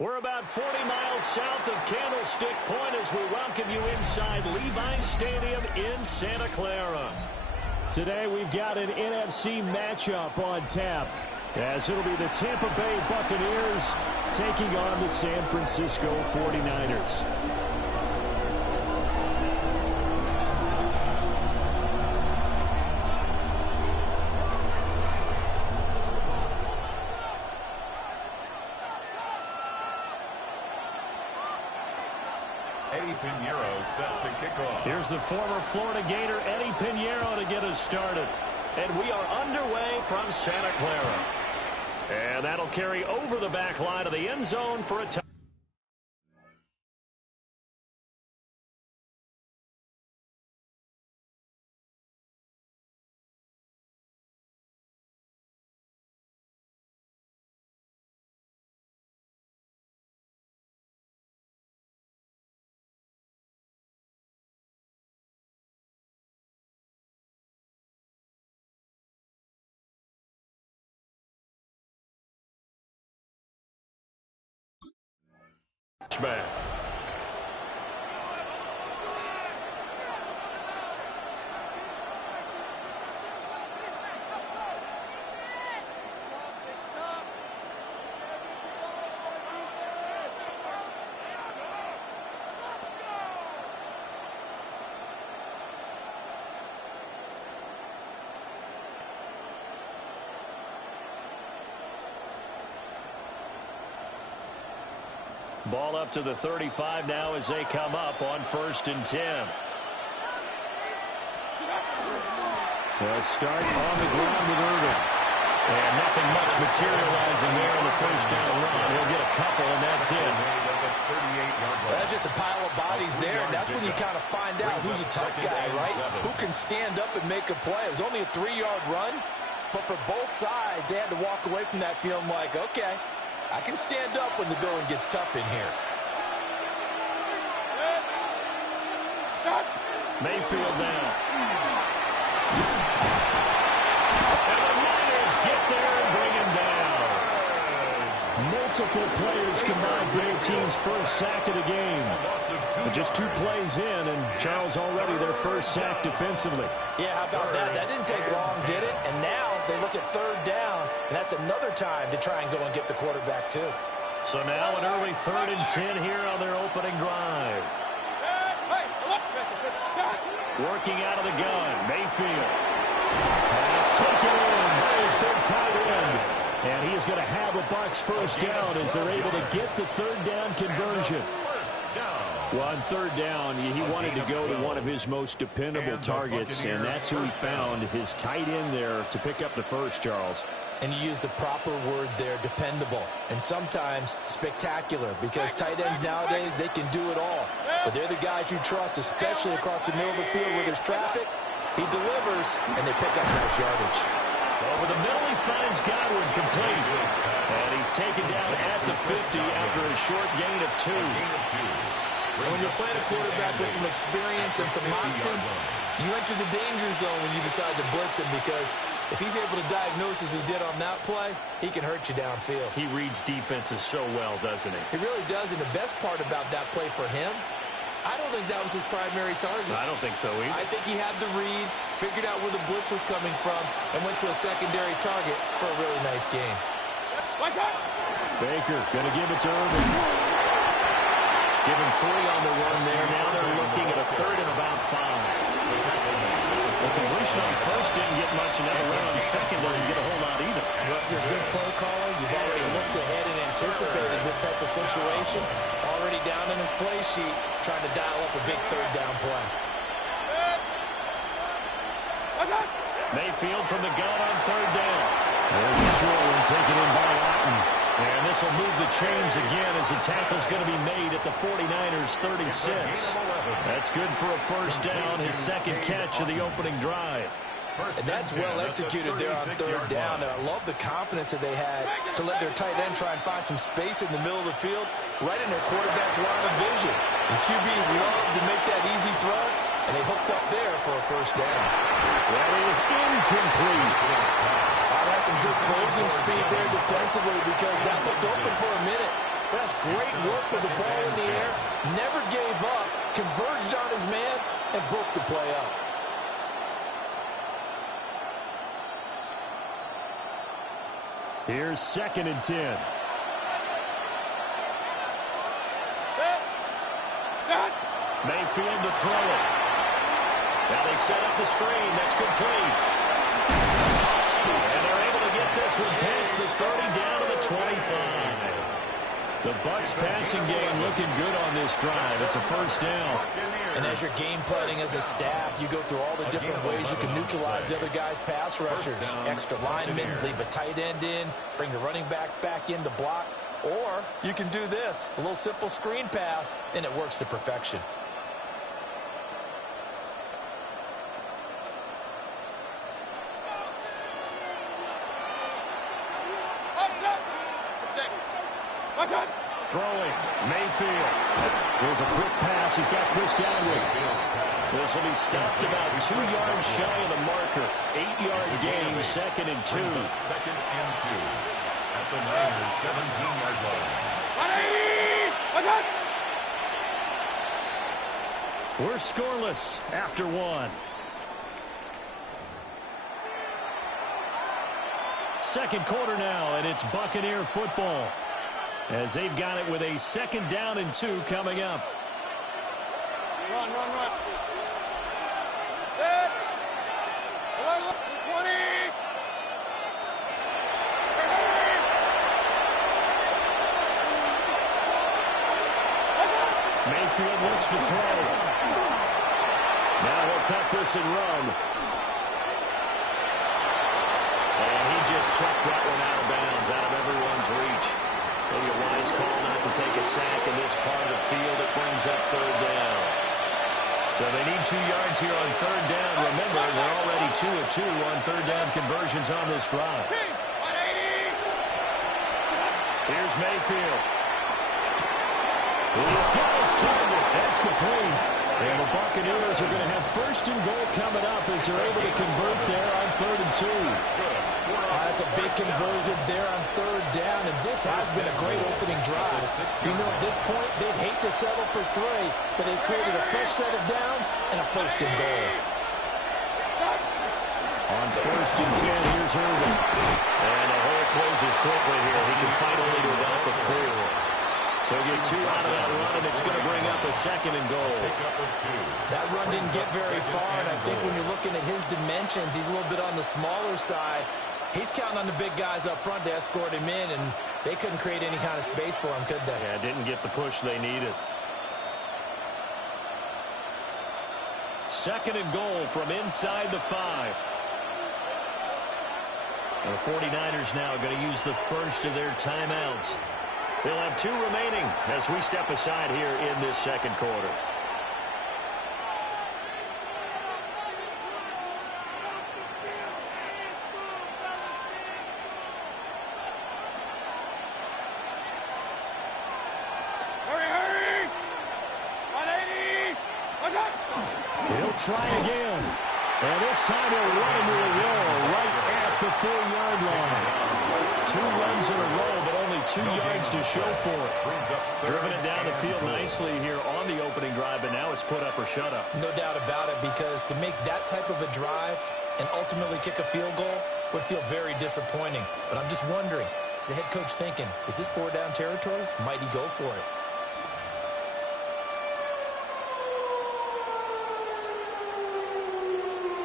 We're about 40 miles south of Candlestick Point as we welcome you inside Levi's Stadium in Santa Clara. Today we've got an NFC matchup on tap, as it'll be the Tampa Bay Buccaneers taking on the San Francisco 49ers. Set to kick off. Here's the former Florida Gator Eddie Pinheiro to get us started. And we are underway from Santa Clara. And that'll carry over the back line of the end zone for a touchdown. Back. Ball up to the 35 now as they come up on 1st and 10. They'll start on the ground with Irvin. And nothing much materializing there in the first down run. He'll get a couple, and that's it. That's just a pile of bodies there, and that's when you kind of find out who's a tough guy, right? Who can stand up and make a play. It was only a 3-yard run, but for both sides, they had to walk away from that feeling like, okay, I can stand up when the going gets tough in here. Mayfield down. And the Niners get there and bring him down. Multiple players combined for their team's first sack of the game. But just 2 plays in, and Charles already their first sack defensively. Yeah, how about that? That didn't take long, did it? And now they look at 3rd down, and that's another time to try and go and get the quarterback too. So now an early 3rd and 10 here on their opening drive. Working out of the gun, Mayfield. Pass taken in by his big tight end. And he is going to have a Bucs first down as they're able to get the 3rd down conversion. Well, on 3rd down, he wanted to go to one of his most dependable targets, and that's who he found, his tight end there, to pick up the first, Charles. And you use the proper word there, dependable, and sometimes spectacular, because tight ends nowadays, they can do it all. But they're the guys you trust, especially across the middle of the field where there's traffic. He delivers, and they pick up nice yardage. Over the middle, he finds Godwin complete. And he's taken down at the 50 after a short gain of 2. And when you're playing a quarterback with some experience and some moxie, you enter the danger zone when you decide to blitz him, because if he's able to diagnose as he did on that play, he can hurt you downfield. He reads defenses so well, doesn't he? He really does, and the best part about that play for him, I don't think that was his primary target. I don't think so either. I think he had the read, figured out where the blitz was coming from, and went to a secondary target for a really nice game. Baker going to give it to Irvin. Give him 3 on the run there. Now they're looking at a 3rd and about 5. The conversion on 1st didn't get much, and that run on 2nd doesn't get a whole lot either. Well, if you're a good play caller, you've already looked ahead and anticipated this type of situation. Already down in his play sheet, trying to dial up a big 3rd down play. Mayfield from the gun on 3rd down. There's a short one taken in by Otten. And this will move the chains again as the tackle's going to be made at the 49ers 36. That's good for a first down, his 2nd catch of the opening drive. And that's well executed there on 3rd down. And I love the confidence that they had to let their tight end try and find some space in the middle of the field, right in their quarterback's line of vision. And QBs love to make that easy throw, and they hooked up there for a first down. That is incomplete. That's some good closing speed there defensively, because that looked open for a minute. That's great work with the ball in the air. Never gave up, converged on his man, and broke the play up. Here's 2nd and 10. Mayfield to throw it. Now they set up the screen. That's complete. And they're able to get this one past the 30 down to the 25. The Bucs passing game looking good on this drive. It's a first down. And as you're game planning as a staff, you go through all the different ways you can neutralize the other guy's pass rushers. Extra linemen, leave a tight end in, bring the running backs back in to block. Or you can do this, a little simple screen pass, and it works to perfection. Throwing, Mayfield. Here's a quick pass. He's got Chris Godwin. This will be stopped about 2 yards shy of the marker. 8-yard gain, 2nd and 2. 2nd and 2 at the Niners' 17-yard line. We're scoreless after 1. Second quarter now, and it's Buccaneer football, as they've got it with a 2nd down and 2 coming up. Run. Set. 20. Mayfield looks to throw. Now he'll tuck this and run. And he just chucked that one out of bounds, out of everyone's reach. Maybe a wise call not to take a sack in this part of the field. It brings up 3rd down. So they need 2 yards here on 3rd down. Remember, they're already 2 of 2 on 3rd down conversions on this drive. Here's Mayfield. He's got his target. That's complete. And the Buccaneers are going to have 1st and goal coming up as they're able to convert there on 3rd and 2. That's a big conversion there on 3rd down, and this has been a great opening drive. You know, at this point, they'd hate to settle for 3, but they've created a fresh set of downs and a 1st and goal. On 1st and 10, here's Irvin. And the hole closes quickly here. He can fight only to about the 4. They'll get 2 out of that run, and it's going to bring up a 2nd and goal. That run didn't get very far, and I think when you're looking at his dimensions, he's a little bit on the smaller side. He's counting on the big guys up front to escort him in, and they couldn't create any kind of space for him, could they? Yeah, didn't get the push they needed. 2nd and goal from inside the 5. The 49ers now going to use the first of their timeouts. They'll have 2 remaining as we step aside here in this 2nd quarter. Hurry! 180! He'll try again. And this time he'll run into a roll right at the 4-yard line. 2 runs in a row, but only 2 yards to show for it. Driven it down the field nicely here on the opening drive, but now it's put up or shut up. No doubt about it, because to make that type of a drive and ultimately kick a field goal would feel very disappointing. But I'm just wondering, is the head coach thinking, is this 4-down territory? Might he go for it?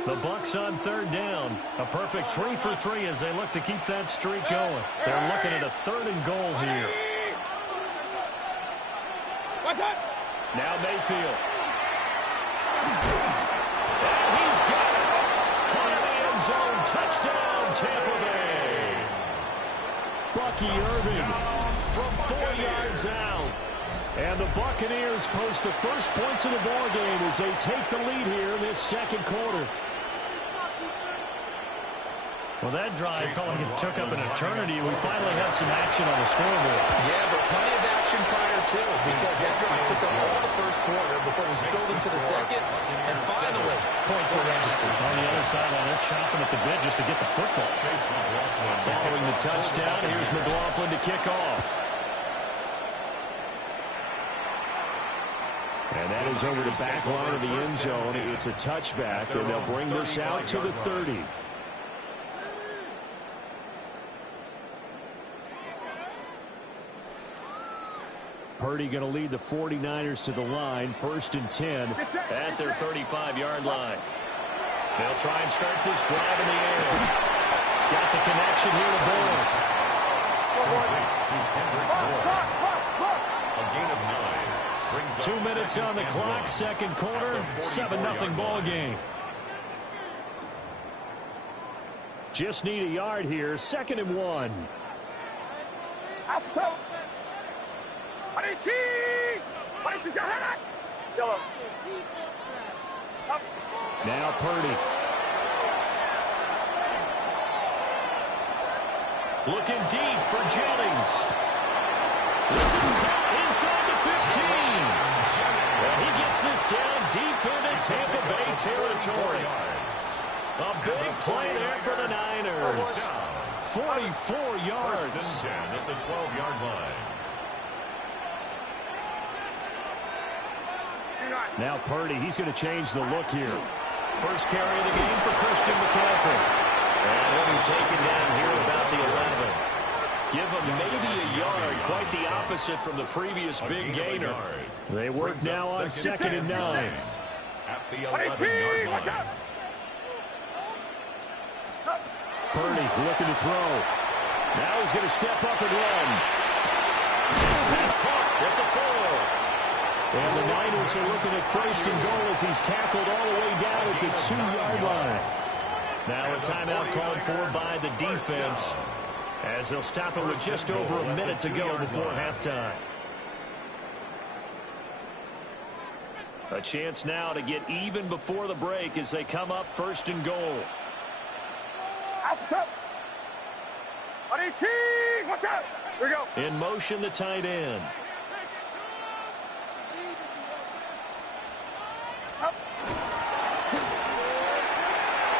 The Bucs on 3rd down. A perfect 3 for 3 as they look to keep that streak going. They're looking at a 3rd and goal here. Now Mayfield. And he's got it. Caught in the end zone. Touchdown, Tampa Bay. Bucky Irving from 4 yards out. And the Buccaneers post the first points of the ball game as they take the lead here in this 2nd quarter. Well, that drive felt like it took up an eternity. We finally have some action on the scoreboard. Yeah, but plenty of action prior to, because that drive took up all the 1st quarter before we spilled into the 2nd, and finally, points were registered. On the other sideline, they're chomping at the bit just to get the football. Following the touchdown, here's McLaughlin to kick off. And that is over the back line of the end zone. It's a touchback, and they'll bring this out to the 30. Purdy going to lead the 49ers to the line, 1st and 10 at their 35-yard line. They'll try and start this drive in the air. Got the connection here to Bourne. A gain of 9. 2 minutes on the clock, second quarter, 7-0 ball game. Just need a yard here, 2nd and 1. Now Purdy. Looking deep for Jennings. This is caught inside the 15. And he gets this down deep into Tampa Bay territory. A big play there for the Niners. 44 yards. 1st and 10 at the 12-yard line. Now Purdy, he's going to change the look here. First carry of the game for Christian McCaffrey. And he'll be taken down here about the 11. Give him maybe a yard, quite the opposite from the previous big gainer. They work now on 2nd and 9. At the 11-yard line. Purdy looking to throw. Now he's going to step up and run. This pass caught at the 4. And the Niners are looking at 1st and goal as he's tackled all the way down at the 2-yard line. Now a timeout called for by the defense as they'll stop it with just over a minute to go before halftime. A chance now to get even before the break as they come up 1st and goal. Watch out! Here we go. In motion, the tight end.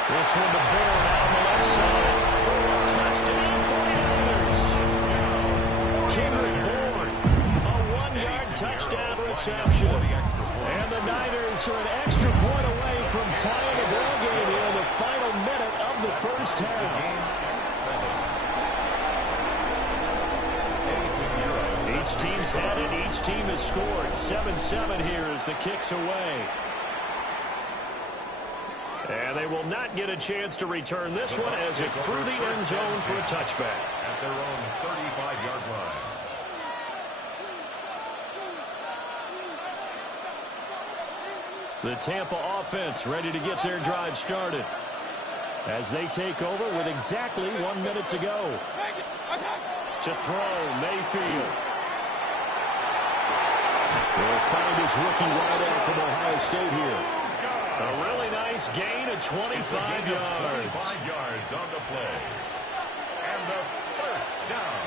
This one to Bourne out on the left side. Touchdown 49ers. Kendrick Bourne. A 1-yard touchdown reception. And the Niners are an extra point away from tying the ball game here in the final minute of the first half. Each team's had it. Each team has scored. 7-7 here as the kick's away. And they will not get a chance to return this one as it's through the end zone for a touchback. At their own 35-yard line. The Tampa offense ready to get their drive started as they take over with exactly 1 minute to go. To throw, Mayfield. Will find his rookie wideout from Ohio State here. A really nice gain of 25 yards. 25 yards on the play. And the 1st down.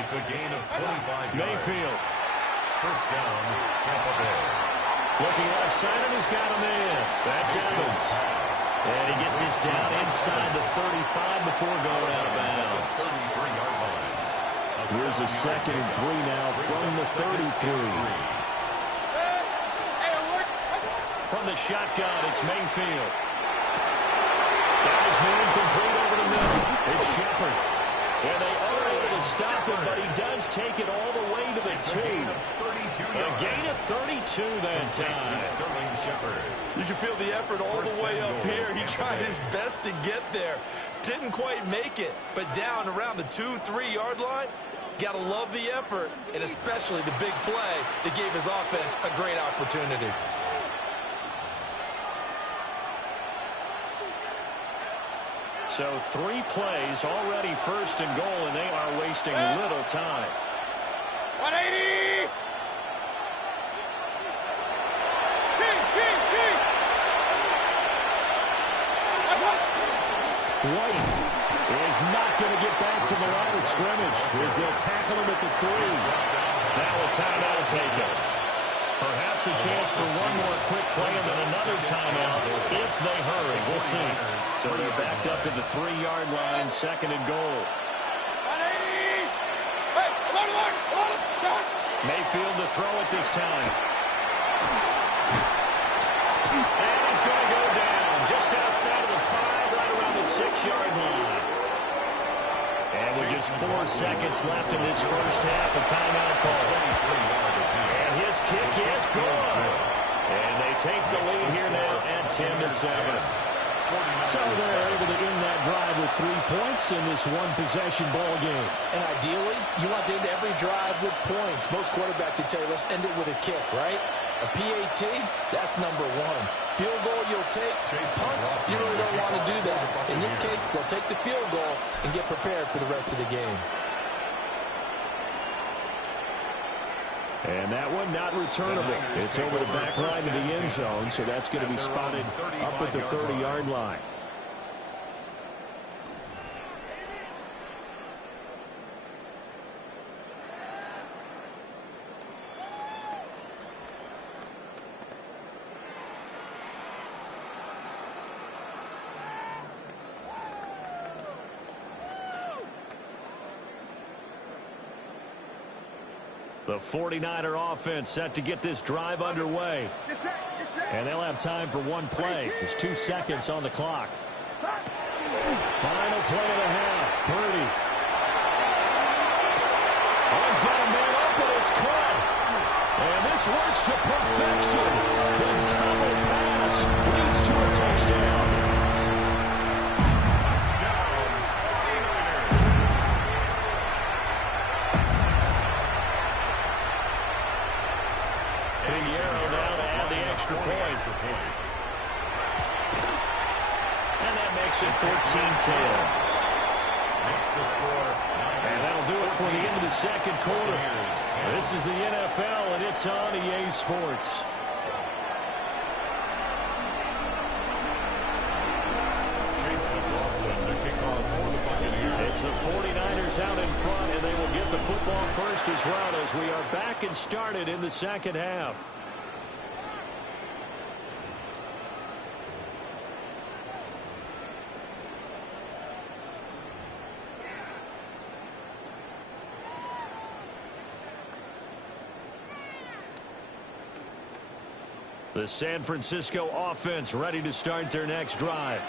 It's a gain of 25 yards. Mayfield. 1st down, Tampa Bay. Looking left side, and he's got him in. That's Evans. And he gets this down inside the 35 before going out of bounds. 33-yard line. Here's a 2nd and 3 now from the 33. From the shotgun, it's Mayfield. Got his man complete over the middle. It's Shepard. And they are able to stop him, but he does take it all the way to the 2. A gain of 32 that time. You can feel the effort all the way up here. He tried his best to get there. Didn't quite make it, but down around the 2-3-yard line, got to love the effort, and especially the big play that gave his offense a great opportunity. So 3 plays already 1st and goal, and they are wasting little time. 180! White is not going to get back to the line of scrimmage as they'll tackle him at the 3. Now a timeout taken. Perhaps a chance for one more quick play and then another timeout if they hurry. We'll see. So they're backed up to the 3-yard line, 2nd and goal. 180! Hey, Mayfield to throw it this time. And he's going to go down just outside of the 5, right around the 6-yard line. And with just 4 seconds left in this first half, a timeout call. And his kick is good. And they take the lead here now at 10-7. So they're able to end that drive with 3 points in this one-possession ball game. And ideally, you want to end every drive with points. Most quarterbacks would tell you, let's end it with a kick, right? A PAT, that's number 1. Field goal you'll take. Punts, you really don't want to do that. In this case, they'll take the field goal and get prepared for the rest of the game. And that one not returnable. It's over the back line to the end zone, so that's going to be spotted up at the 30-yard line. The 49er offense set to get this drive underway. And they'll have time for one play. There's 2 seconds on the clock. Final play of the half. Purdy. Oh, he's got a man open. It's caught. And this works to perfection. The double pass leads to a touchdown. Extra point. And that makes it 14-10. Makes the score. And that'll do it for the end of the second quarter. This is the NFL, and it's on EA Sports. It's the 49ers out in front, and they will get the football first as well as we are back and started in the second half. The San Francisco offense ready to start their next drive.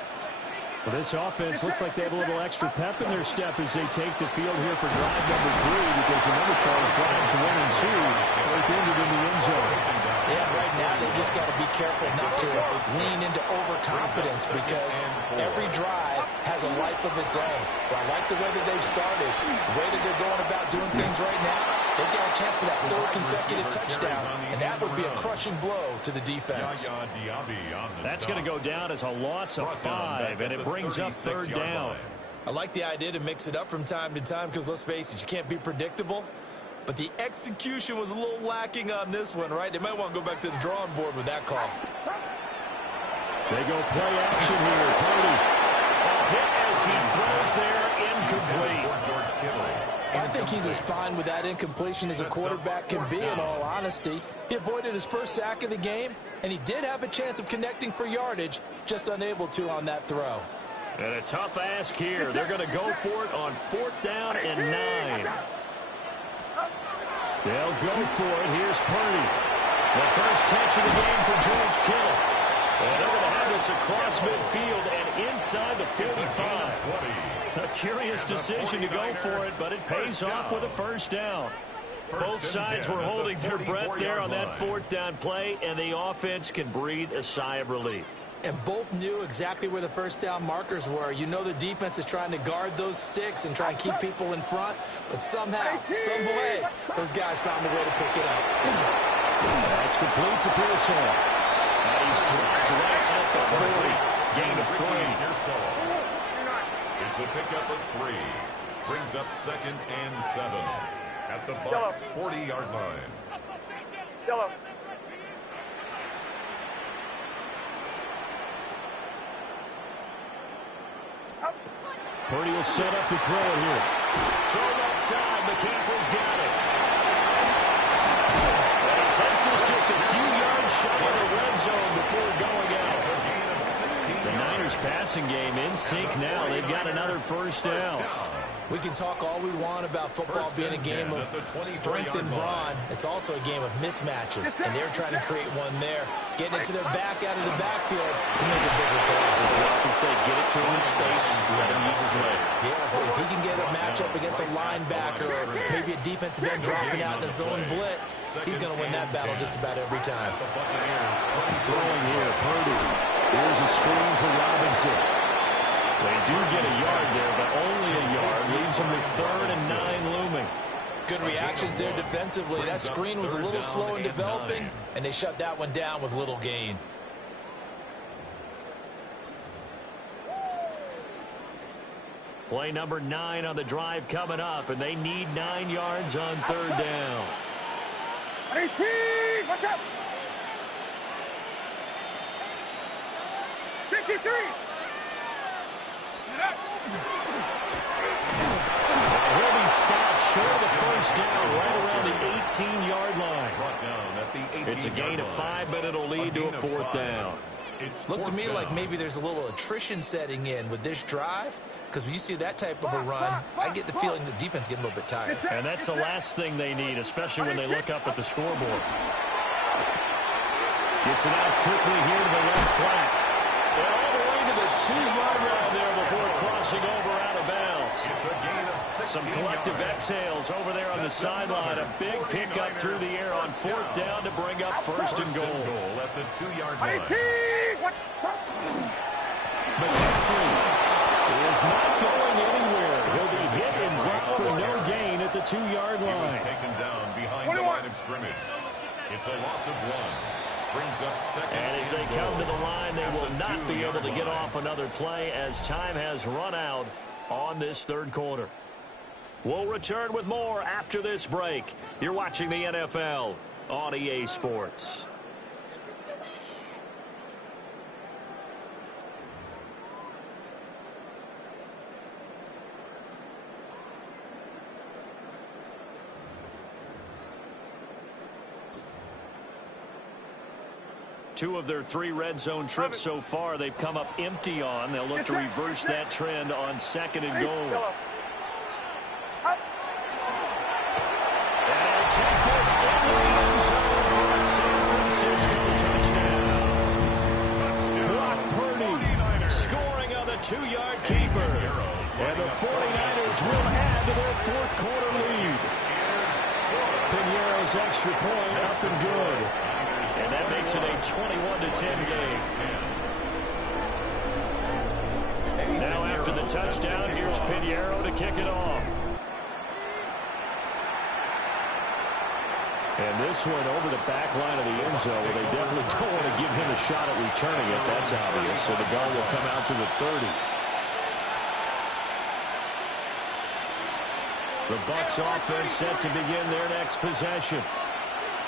Well, this offense looks like they have a little extra pep in their step as they take the field here for drive number 3, because remember, Charles, drives 1 and 2 both ended in the end zone. Yeah, right now they just got to be careful not to lean into overconfidence, because every drive has a life of its own. But I like the way that they've started, the way that they're going about doing things right now. They've got a chance for that 3rd consecutive touchdown, and that would be a crushing blow to the defense. That's going to go down as a loss of 5, and it brings up 3rd down. I like the idea to mix it up from time to time, because let's face it, you can't be predictable. But the execution was a little lacking on this one, right? They might want to go back to the drawing board with that call. They go play action here. Purdy. A hit as he throws there, incomplete. I think he's as fine with that incompletion as a quarterback can be, in all honesty. He avoided his first sack of the game, and he did have a chance of connecting for yardage, just unable to on that throw. And a tough ask here. They're going to go for it on 4th down and 9. They'll go for it. Here's Purdy. The first catch of the game for George Kittle. And they're going to have this across midfield and inside the 45. A curious decision to go for it, but it pays off with a first down. Both sides were holding their breath there on that 4th down play, and the offense can breathe a sigh of relief. And both knew exactly where the first down markers were. You know the defense is trying to guard those sticks and try and keep people in front, but somehow, some way, those guys found a way to pick it up. That's complete to Pearsall. And he's dropped right at the 40. Gain of 3. It's a pickup of 3. Brings up 2nd and 7 at the Bucs 40-yard line. Yellow. Purdy will set up to throw it here. Throw left side. McCaffrey's got it. And he takes us just a few yards shy of the red zone before going out. The Niners passing game in sync now. They've got another first down. We can talk all we want about football being a game of strength and brawn. It's also a game of mismatches, and they're trying to create one there, getting it to their back out of the backfield to make a bigger play. As we often say, get it to him in space, let him use his leg. Yeah, if he can get a matchup against a linebacker or maybe a defensive end dropping out in a zone blitz, he's going to win that battle just about every time. Throwing here, Purdy. Here's a screen for Robinson. They do get a yard there, but only a yard. Leaves them with 3rd and 9 looming. Good reactions there defensively. That screen was a little slow in developing, and they shut that one down with little gain. Play number 9 on the drive coming up, and they need 9 yards on 3rd down. 18, watch out! 53! He'll be stopped short of the 1st down right around the 18-yard line. It's a gain of 5, but it'll lead to a 4th down. Looks to me like maybe there's a little attrition setting in with this drive, because when you see that type of a run, I get the feeling the defense getting a little bit tired. And that's the last thing they need, especially when they look up at the scoreboard. Gets it out quickly here to the left flat. And all the way to the 2-yard line there before crossing over out of bounds. Some collective exhales over there on the sideline. A big pickup through the air on 4th down to bring up 1st and goal. At the 2-yard line. McCaffrey is not going anywhere. He'll be hit and dropped for no gain at the 2-yard line. He was taken down behind the line of scrimmage. It's a loss of 1. Brings up 2nd. And as they come to the line, they will not be able to get off another play as time has run out on this 3rd quarter. We'll return with more after this break. You're watching the NFL on EA Sports. Two of their 3 red zone trips so far, they've come up empty on. They'll look to reverse that trend on 2nd and goal. And they'll take this in the end zone for a San Francisco touchdown. Brock Purdy scoring on the 2-yard keeper. And the 49ers will add to their 4th quarter lead. Piñeiro's extra point up and good. And that makes it a 21-10 game. Now after the touchdown, here's Piñeiro to kick it off. And this one over the back line of the end zone, where they definitely don't want to give him a shot at returning it. That's obvious. So the ball will come out to the 30. The Bucs offense set to begin their next possession.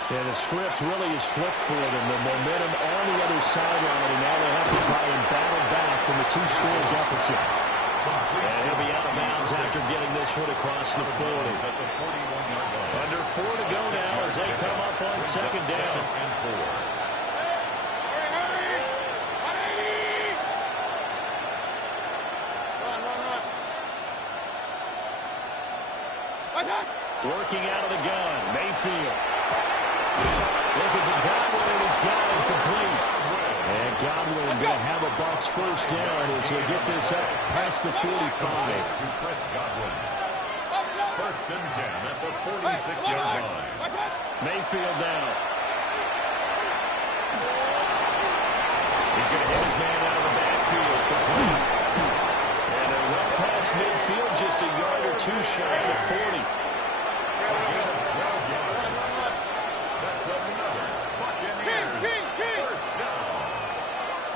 And the script really is flipped for them. The momentum on the other sideline, and now they have to try and battle back from a 2-score deficit. And he'll be out of bounds after getting this one across the 40. Under 4 to go now as they come up on 2nd down. Working out of the gun, Mayfield. Looking for Godwin, and he's got it complete. And Godwin going to have a Bucs 1st down as he'll get this up past the 45. To Chris Godwin. 1st and 10 at the 46-yard line. Mayfield down. He's going to hit his man out of the backfield. Complete. And they're well past midfield, just a yard or 2 shy of the 40. A gain of 12 yards. That's another Buccaneers 1st down.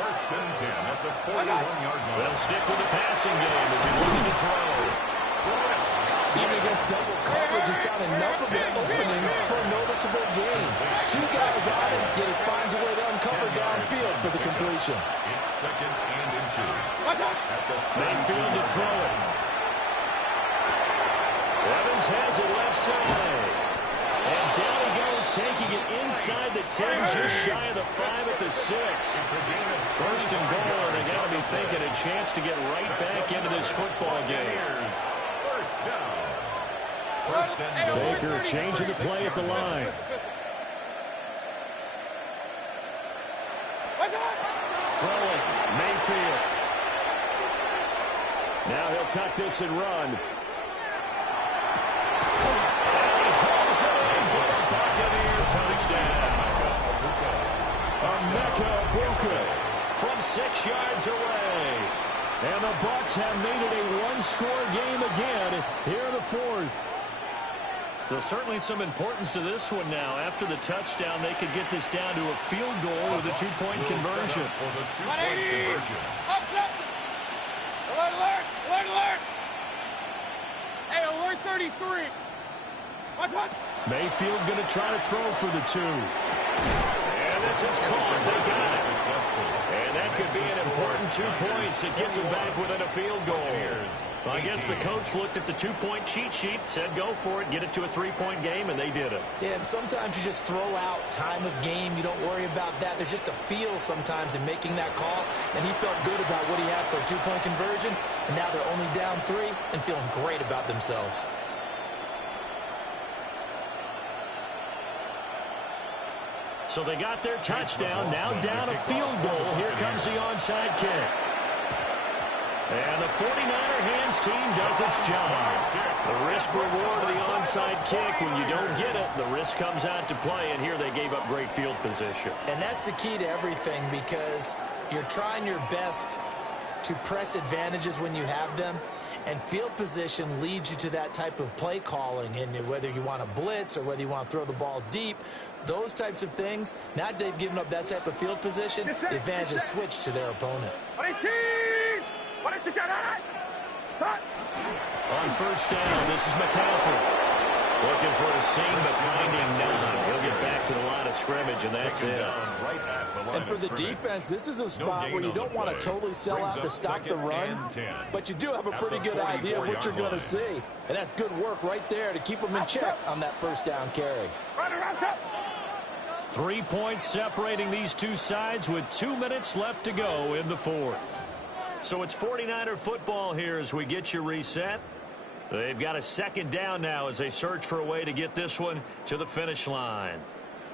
1st and 10 at the 41-yard line. They'll stick with the passing game as he looks to throw. Even against double coverage, he found enough of an opening for a noticeable gain. 2 guys on him, yet he finds a way to uncover downfield for the completion. It's 2nd and inches. Mayfield to throw it. Evans has it left side. And down he goes, taking it inside the 10, just shy of the 5 at the 6. 1st and goal, and they got to be thinking a chance to get right back into this football game. 1st First and goal. Baker changing the play at the line. Throwing, Mayfield. Now he'll tuck this and run. And he hauls it in for the Buccaneer touchdown. Emeka from 6 yards away. And the Bucs have made it a one-score game again here in the fourth. So certainly some importance to this one now. After the touchdown, they could get this down to a field goal with a two-point conversion. For the two-point conversion. Alert, alert, alert, alert. Hey, alert 33. What? Mayfield going to try to throw for the two. And this is caught. They got it. And that could be an important 2 points that gets them back within a field goal. Well, I guess the coach looked at the two-point cheat sheet, said go for it, get it to a three-point game, and they did it. Yeah, and sometimes you just throw out time of game. You don't worry about that. There's just a feel sometimes in making that call, and he felt good about what he had for a two-point conversion, and now they're only down 3 and feeling great about themselves. So they got their touchdown, now down a field goal. Here comes the onside kick. And the 49er hands team does its job. The risk reward of the onside kick, when you don't get it, the risk comes out to play, and here they gave up great field position. And that's the key to everything, because you're trying your best to press advantages when you have them, and field position leads you to that type of play calling. And whether you want to blitz or whether you want to throw the ball deep, those types of things, now that they've given up that type of field position, the advantage is switched to their opponent. On first down, this is McCaffrey. Looking for a seam, but finding none. He'll get back to the line of scrimmage, and that's it. And for the defense, this is a spot where you don't want to totally sell out to stop the run, but you do have a pretty good idea of what you're going to see. And that's good work right there to keep them in check on that first down carry. 3 points separating these two sides with 2 minutes left to go in the fourth. So it's 49er football here as we get you reset. They've got a second down now as they search for a way to get this one to the finish line.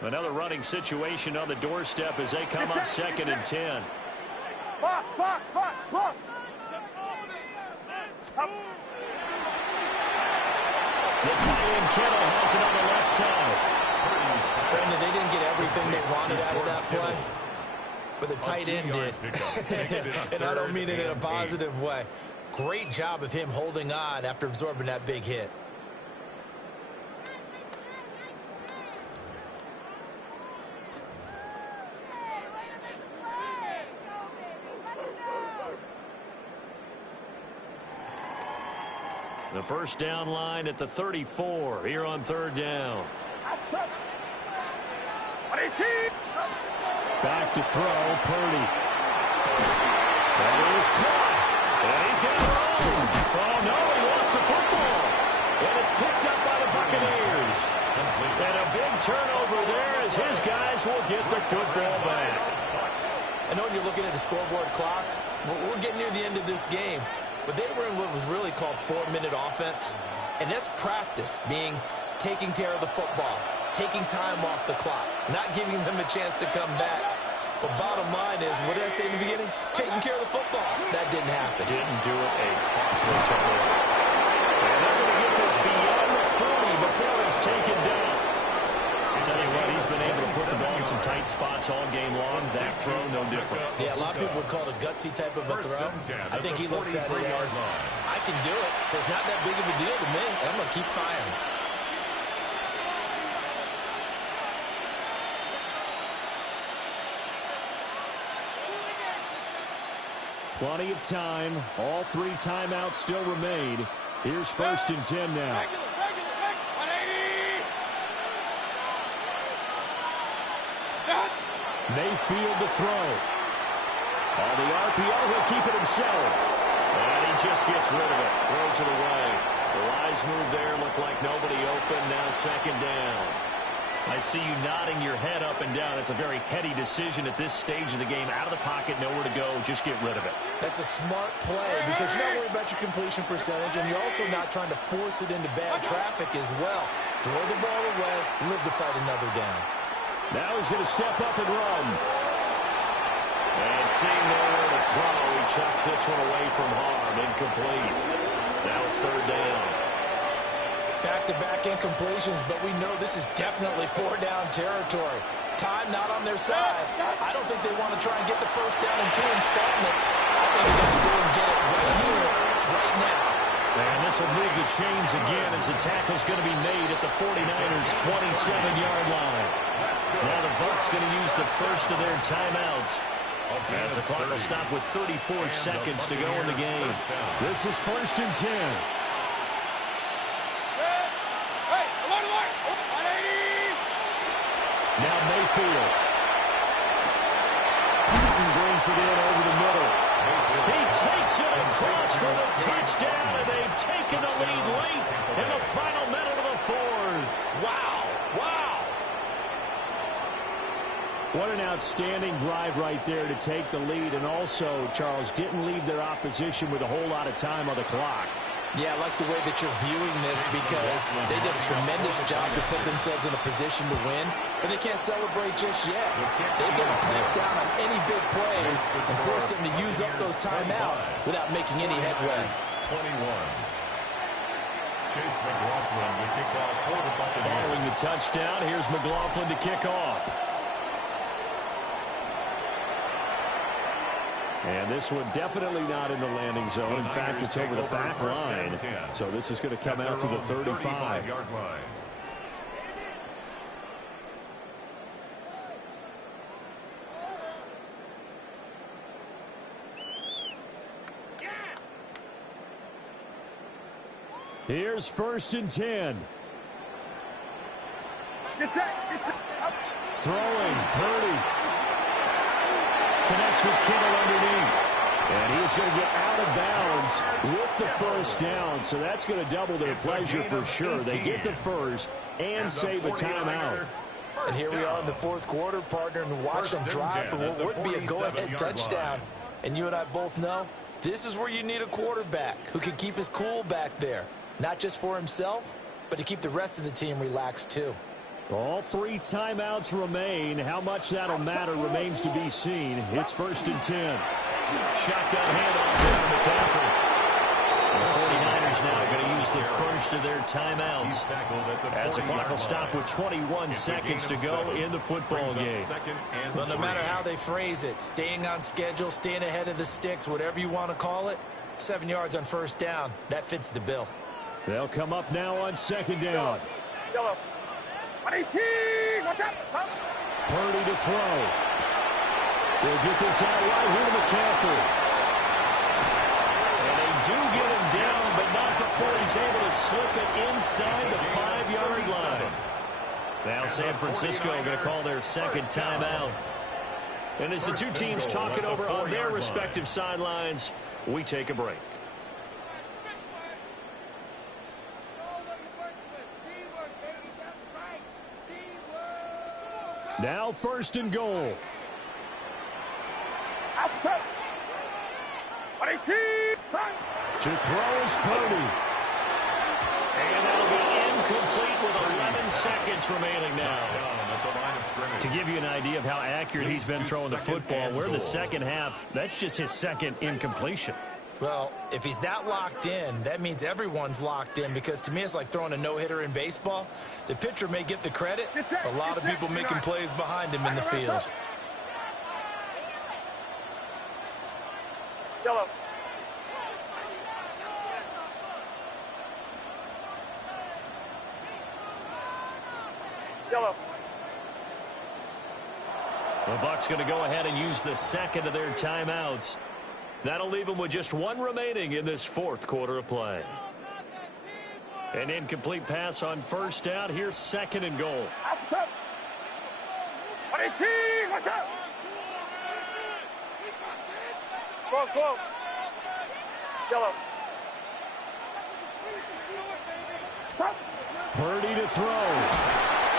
Another running situation on the doorstep as they come up 2nd and 10. Box. The tight end Kittle has it on the left side. Brandon, they didn't get everything they wanted out of that play, but the tight end did. And I don't mean it in a positive way. Great job of him holding on after absorbing that big hit. The first down line at the 34 here on third down. Back to throw, Purdy. That is caught. And he's got it on. Oh, no, he lost the football. And it's picked up by the Buccaneers. And a big turnover there as his guys will get the football back. I know when you're looking at the scoreboard clock, we're getting near the end of this game. But they were in what was really called 4-minute offense. And that's practice, being taking care of the football, taking time off the clock, not giving them a chance to come back. But bottom line is, what did I say in the beginning? Taking care of the football. That didn't happen. Didn't do it. A costly turnover. And they're going to get this beyond the 40 before it's taken down. I tell you what, he's been able to put the ball in some tight spots all game long. That throw, no different. Yeah, a lot of people would call it a gutsy type of a throw. I think he looks at it as, I can do it, so it's not that big of a deal to me, and I'm going to keep firing. Plenty of time. All 3 timeouts still remain. Here's 1st and 10 now. Mayfield to throw. On the RPO, he'll keep it himself. And he just gets rid of it. Throws it away. The wise move there. Looked like nobody open. Now 2nd down. I see you nodding your head up and down. It's a very heady decision at this stage of the game. Out of the pocket, nowhere to go. Just get rid of it. That's a smart play because you're not worried about your completion percentage, and you're also not trying to force it into bad traffic as well. Throw the ball away, live to fight another down. Now he's going to step up and run. And seeing nowhere to throw, he chucks this one away from harm. Incomplete. Now it's third down. Back-to-back incompletions, but we know this is definitely four-down territory. Time not on their side. I don't think they want to try and get the first down in 2 installments. I think they're going to go and get it right here, right now. And this will move the chains again as the tackle's going to be made at the 49ers' 27-yard line. Now the Bucs going to use the first of their timeouts. As the clock will stop with 34 seconds to go in the game. This is 1st and 10. Now Mayfield. Brings it in over the middle. He takes it across for the touchdown, and they've taken the lead late in the final minute of the 4th. Wow. Wow. What an outstanding drive right there to take the lead, and also, Charles, didn't leave their opposition with a whole lot of time on the clock. Yeah, I like the way that you're viewing this because they did a tremendous job to put themselves in a position to win, but they can't celebrate just yet. They've got to clamp down on any big plays and force them to use up those timeouts without making any headway. 21. Chase McLaughlin to kick off for the Buccaneers. Following the touchdown, here's McLaughlin to kick off. And this one definitely not in the landing zone. In fact, it's over the back line. So this is going to come out to the 35-yard line. Here's 1st and 10. Throwing, Purdy. Connects with Kittle underneath. And he's going to get out of bounds with the first down. So that's going to double their pleasure for sure. They get the first and save a timeout. And here we are in the 4th quarter, partner, and watch them drive for what would be a go-ahead touchdown. And you and I both know this is where you need a quarterback who can keep his cool back there. Not just for himself, but to keep the rest of the team relaxed too. All 3 timeouts remain. How much that'll matter remains to be seen. It's 1st and 10. Shotgun handoff to McCaffrey. The 49ers now going to use the first of their timeouts as the clock will stop with 21 seconds to go in the football game. Well, no matter how they phrase it, staying on schedule, staying ahead of the sticks, whatever you want to call it, 7 yards on first down, that fits the bill. They'll come up now on 2nd down. Yellow. 118. Watch out. Purdy to throw. They'll get this out right here to McCaffrey. And they do get him down, but not before he's able to slip it inside the 5-yard line. Now San Francisco going to call their second timeout. And as the two teams talk it over on their respective sidelines, we take a break. Now 1st and goal. Outside. 118. To throw is Purdy. And that'll be incomplete with 11 seconds remaining now. To give you an idea of how accurate he's been throwing the football, we're in the second half. That's just his second incompletion. Well, if he's that locked in, that means everyone's locked in, because to me it's like throwing a no-hitter in baseball. The pitcher may get the credit, a lot of people making plays behind him in the field. Yellow. Yellow. The Bucs going to go ahead and use the second of their timeouts. That'll leave them with just one remaining in this 4th quarter of play. An incomplete pass on first down. Here's 2nd and goal. Outside. 118. Watch out. 12. Yellow. Purdy to throw.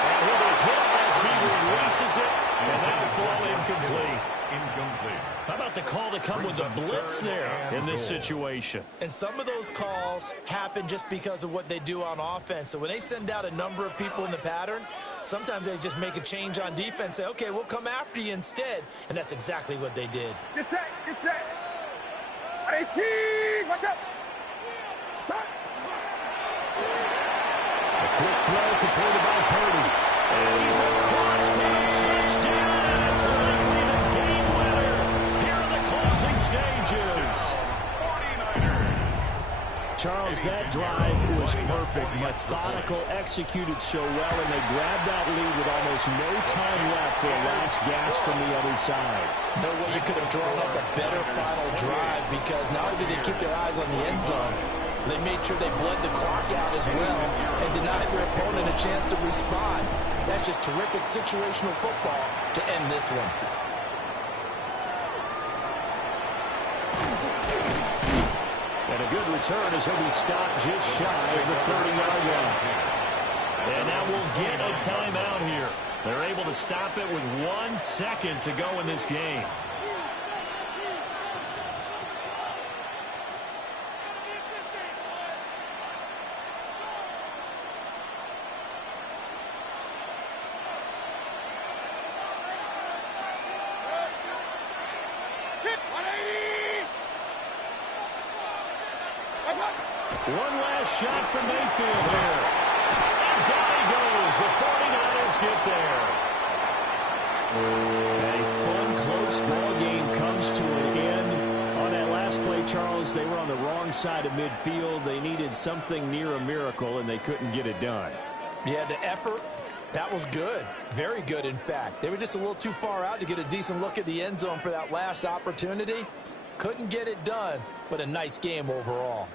And he'll be hit releases it, and that will fall incomplete. Incomplete. How about the call to come with a blitz there in this situation? And some of those calls happen just because of what they do on offense. So when they send out a number of people in the pattern, sometimes they just make a change on defense, say, okay, we'll come after you instead. And that's exactly what they did. Get set, get set. 118, watch out. Start. A quick throw completed by Purdy. And he's across for a touchdown, and it's likely the game winner here in the closing stages. 49ers. Charles, that drive was perfect. Methodical, executed so well, and they grabbed that lead with almost no time left for a last gasp from the other side. No way you could have drawn up a better final drive, because not only did they keep their eyes on the end zone, they made sure they bled the clock out as well and denied their opponent a chance to respond. That's just terrific situational football to end this one. And a good return as he'll be stopped just shy of the 30-yard line. And now we'll get a timeout here. They're able to stop it with 1 second to go in this game. One last shot from Mayfield here. And down he goes. The 49ers get there. A fun, close ball game comes to an end. On that last play, Charles, they were on the wrong side of midfield. They needed something near a miracle, and they couldn't get it done. Yeah, the effort, that was good. Very good, in fact. They were just a little too far out to get a decent look at the end zone for that last opportunity. Couldn't get it done, but a nice game overall.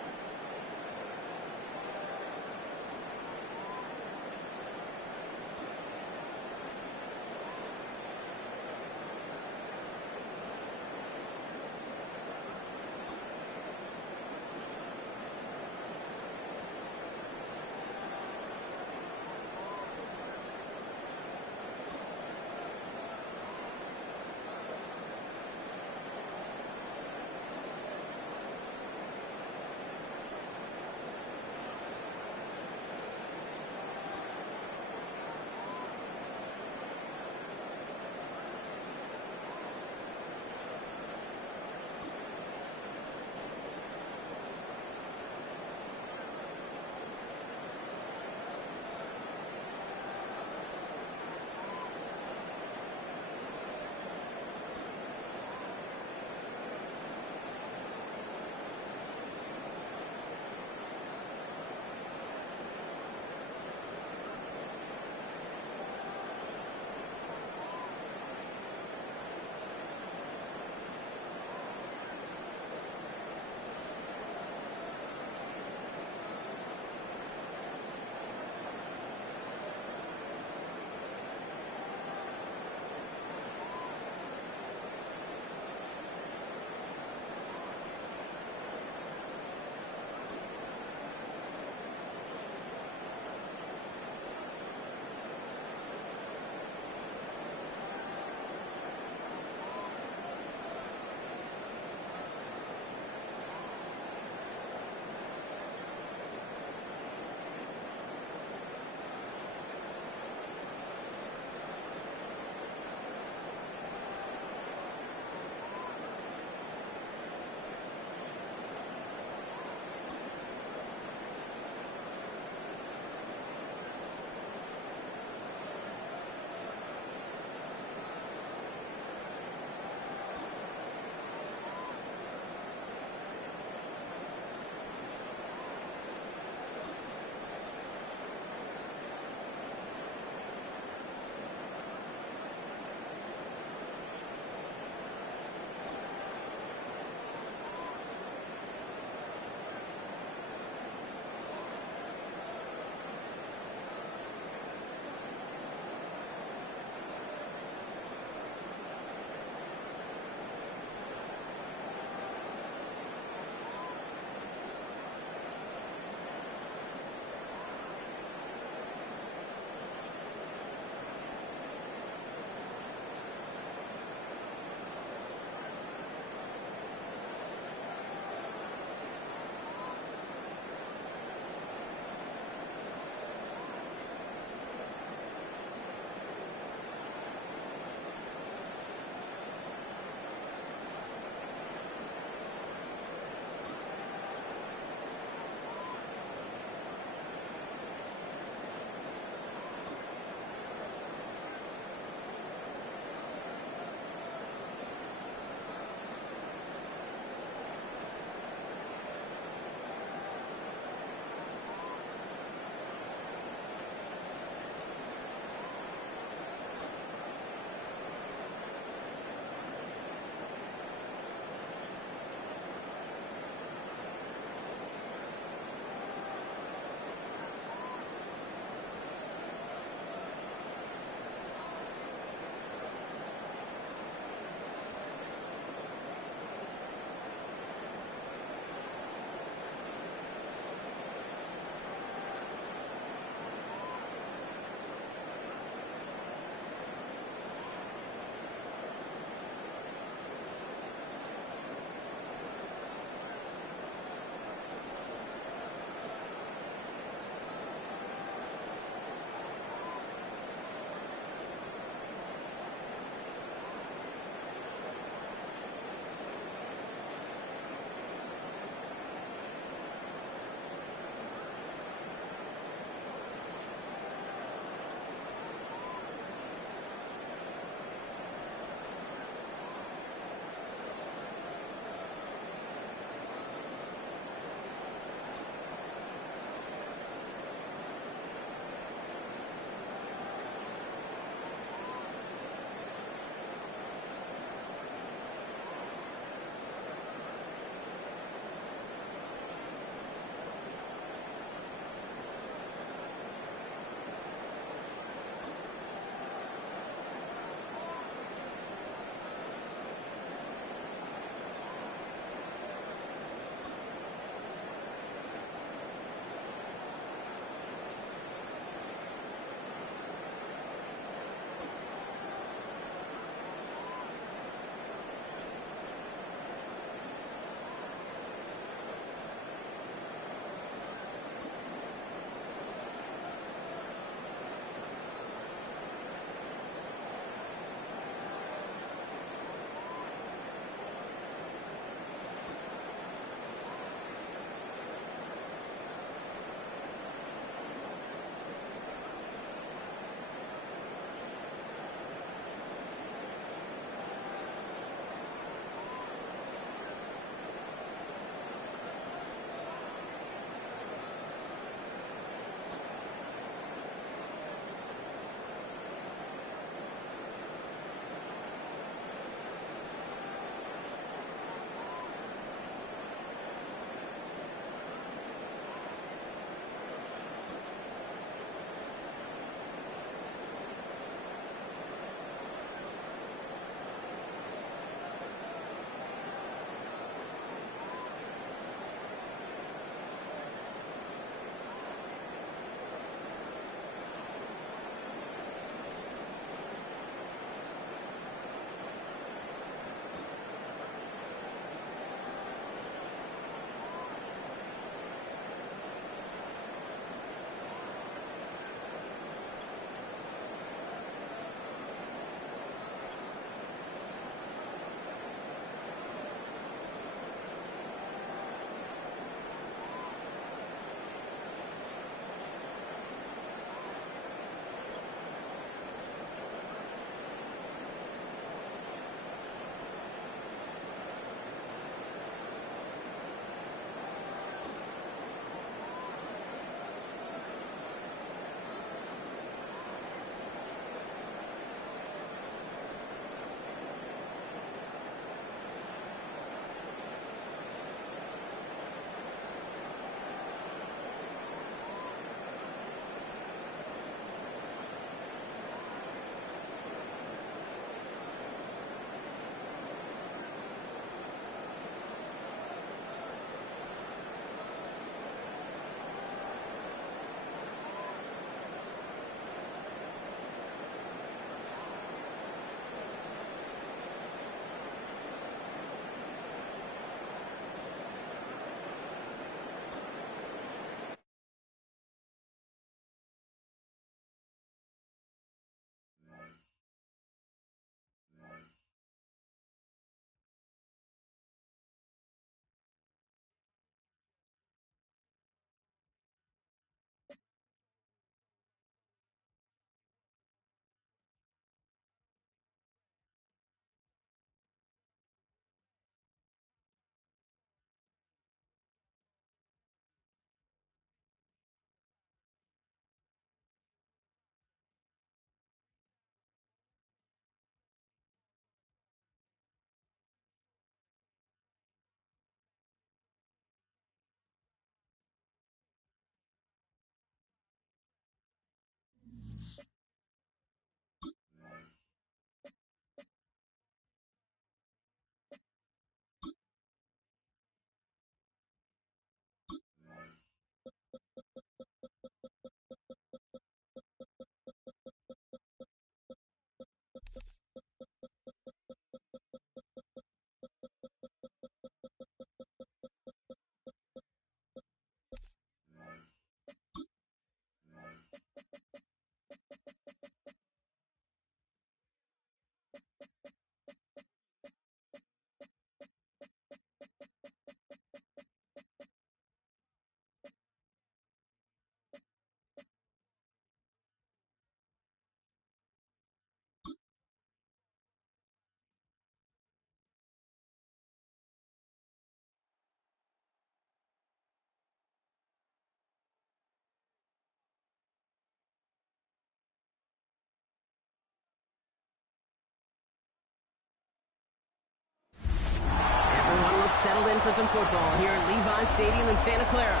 settled in for some football here at Levi's Stadium in Santa Clara.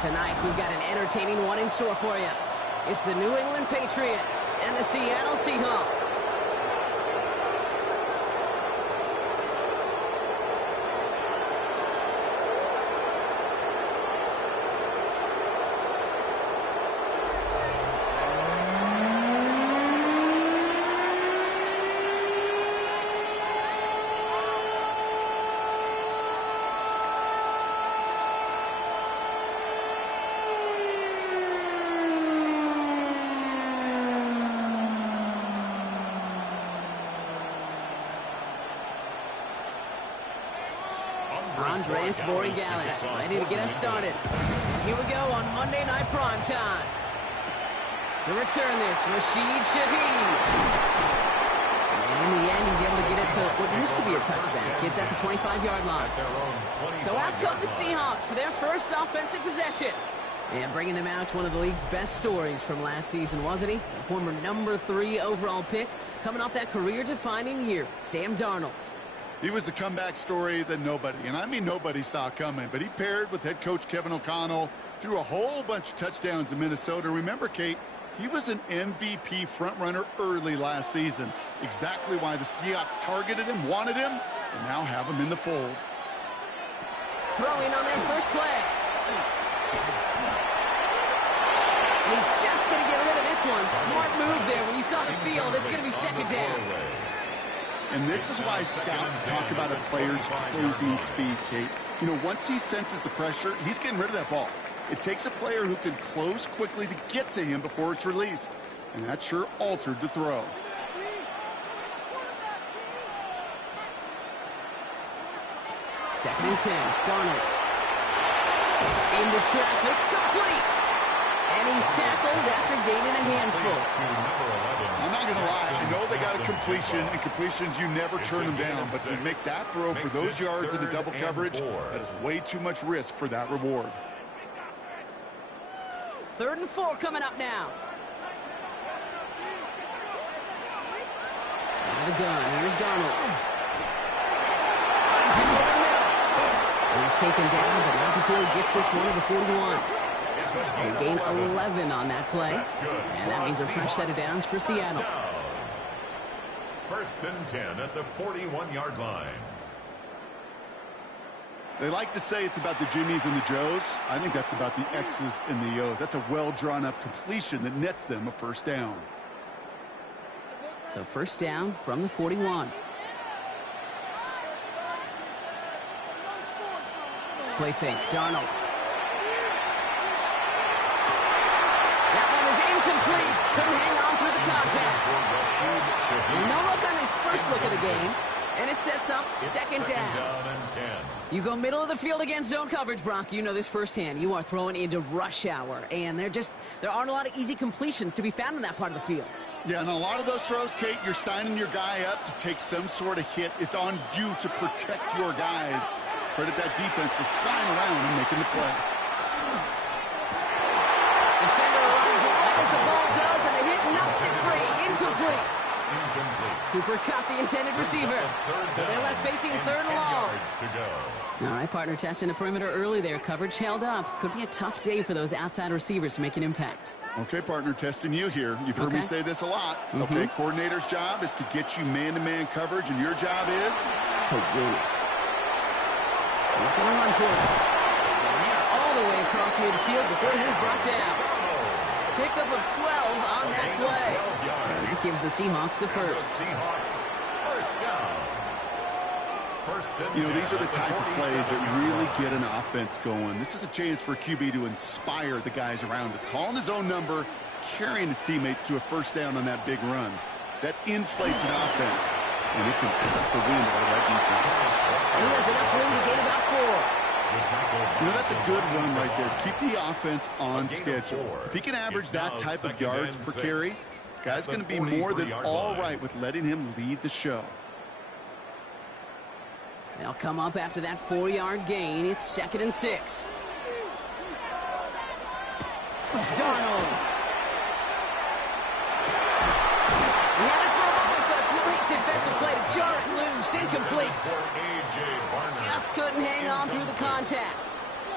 Tonight, we've got an entertaining one in store for you. It's the New England Patriots and the Seattle Seahawks. Andres Borregales ready to get us started. And here we go on Monday Night Primetime. To return this, Rashid Shaheed. And in the end, he's able to get it to what used to be a touchback. It's at the 25-yard line. So out come the Seahawks for their first offensive possession. And bringing them out to one of the league's best stories from last season, wasn't he? A former number 3 overall pick, coming off that career-defining year, Sam Darnold. He was a comeback story that nobody, and I mean nobody, saw coming. But he paired with head coach Kevin O'Connell, threw a whole bunch of touchdowns in Minnesota. Remember, Kate, he was an MVP frontrunner early last season. Exactly why the Seahawks targeted him, wanted him, and now have him in the fold. Throwing on that first play. He's just going to get rid of this one. Smart move there. When you saw the field, it's going to be second down. And this is why scouts talk about a player's closing speed, Kate. You know, once he senses the pressure, he's getting rid of that ball. It takes a player who can close quickly to get to him before it's released. And that sure altered the throw. Second and 10, Darnold. Into traffic, complete. And he's tackled after gaining a handful. I'm not going to lie. I know they got a completion, and completions, you never turn them down. But to make that throw for those yards into double coverage, that is way too much risk for that reward. 3rd and 4 coming up now. Out of the gun. Here's Darnold. Finds him over the middle. He's taken down, but not before he gets this one to the 41. They gain 11 on that play, and that means a fresh set of downs for Seattle. 1st and 10 at the 41-yard line. They like to say it's about the Jimmies and the Joes. I think that's about the X's and the O's. That's a well-drawn-up completion that nets them a first down. So first down from the 41. Play fake, Darnold. That one is incomplete. Couldn't hang on through the contact. No look on his first look of the game, and it sets up second down. And 10. You go middle of the field against zone coverage, Brock. You know this firsthand. You are throwing into rush hour, and there aren't a lot of easy completions to be found in that part of the field. Yeah, and a lot of those throws, Kate, you're signing your guy up to take some sort of hit. It's on you to protect your guys. Credit that defense for flying around and making the play. Defender runs right as the ball does, and the hit knocks it free. Incomplete. Cooper caught the intended receiver. So they're left facing 3rd and long. All right, partner, testing the perimeter early there. Coverage held up. Could be a tough day for those outside receivers to make an impact. Okay, partner, testing you here. You've heard me say this a lot. Okay, coordinator's job is to get you man-to-man coverage, and your job is to win it. He's going to run for it. And they're all the way across midfield before it is brought down. Pickup of 12 on that play. And that gives the Seahawks the first. You know, these are the type of plays that really get an offense going. This is a chance for a QB to inspire the guys around it. Calling his own number, carrying his teammates to a first down on that big run. That inflates an offense, and it can suck the wind out of that defense. And he has enough room to gain about 4. You know, that's a good run right there. Keep the offense on schedule. If he can average that type of yards per carry, this guy's going to be more than all right with letting him lead the show. They'll come up after that 4-yard gain. It's 2nd and 6. Darnold. He had it for a moment, but a great defensive play to jar it loose. Incomplete. Just couldn't hang on through the contact.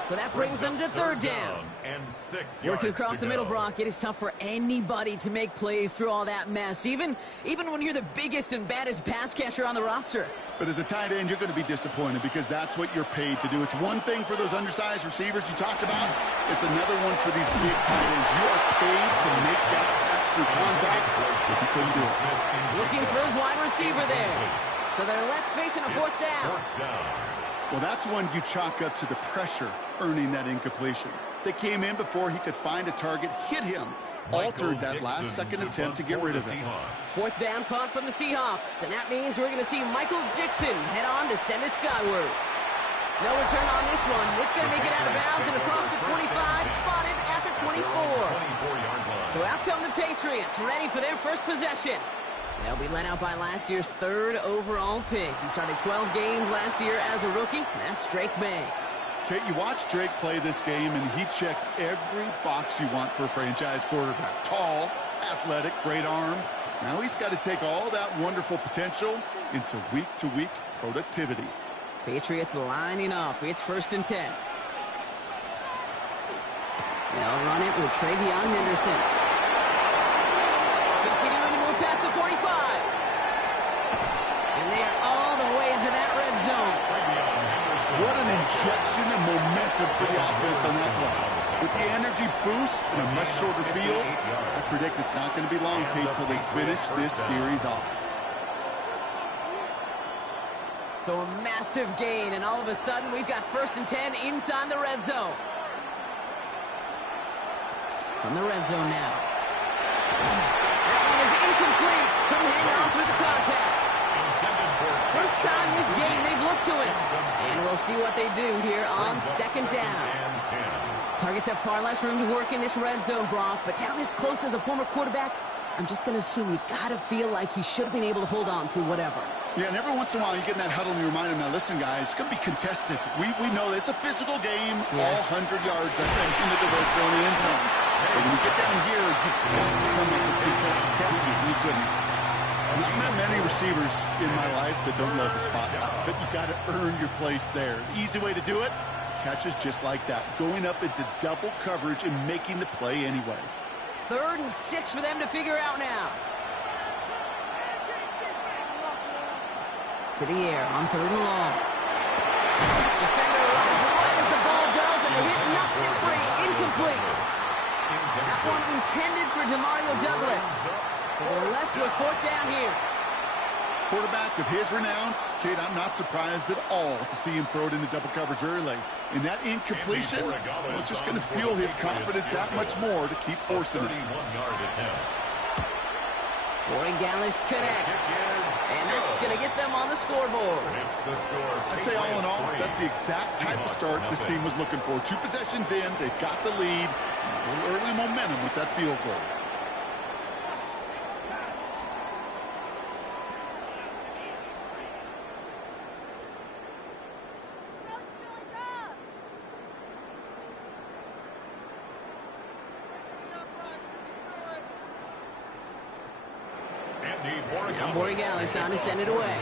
So that brings them to third down. And 6 Working yards across to the middle, go. Brock, it is tough for anybody to make plays through all that mess, even when you're the biggest and baddest pass catcher on the roster. But as a tight end, you're going to be disappointed because that's what you're paid to do. It's one thing for those undersized receivers you talk about. It's another one for these big tight ends. You are paid to make that catch through contact. You couldn't do it. Looking for his wide receiver there. So they're left facing a fourth down. Well, that's one you chalk up to the pressure earning that incompletion. They came in before he could find a target, hit him, altered that last-second attempt to get rid of it. Fourth down punt from the Seahawks, and that means we're going to see Michael Dixon head on to send it skyward. No return on this one. It's going to make it out of bounds and across the 25, spotted at the 24. So out come the Patriots, ready for their first possession. They'll be led out by last year's third overall pick. He started 12 games last year as a rookie. That's Drake May. Kate, you watch Drake play this game, and he checks every box you want for a franchise quarterback. Tall, athletic, great arm. Now he's got to take all that wonderful potential into week-to-week productivity. Patriots lining up. It's 1st and 10. They'll run it with Travion Henderson. Continuing to move past the 45. And they are all the way into that red zone. What an injection and momentum for the offense on that play. With the energy boost in a much shorter field, I predict it's not going to be long, Kate, till they finish this series off. So a massive gain, and all of a sudden we've got 1st and 10 inside the red zone. From the red zone now. That one is incomplete. Couldn't hang on through the contact. First time this game they've looked to it. And we'll see what they do here on 2nd down. Targets have far less room to work in this red zone, Brock, but down this close as a former quarterback, I'm just going to assume you got to feel like he should have been able to hold on through whatever. Yeah, and every once in a while you get in that huddle and you remind him, now listen, guys, it's going to be contested. We know it's a physical game, all 100 yards, I think, into the red zone and end zone. But when you get down here, you've got to come up with contested catches, and he couldn't. Not many receivers in my life that don't love the spotlight, but you got to earn your place there. The easy way to do it, catches just like that, going up into double coverage and making the play anyway. 3rd and 6 for them to figure out now. To the air on 3rd and long. Defender runs right as the ball does, and the hit knocks it free. Incomplete. That one intended for Demario Douglas. So they're left with 4th down here. Quarterback of his renowns, Kate, I'm not surprised at all to see him throw it into double coverage early. And that incompletion, well, it's just going to fuel his confidence that much more to keep forcing it. Gallis connects. And that's going to get them on the scoreboard. I'd say all in all, that's the exact type of start this team was looking for. 2 possessions in, they've got the lead. A little early momentum with that field goal. Now Gallis on to send it away.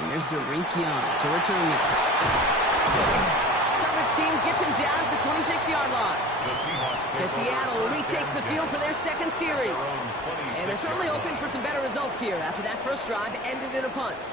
And there's Derinkion to return this. Coverage team gets him down at the 26-yard line. So Seattle retakes the field for their 2nd series. And they're certainly hoping for some better results here after that first drive ended in a punt.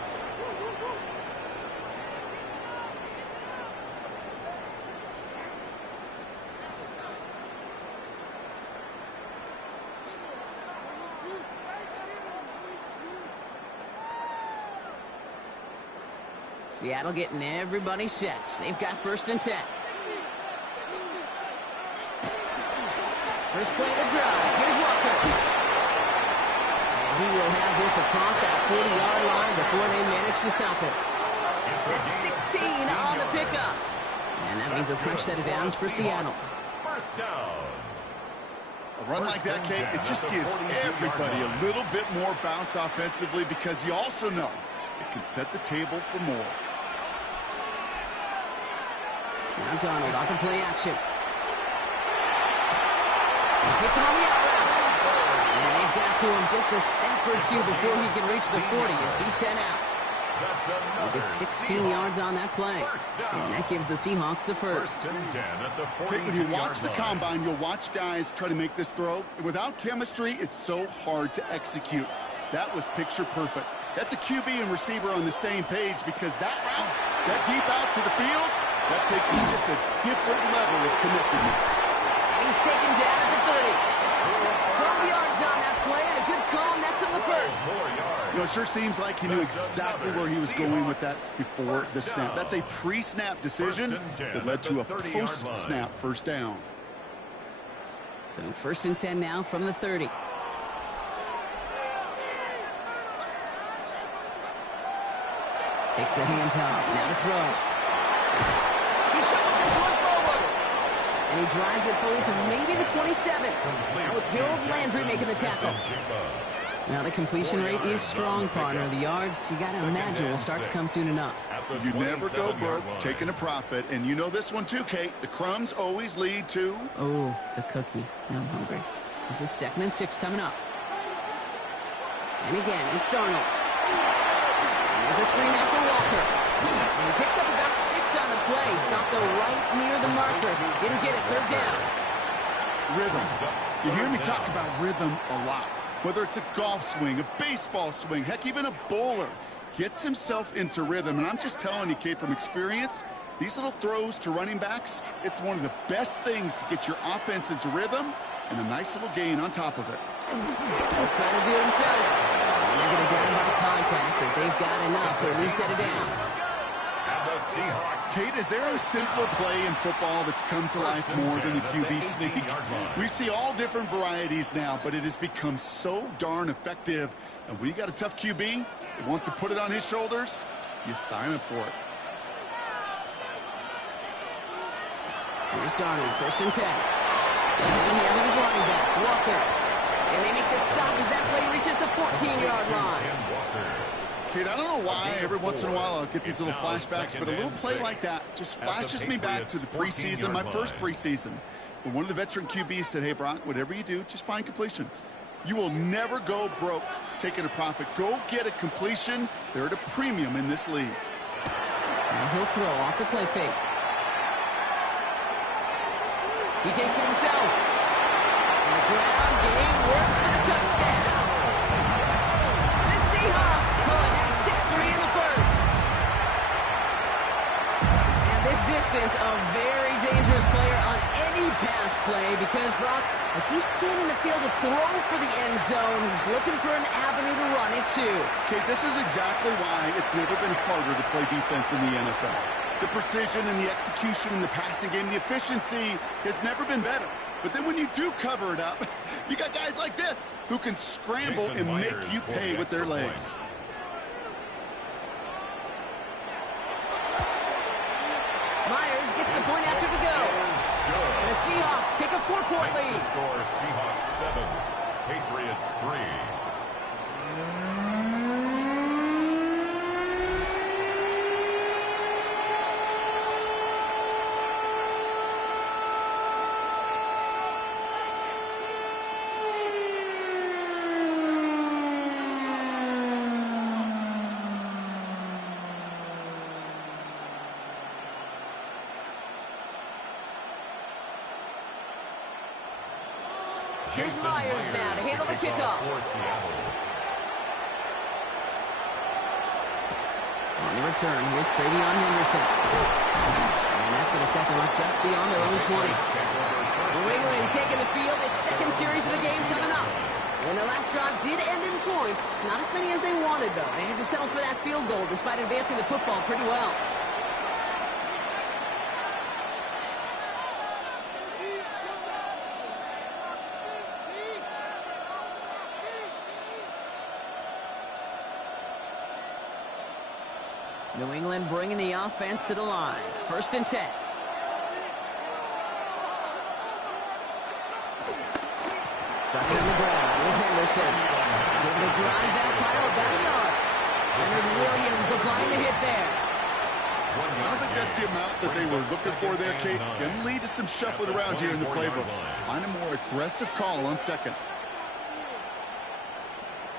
Seattle getting everybody set. They've got 1st and 10. First play of the drive. Here's Walker. And he will have this across that 40-yard line before they manage to stop it. That's 16 on the pickup. And that means a fresh set of downs for Seattle. First down. A run like that, Kate, it just gives everybody a little bit more bounce offensively because you also know it can set the table for more. Now Donald off the play action. Hits him on the out route. it to him just a step or two before he can reach the 40 as he's sent out. He gets 16 yards on that play, and that gives the Seahawks the first. When you watch the combine, you'll watch guys try to make this throw. Without chemistry, it's so hard to execute. That was picture perfect. That's a QB and receiver on the same page because that route, that deep out to the field, that takes him just a different level of connectedness. And he's taken down at the 30. 12 yards on that play and a good call, and that's on the first. You know, it sure seems like he knew exactly where he was going with that before the snap. That's a pre-snap decision that led to a post-snap first down. So 1st and 10 now from the 30. Takes the handoff. Now to throw. He shovels this one forward. And he drives it forward to maybe the 27. That was Harold Landry making the tackle. Now the completion rate is strong, partner. The yards, you got to imagine, will start to come soon enough. You never go broke taking a profit. And you know this one too, Kate. The crumbs always lead to... Oh, the cookie. Now I'm hungry. This is 2nd and 6 coming up. And again, it's Darnold. There's a screen out for Walker. And he picks up about 6 on the play. Stopped though right near the marker. Didn't get it. 3rd down. Rhythm. You hear me talk about rhythm a lot. Whether it's a golf swing, a baseball swing, heck, even a bowler gets himself into rhythm. And I'm just telling you, Kate, from experience, these little throws to running backs, it's one of the best things to get your offense into rhythm and a nice little gain on top of it. They're trying to do it themselves. And they're going to down by contact as they've got enough for a new set of downs. Kate, is there a simpler play in football that's come to life more than the QB sneak? We see all different varieties now, but it has become so darn effective. And when you got a tough QB that wants to put it on his shoulders, you sign up for it. Here's Darnold, 1st and 10. In the hands of his running back, Walker. And they make the stop as that play reaches the 14-yard line. Kate, I don't know why every once in a while I'll get these little flashbacks, but a little play like that just flashes me back to the preseason, my first preseason. When one of the veteran QBs said, hey, Brock, whatever you do, just find completions. You will never go broke taking a profit. Go get a completion. They're at a premium in this league. Now he'll throw off the play fake. He takes it himself. And the ground game works for the touchdown. The Seahawks pull ahead 6-3 in the first. And this distance, a very dangerous player on any pass play because, Brock, as he's scanning the field to throw for the end zone, he's looking for an avenue to run it to. Kate, this is exactly why it's never been harder to play defense in the NFL. The precision and the execution in the passing game, the efficiency has never been better. But then when you do cover it up, you got guys like this who can scramble and make you pay with their legs. Myers gets the point after the go. And the Seahawks take a 4-point lead. Score Seahawks 7, Patriots 3. Here's Myers now to handle the kickoff. On the return, here's Travion Henderson. And that's going to set them up just beyond their own 20. New England taking the field. Its 2nd series of the game coming up. And their last drive did end in points. Not as many as they wanted, though. They had to settle for that field goal despite advancing the football pretty well. New England bringing the offense to the line. 1st and 10. Stuck on the ground with Henderson. He's able to drive that pile about a yard. Leonard Williams applying the hit there. I don't think that's the amount that they were looking for there, Kate. Going to lead to some shuffling around here in the playbook. Find a more aggressive call on 2nd.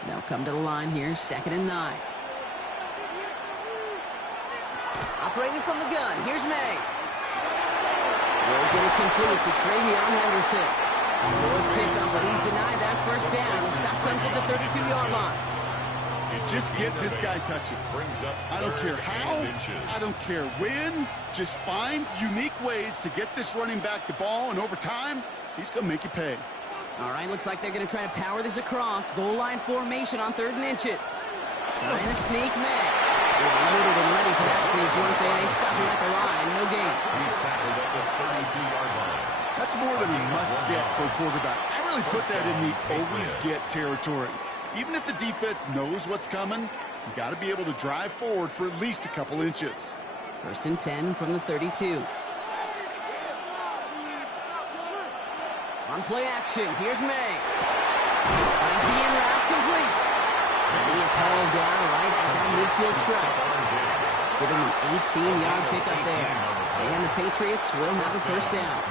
They'll come to the line here, 2nd and 9. Operating from the gun, here's May. Will get it complete to Travion Henderson. Good pickup, but he's denied that first down. The stop comes at the 32-yard line. Just get this guy touches. I don't care how, I don't care when. Just find unique ways to get this running back the ball, and over time, he's going to make you pay. All right, looks like they're going to try to power this across. Goal line formation on 3rd and inches. Trying to sneak May. They're loaded and ready for that sneak, weren't they? They stop him at the line. No gain. He's tackled at the 32-yard line. That's more than a must-get for a quarterback. I really put that in the always-get territory. Even if the defense knows what's coming, you got to be able to drive forward for at least a couple inches. 1st and 10 from the 32. On play action, here's May. Finds the in route complete. And he is hauled down right at that midfield stripe. Give him an 18-yard pickup there. And the Patriots will have a first down.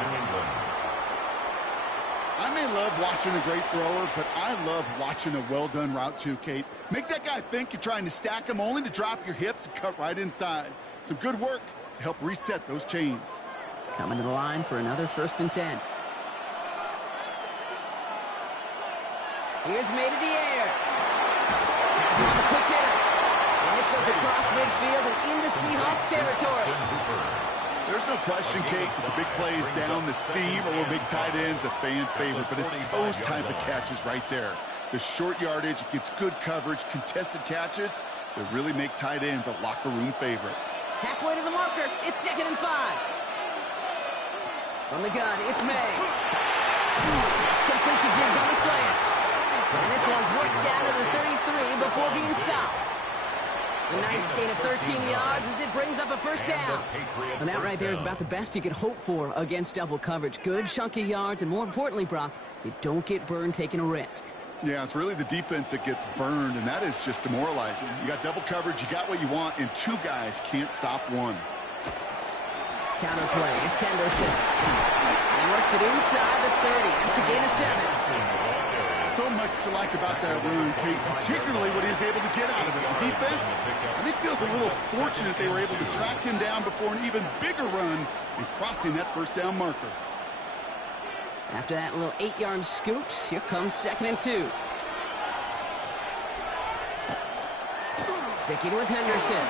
I may love watching a great thrower, but I love watching a well-done route too, Kate. Make that guy think you're trying to stack him only to drop your hips and cut right inside. Some good work to help reset those chains. Coming to the line for another 1st and 10. Here's May to the air. That's not the quick hitter. And this goes across midfield and into Seahawks territory. There's no question, Kate, that the big plays down the seam or big tight ends a fan favorite, but it's those type of catches right there. The short yardage, it gets good coverage, contested catches that really make tight ends a locker room favorite. Halfway to the marker, it's 2nd and 5. From the gun, it's May. It's complete to Diggs on the slant. And this one's worked down to the 33 before being stopped. A nice gain of 13 yards as it brings up a first down. And that right there is about the best you could hope for against double coverage. Good chunky yards, and more importantly, Brock, you don't get burned taking a risk. Yeah, it's really the defense that gets burned, and that is just demoralizing. You got double coverage, you got what you want, and two guys can't stop one. Counter play, it's Henderson. He works it inside the 30. That's a gain of 7. So much to like about that run, Kate, particularly what he was able to get out of it. The defense, I think, feels a little fortunate they were able to track him down before an even bigger run and crossing that first down marker. After that little 8-yard scoot, here comes 2nd and 2. Sticking with Henderson.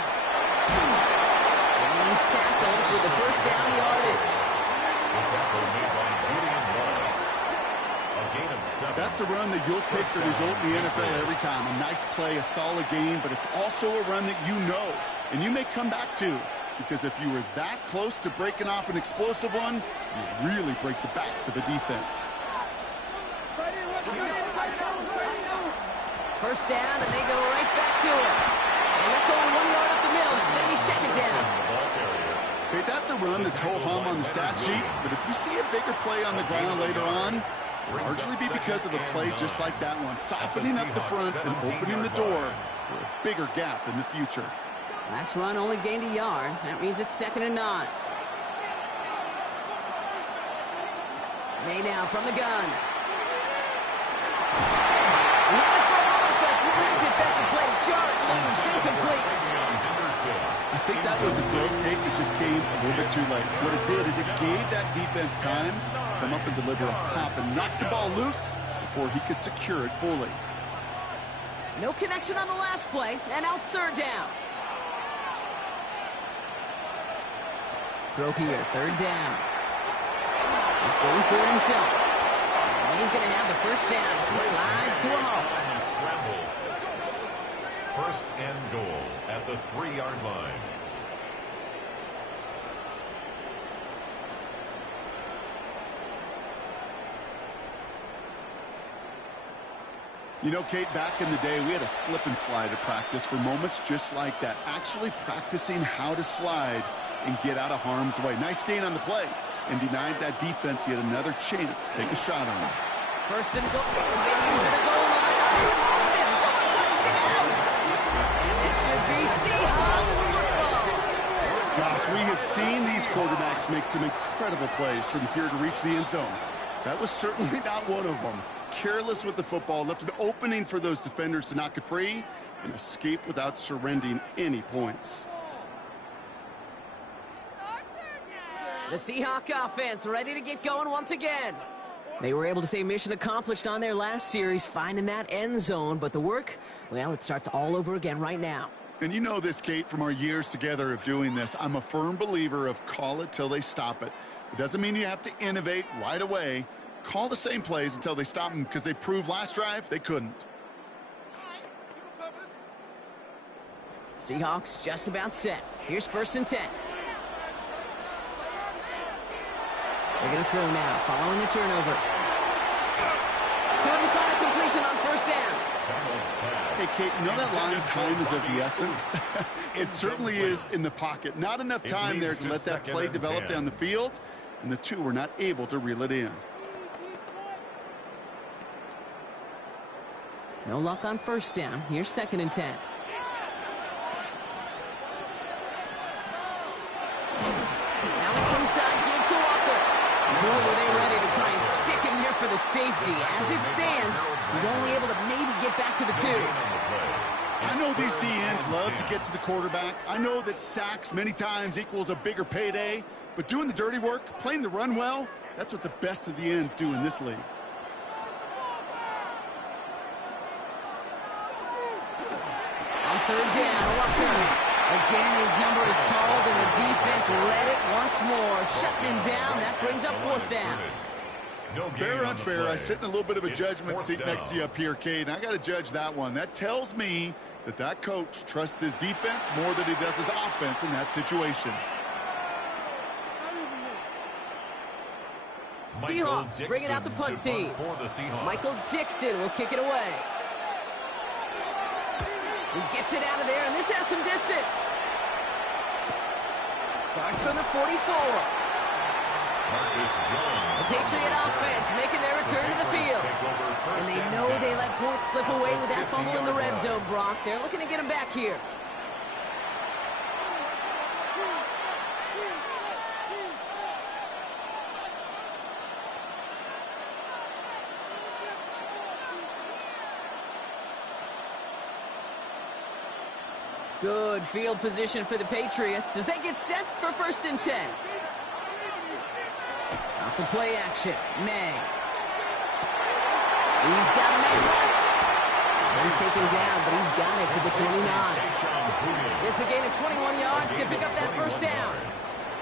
And he's tackled with the first down yardage. That's a run that you'll take the result in the NFL every time. A nice play, a solid game, but it's also a run that you know and you may come back to, because if you were that close to breaking off an explosive one, you really break the backs of a defense. First down, and they go right back to it. And that's only 1 yard up the middle. That'll be 2nd down. Okay, that's a run that's ho-hum on the stat sheet, but if you see a bigger play on the ground later on, largely be because of a play just like that one, softening up the front and opening the door for a bigger gap in the future. Last run only gained a yard. That means it's 2nd and 9. May now from the gun. Defensive play to jar it loose, incomplete. I think that was a throw, Kate, that just came a little bit too late. What it did is it gave that defense time to come up and deliver a pop and knock the ball loose before he could secure it fully. No connection on the last play, and now it's 3rd down. Throw here, 3rd down. He's going for it himself. And he's going to have the first down as he slides to a halt. First and goal at the 3-yard line. You know, Kate, back in the day, we had a slip and slide at practice for moments just like that. Actually practicing how to slide and get out of harm's way. Nice gain on the play, and denied that defense yet another chance to take a shot on him. First and goal. Maybe into the goal line. Oh, he lost it. Someone punched it out. And it should be Seahawks football. Gosh, we have seen these quarterbacks make some incredible plays from here to reach the end zone. That was certainly not one of them. careless with the football, left an opening for those defenders to knock it free and escape without surrendering any points. The Seahawk offense ready to get going once again. They were able to say mission accomplished on their last series, finding that end zone. But the work, well, it starts all over again right now. And you know this, Kate, from our years together of doing this. I'm a firm believer of call it till they stop it. It doesn't mean you have to innovate right away. Call the same plays until they stop them, because they proved last drive they couldn't. Seahawks just about set. Here's 1st and 10. They're going to throw now, following the turnover. Couldn't find a completion on 1st down. Hey, Kate, you know that line time is of the essence? It certainly is in the pocket. Not enough time there to let that play develop down the field, and the two were not able to reel it in. No luck on 1st down. Here's 2nd and 10. Now inside, give to Walker. Boy, were they ready to try and stick him there for the safety. As it stands, he's only able to maybe get back to the 2. I know these DNs love to get to the quarterback. I know that sacks many times equals a bigger payday, but doing the dirty work, playing the run well, that's what the best of the ends do in this league. On 3rd down, Walker. Again, his number is called, and the defense read it once more. Shutting him down. That brings up 4th down. Fair or unfair, I sit in a little bit of a judgment seat next to you up here, Cade, and I got to judge that one. That tells me that that coach trusts his defense more than he does his offense in that situation. Seahawks bring it out the punt team. Michael Dixon will kick it away. He gets it out of there, and this has some distance. Starts from the 44. The Patriot offense making their return to the field. And they know they let points slip away with that fumble in the red zone, Brock. They're looking to get him back here. Good field position for the Patriots as they get set for 1st and 10. Off the play action, May. He's got a man left. He's taken down, but he's got it to the 29. It's a gain of 21 yards to pick up that 1st down.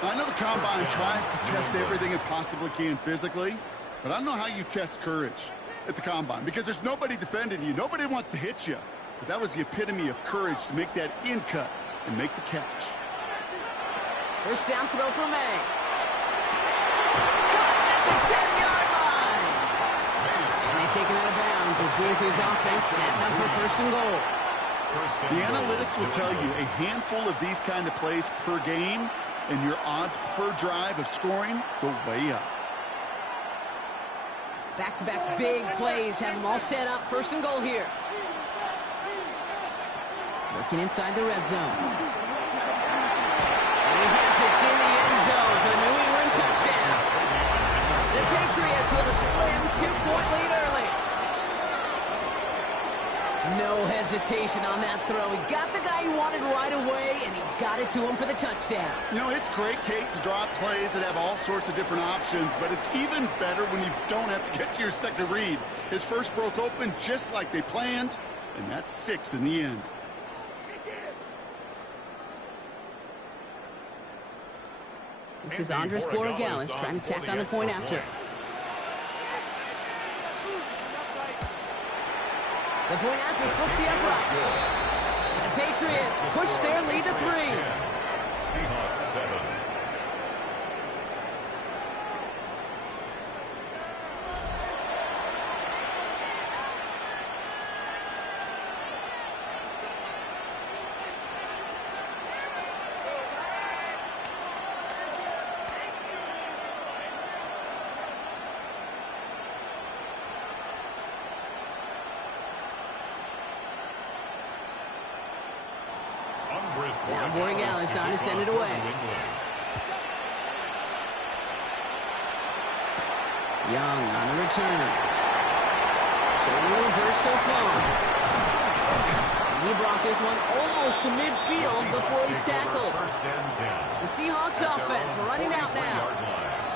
I know the Combine tries to test everything it possibly can physically, but I don't know how you test courage at the Combine, because there's nobody defending you. Nobody wants to hit you. But that was the epitome of courage to make that in cut and make the catch. 1st down throw for May. Caught at the 10-yard line. And they take him out of bounds, which means his offense setting up for 1st and goal. The analytics will tell you a handful of these kind of plays per game, and your odds per drive of scoring go way up. Back-to-back big plays have them all set up. 1st and goal here. Working inside the red zone. And he has it in the end zone for the New England touchdown. The Patriots with a slim 2-point lead early. No hesitation on that throw. He got the guy he wanted right away, and he got it to him for the touchdown. You know, it's great, Kate, to draw up plays that have all sorts of different options, but it's even better when you don't have to get to your second read. His first broke open just like they planned, and that's 6 in the end. This is Andres Borregales trying to tack on the point after. The point after splits the uprights. And the Patriots push their lead to 3. Seahawks 7. Now Borregales on to send it away. Young on the return. Reverse so far. He brought this one almost to midfield before he's tackled. The Seahawks offense running out now.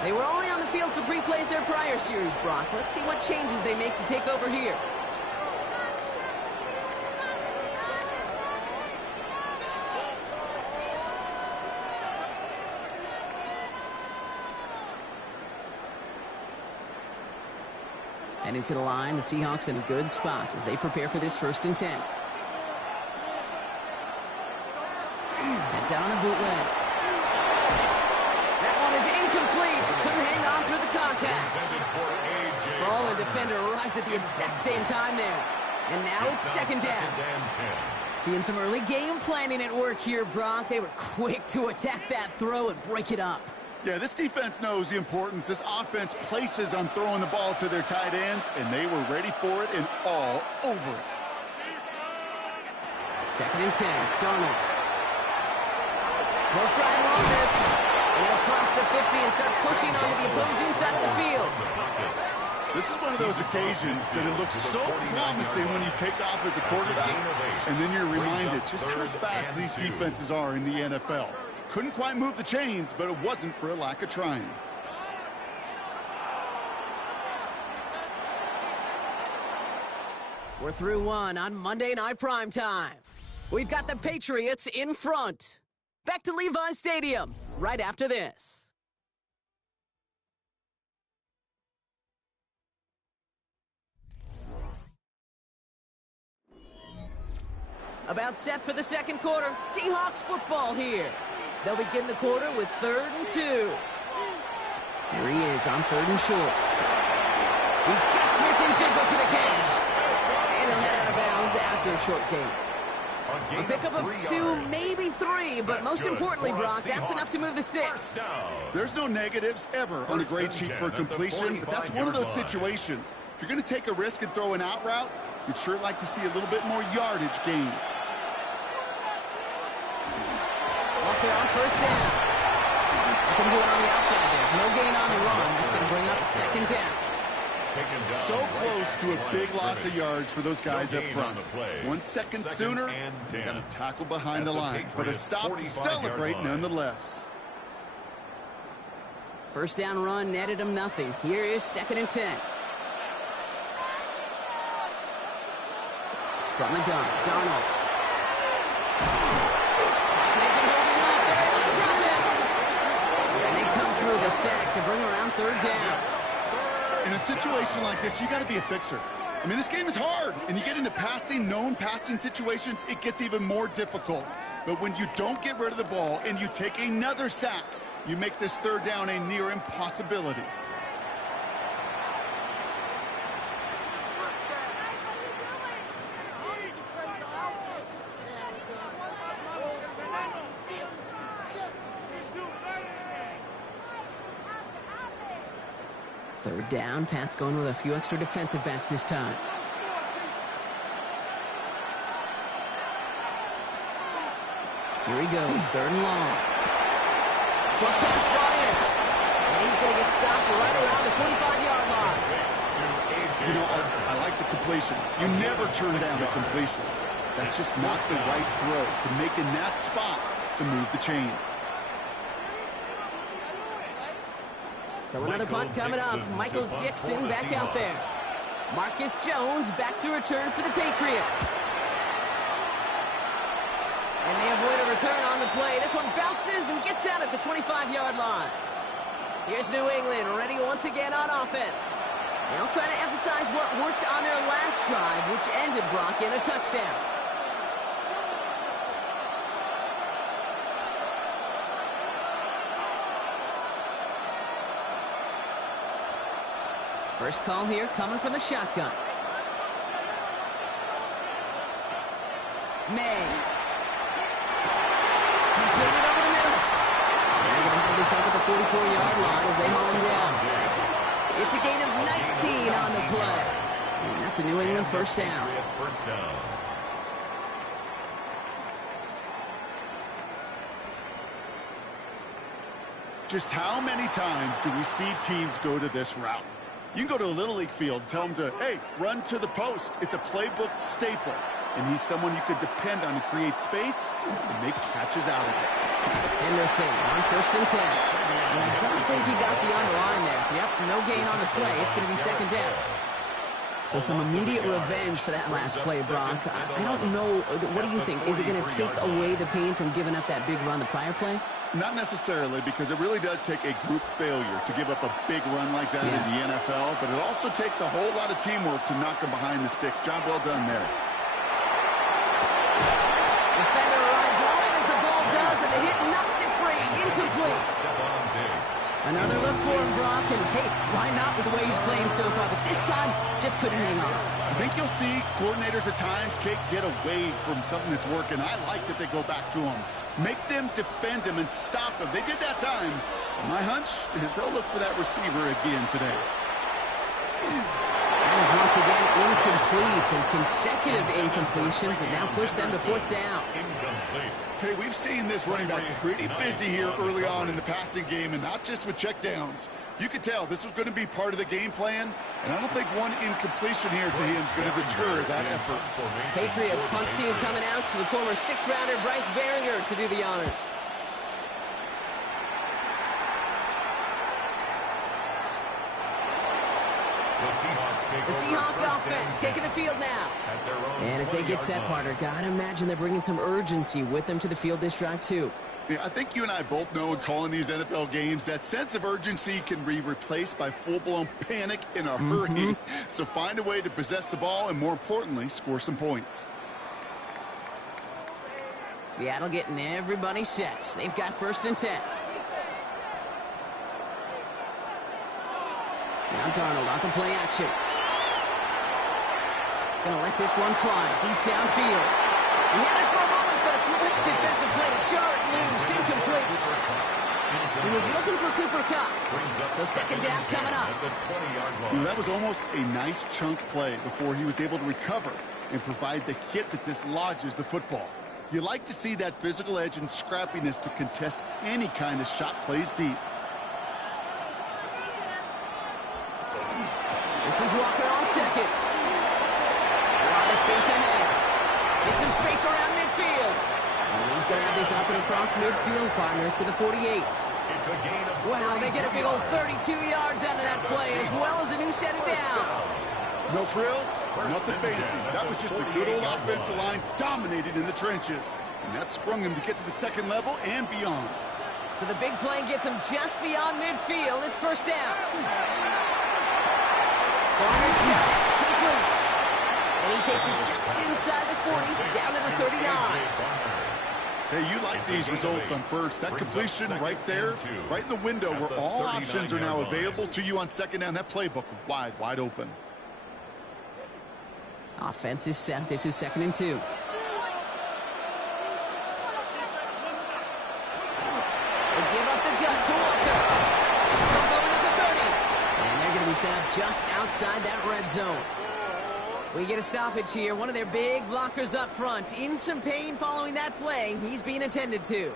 They were only on the field for 3 plays their prior series, Brock. Let's see what changes they make to take over here. And into the line, the Seahawks in a good spot as they prepare for this 1st and 10. That's out on a bootleg. That one is incomplete. Couldn't hang on through the contact. Ball and defender arrived at the exact same time there. And now it's 2nd down. Seeing some early game planning at work here, Brock. They were quick to attack that throw and break it up. Yeah, this defense knows the importance this offense places on throwing the ball to their tight ends, and they were ready for it and all over it. 2nd and 10, Darnold. They'll try and run this. And they'll cross the 50 and start pushing onto the opposing side of the field. This is one of those occasions that it looks so promising when you take off as a quarterback, and then you're reminded just how fast these defenses are in the NFL. Couldn't quite move the chains, but it wasn't for a lack of trying. We're through one on Monday Night Primetime. We've got the Patriots in front. Back to Levi's Stadium right after this. About set for the 2nd quarter. Seahawks football here. They'll begin the quarter with 3rd and 2. Here he is on 3rd and short. He's got Smith and Jigba for the catch. And he'll head out of bounds after a short gain. A pickup of 2, maybe 3, but most importantly, Brock, that's enough to move the sticks. There's no negatives ever on a grade sheet for completion, but that's one of those situations. If you're going to take a risk and throw an out route, you'd sure like to see a little bit more yardage gained. Walker on 1st down. Can do it on the outside there. No gain on the run. That's going to bring up 2nd down. So close to a big loss of yards for those guys up front. 1 second sooner, they got a tackle behind the line, but a stop to celebrate nonetheless. 1st down run netted him nothing. Here is 2nd and 10. From the gun, Darnold. And they come through the sack to bring around 3rd down. In a situation like this, you got to be a fixer. I mean, this game is hard, and you get into known passing situations, it gets even more difficult. But when you don't get rid of the ball and you take another sack, you make this 3rd down a near impossibility. Third down, Pat's going with a few extra defensive backs this time. Here he goes, 3rd and long. Short pass brought in. And he's going to get stopped right around the 45-yard line. You know, I like the completion. You never turn down a completion. That's just not the right throw to make in that spot to move the chains. So another punt coming up. Michael Dixon back out there. Marcus Jones back to return for the Patriots. And they avoid a return on the play. This one bounces and gets out at the 25-yard line. Here's New England ready once again on offense. They'll try to emphasize what worked on their last drive, which ended, Brock, in a touchdown. First call here coming from the shotgun. May. Completed over the middle. They're going to have this up at the 44-yard line as they haul him down. It's a gain of 19 on the play. And that's a New England first down. Just how many times do we see teams go to this route? You can go to a Little League field, tell him to, hey, run to the post. It's a playbook staple. And he's someone you could depend on to create space and make catches out of it. Henderson on 1st and 10. And I don't think he got beyond the line there. Yep, no gain on the play. It's going to be 2nd down. So some immediate revenge for that last play, Brock. I don't know. What do you think? Is it going to take away the pain from giving up that big run the prior play? Not necessarily, because it really does take a group failure to give up a big run like that in the NFL, but it also takes a whole lot of teamwork to knock them behind the sticks. Job well done there. Defender arrives right as the ball does, and the hit knocks it free. Incomplete. Another look for him, Brock, and hey, why not with the way he's playing so far? But this time, just couldn't hang on. I think you'll see coordinators at times, Kate, get away from something that's working. I like that they go back to him. Make them defend him and stop him. They did that time. And my hunch is they'll look for that receiver again today. That is once again incomplete, and consecutive incompletions have now pushed them to 4th down. Okay, we've seen this running back pretty busy here early on in the passing game, and not just with checkdowns. You could tell this was going to be part of the game plan, and I don't think one incompletion here to him is going to deter that effort. Patriots punt team coming out to the former 6th-rounder Bryce Behringer to do the honors. The Seahawks offense taking the field now. And as they get set, partner, gotta imagine they're bringing some urgency with them to the field this drive, too. Yeah, I think you and I both know in calling these NFL games that sense of urgency can be replaced by full-blown panic in a hurry. So find a way to possess the ball and, more importantly, score some points. Seattle getting everybody set. They've got 1st and 10. Now Darnold on the play action. Gonna let this one fly deep downfield. He had it for a moment, but a great defensive play to jar it loose. Incomplete. He was looking for Cooper Kupp. So 2nd down coming up. That was almost a nice chunk play before he was able to recover and provide the hit that dislodges the football. You like to see that physical edge and scrappiness to contest any kind of shot plays deep. This is Walker on 2nd. A lot of space ahead. Get some space around midfield. And he's going to have this up and across midfield, partner, to the 48. Wow, they get a big old 32 yards out of that play, as well as a new set of downs. No frills, nothing fancy. That was just a good old offensive line dominated in the trenches. And that sprung him to get to the 2nd level and beyond. So the big play gets him just beyond midfield. It's 1st down. Barner's got it. It's complete. And he takes it just inside the 40, down to the 39. Hey, you like these results on 1st. That completion right there, right in the window where all options are now available to you on 2nd down. That playbook wide open. Offense is set. This is 2nd and 2. They give up the gut to Walker. Still going to the 30. And they're going to be set up just outside that red zone. We get a stoppage here. One of their big blockers up front. In some pain following that play. He's being attended to.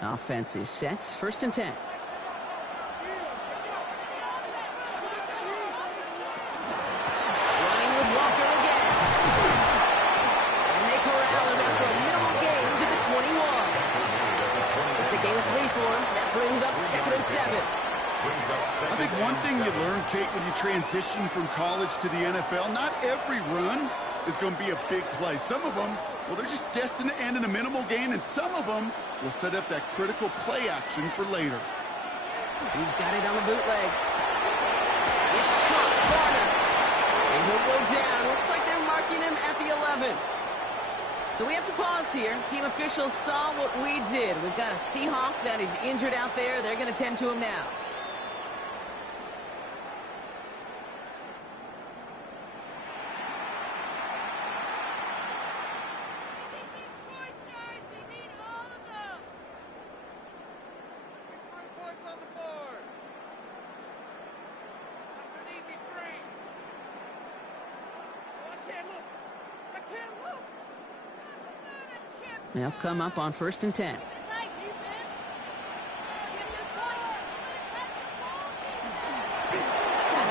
Offense is set. 1st and 10. Running with Walker again. And they corral him after a minimal gain to the 21. It's a gain of 3 for him. That brings up 2nd and 7. I think one thing you learn, Kate, when you transition from college to the NFL, not every run is going to be a big play. Some of them, well, they're just destined to end in a minimal gain, and some of them will set up that critical play action for later. He's got it on the bootleg. It's caught, corner. And he'll go down. Looks like they're marking him at the 11. So we have to pause here. Team officials saw what we did. We've got a Seahawk that is injured out there. They're going to tend to him now. They'll come up on 1st and 10.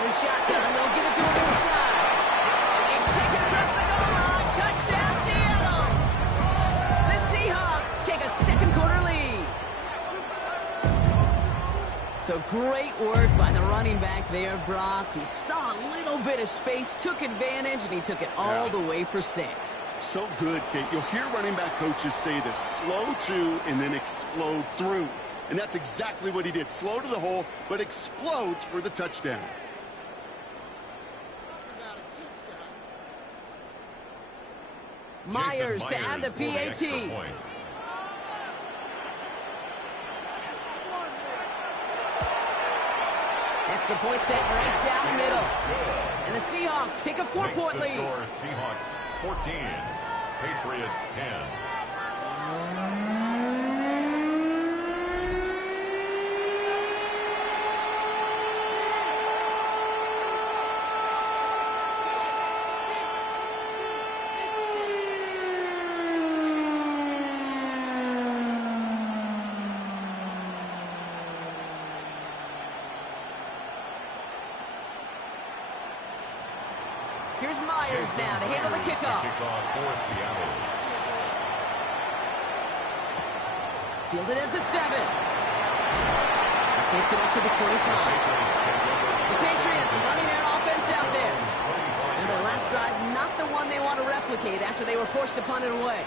Shotgun, they'll give it to him inside. And they take it across the goal line. Touchdown, Seattle. The Seahawks take a second quarter lead. So great work by the running back there, Brock. He saw a little bit of space, took advantage, and he took it all the way for 6. So good, Kate. You'll hear running back coaches say this: slow to and then explode through. And that's exactly what he did. Slow to the hole, but explodes for the touchdown. Myers to add the PAT. Extra point set right down the middle. And the Seahawks take a 4-point lead. Seahawks 14, Patriots 10. Here's Myers now to handle the kickoff. For Seattle. Fielded at the 7. This makes it up to the 25. The Patriots running their offense out there. And their last drive, not the one they want to replicate after they were forced to punt it away.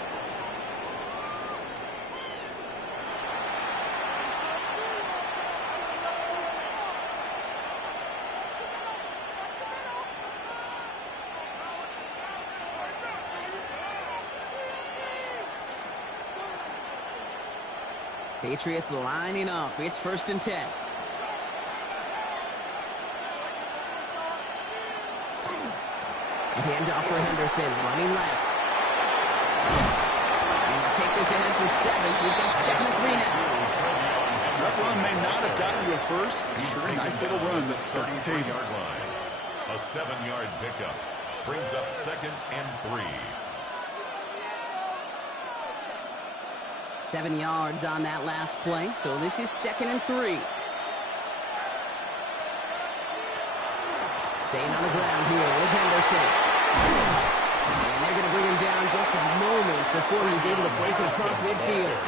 Patriots lining up. It's 1st and 10. A handoff for Henderson, running left. And we'll take this ahead for 7. We've got 2nd and 3 now. That run may not have gotten you a first. Sure, nice little run to start the table. Line. A 7-yard pickup brings up 2nd and 3. 7 yards on that last play, so this is 2nd and 3. Staying on the ground here with Henderson. And they're going to bring him down just a moment before he's able to break it across midfield.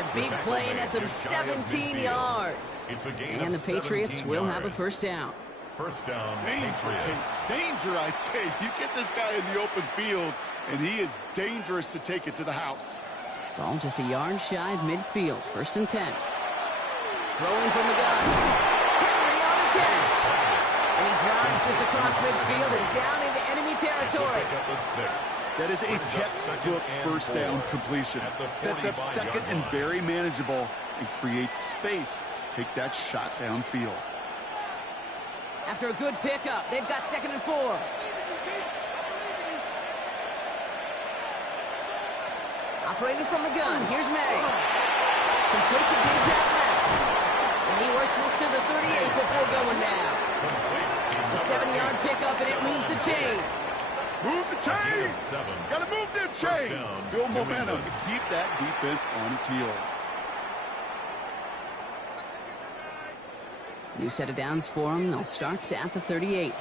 The big play, and that's him 17 yards. And the Patriots will have a 1st down. 1st down, Patriots. Danger, I say. You get this guy in the open field, and he is dangerous to take it to the house. Ball just a yard shy of midfield. 1st and 10. Throwing from the gun. Henry on the catch. And he drives this across midfield and down into enemy territory. That is a textbook 1st down completion. Sets up 2nd and very manageable and creates space to take that shot downfield. After a good pickup, they've got 2nd and 4. Operating from the gun, here's May. Complete to Diggs out left. And he works this to the 38 before going down. A 7-yard pickup, and it moves the chains. Move the chains! Gotta move them chains! Build momentum to keep that defense on its heels. New set of downs for them. They'll start at the 38.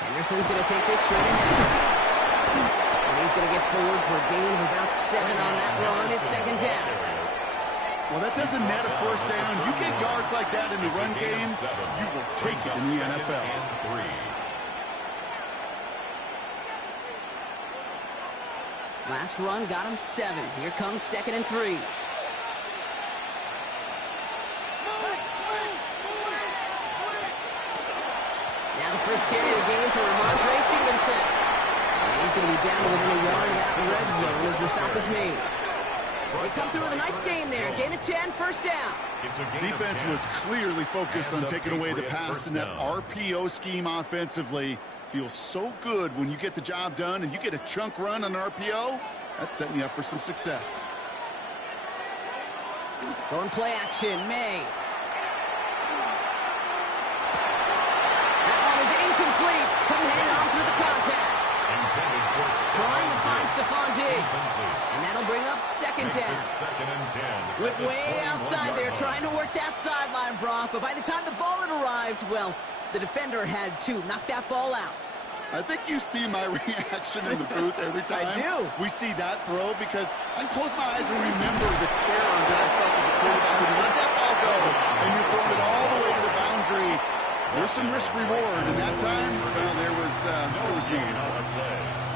Henderson's going to take this straight ahead. And he's going to get forward for a gain of about 7 on that run. It's 2nd down. Well, that doesn't net a 1st down. You get yards like that in the run game, you will take it in the NFL. Last run got him 7. Here comes 2nd and 3. Now the first carry of the game for Ramondre Stevenson. And he's going to be down to within a yard of that red zone as the stop is made. They come through with a nice gain there. Gain of 10, 1st down. Defense was clearly focused on taking away the pass, and that RPO scheme offensively feels so good when you get the job done and you get a chunk run on RPO. That's setting you up for some success. Going play action, May. That one is incomplete. Couldn't hang on through the contact. Trying to find Stephon Diggs. And that'll bring up second down. Went way outside there, trying to work that sideline, Brock. But by the time the ball had arrived, well, the defender had to knock that ball out. I think you see my reaction in the booth every time I do. we see that throw, because I can close my eyes and remember the terror that I felt as a quarterback when you let that ball go and you're throwing it all the way to the boundary. There's some risk reward, and that time, well, there was none.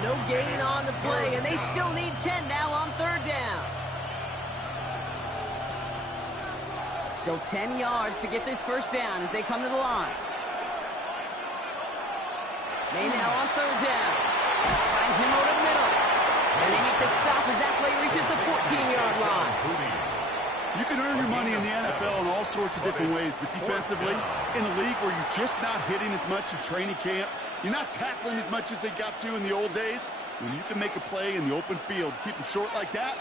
No gain on the play, and they still need 10 now on third down. Still 10 yards to get this first down as they come to the line. May now on third down. Finds him over the middle. And they make the stop as that play reaches the 14-yard line. You can earn your money in the NFL in all sorts of different ways, but defensively, in a league where you're just not hitting as much in training camp, you're not tackling as much as they got to in the old days, when you can make a play in the open field, keep them short like that,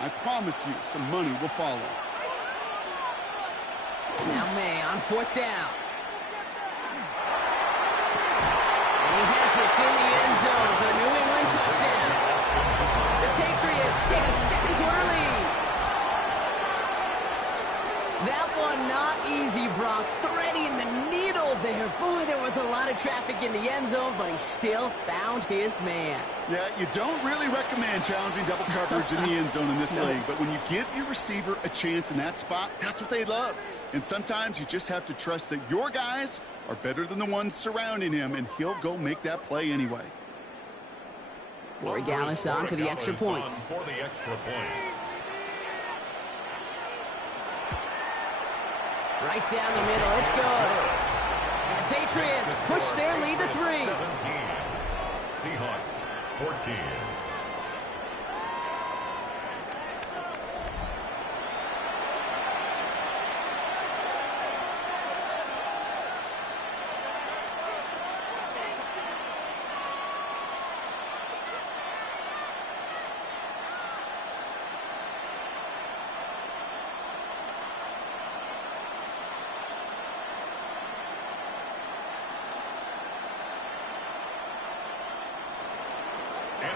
I promise you some money will follow. Now May on fourth down. And he has it in the end zone for the New England touchdown. The Patriots take a second quarter lead. That one not easy, Brock. Threading the needle there. Boy, there was a lot of traffic in the end zone, but he still found his man. Yeah, you don't really recommend challenging double coverage in the end zone in this league, but when you give your receiver a chance in that spot, that's what they love. And sometimes you just have to trust that your guys are better than the ones surrounding him, and he'll go make that play anyway. Corey Gallis on for the extra point. Right down the middle, it's good. And the Patriots push their lead to 3. 17. Seahawks 14.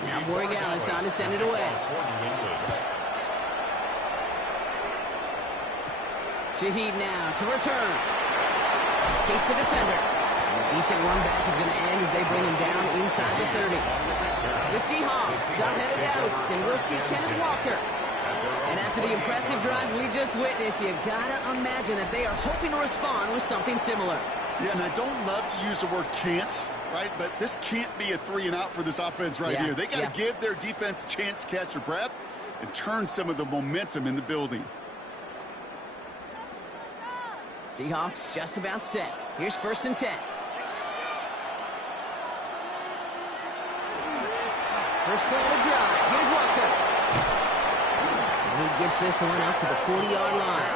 Now Corey Gallis on to send it away. Shaheed now to return. Escapes the defender. And a decent run back is going to end as they bring him down inside the 30. The Seahawks start headed out, and we'll see Kenneth Walker. And after the impressive drive we just witnessed, you gotta imagine that they are hoping to respond with something similar. Yeah, and I don't love to use the word can't, right? But this can't be a 3-and-out for this offense right here. They got to give their defense a chance to catch their breath and turn some of the momentum in the building. Seahawks just about set. Here's 1st and 10. First play of the drive. Here's Walker. And he gets this one out to the 40-yard line.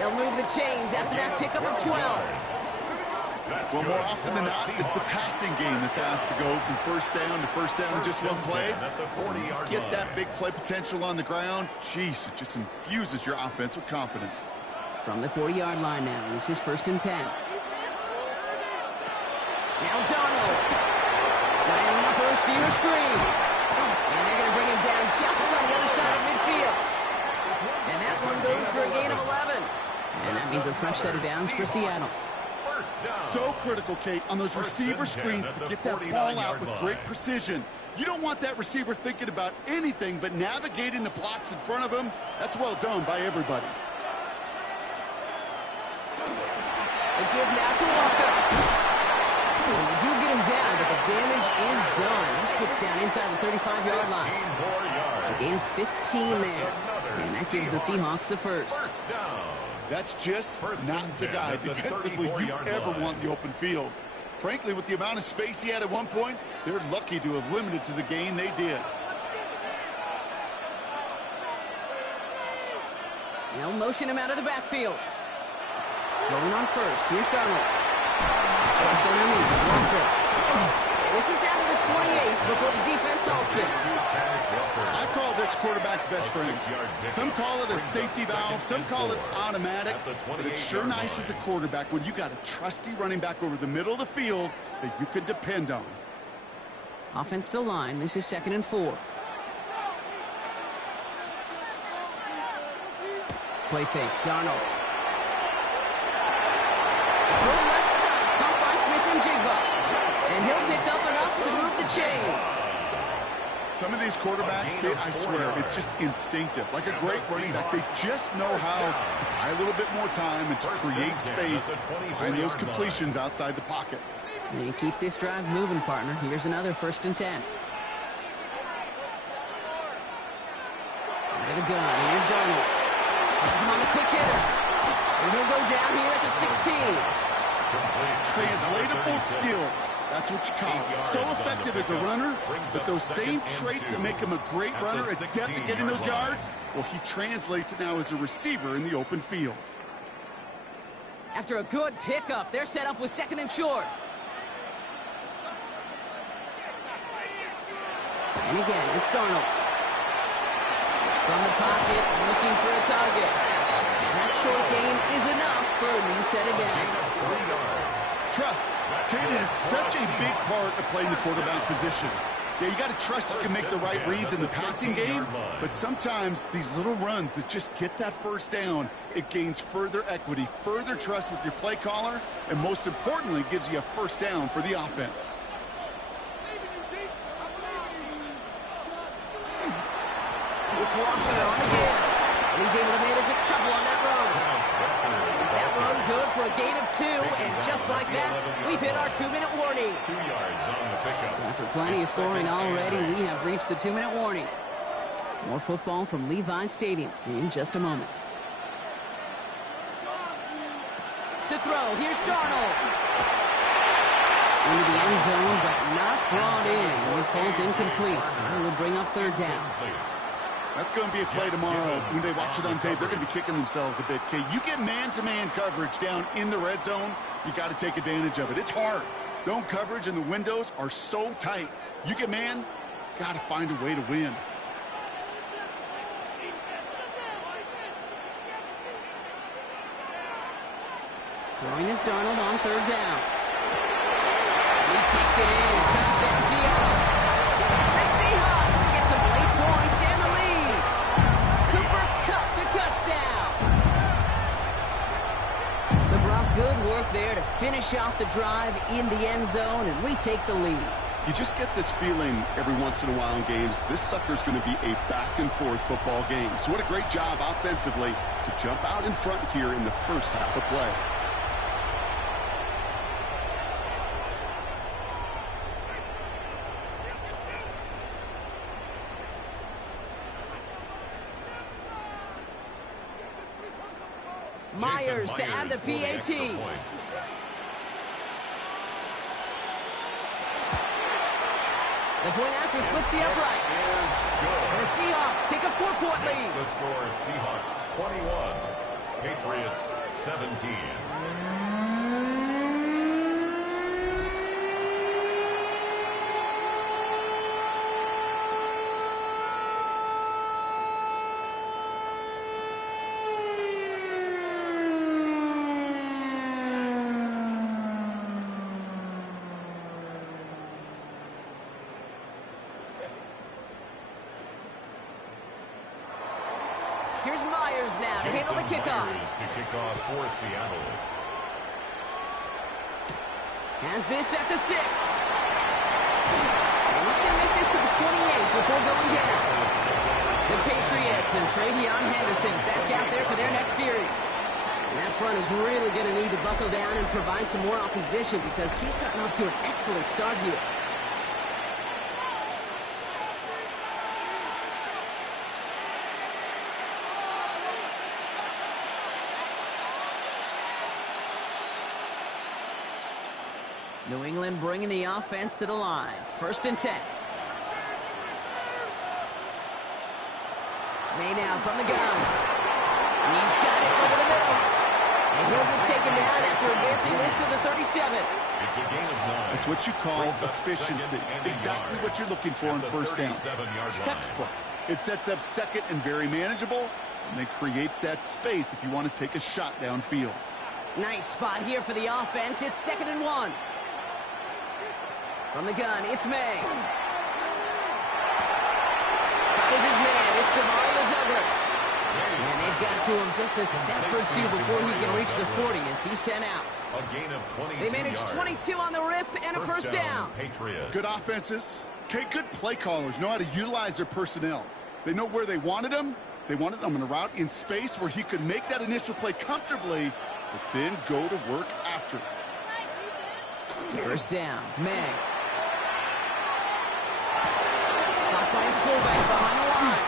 They'll move the chains after that pickup of 12. Well, more often than not, it's the passing game that's asked to go from first down in just one play. Get that big play potential on the ground. Jeez, it just infuses your offense with confidence. From the 40-yard line now, this is 1st and 10. Now Donald. Dialing up a receiver screen. And they're going to bring him down just on the other side of midfield. And that one goes for a gain of 11. And that means a fresh set of downs for Seattle. So critical, Kate, on those receiver screens to get that ball out with great precision. You don't want that receiver thinking about anything but navigating the blocks in front of him. That's well done by everybody. They give now to Walker. And they do get him down, but the damage is done. This gets down inside the 35-yard line. A gain of 15 there. And that gives the Seahawks the first. That's just not the guy defensively you ever want in the open field. Frankly, with the amount of space he had at one point, they're lucky to have limited to the gain they did. They'll motion him out of the backfield. Rolling on first. Here's Donald. Tucked underneath. Walker. This is down to the 28 before the defense halts it. I call this quarterback's best friend. Some call it a safety valve, some call it automatic, but it's sure nice as a quarterback when you got a trusty running back over the middle of the field that you can depend on. Offense to line. This is 2nd and 4. Play fake. Darnold. Throw left side. Caught by Smith and Jigba. And he'll pick up enough to move the chains. Some of these quarterbacks, Kate, I swear, it's just instinctive. Like a great running back, they just know how to buy a little bit more time and to create space to find those completions outside the pocket. You keep this drive moving, partner. Here's another 1st and 10. Under the gun. Here's Darnold. Has him on the quick hitter. And he'll go down here at the 16. Translatable skills. That's what you call it. So effective as a runner, but those same traits that make him a great runner, adept at getting those yards, well, he translates it now as a receiver in the open field. After a good pickup, they're set up with 2nd and short. And again, it's Darnold. From the pocket, looking for a target. And that short gain is enough for a new set of down. Trust. Kate, is such a big part of playing the quarterback position. Yeah, you got to trust you can make the right reads in the passing game, but sometimes these little runs that just get that 1st down, it gains further equity, further trust with your play caller, and most importantly, gives you a 1st down for the offense. It's Walker on again. And he's able to manage a couple on that run. That run good for a gain of 2, and just like that, we've hit our 2-minute warning. 2 yards on the pickup. So after plenty of scoring already, we have reached the 2-minute warning. More football from Levi's Stadium in just a moment. To throw, here's Darnold. Into the end zone, but not brought in. It falls incomplete. It will bring up 3rd down. That's going to be a play tomorrow. When they watch it on tape, they're going to be kicking themselves a bit. Okay, you get man-to-man coverage down in the red zone, you got to take advantage of it. It's hard. Zone coverage and the windows are so tight. You get man, got to find a way to win. Throwing is Darnold on 3rd down. He takes it in. Touchdown Seahawks. The Seahawks get some late points and the lead. Cooper Kupp the touchdown. So Brock, good work there to finish off the drive in the end zone, and we take the lead. You just get this feeling every once in a while in games, this sucker's going to be a back-and-forth football game. So what a great job offensively to jump out in front here in the 1st half of play. Myers to add the PAT. The point after splits the uprights. And the Seahawks take a 4-point lead. The score is Seahawks 21, Patriots 17. Here's Myers now to handle the kickoff. To kick off for Seattle. Has this at the 6. And he's going to make this to the 28 before going down. The Patriots and Travion Henderson back out there for their next series. And that front is really going to need to buckle down and provide some more opposition because he's gotten off to an excellent start here. New England bringing the offense to the line. 1st and 10. May now from the gun. He's got it over the middle. And he'll get taken down after advancing this this to the 37. It's a gain of 9. That's what you call efficiency. Exactly what you're looking for on first down. Textbook. It sets up second and very manageable, and it creates that space if you want to take a shot downfield. Nice spot here for the offense. It's 2nd and 1. From the gun, it's May. Finds his man. It's Mario Douglas. And they've got to him just a step or two before he can reach the 40 as he's sent out. A gain of 22 They managed 22 on the rip and a first down. Patriots. Good offenses. Okay, good play callers know how to utilize their personnel. They know where they wanted him. They wanted him in a route in space where he could make that initial play comfortably, but then go to work after. First down, May. Caught by his fullback behind the line.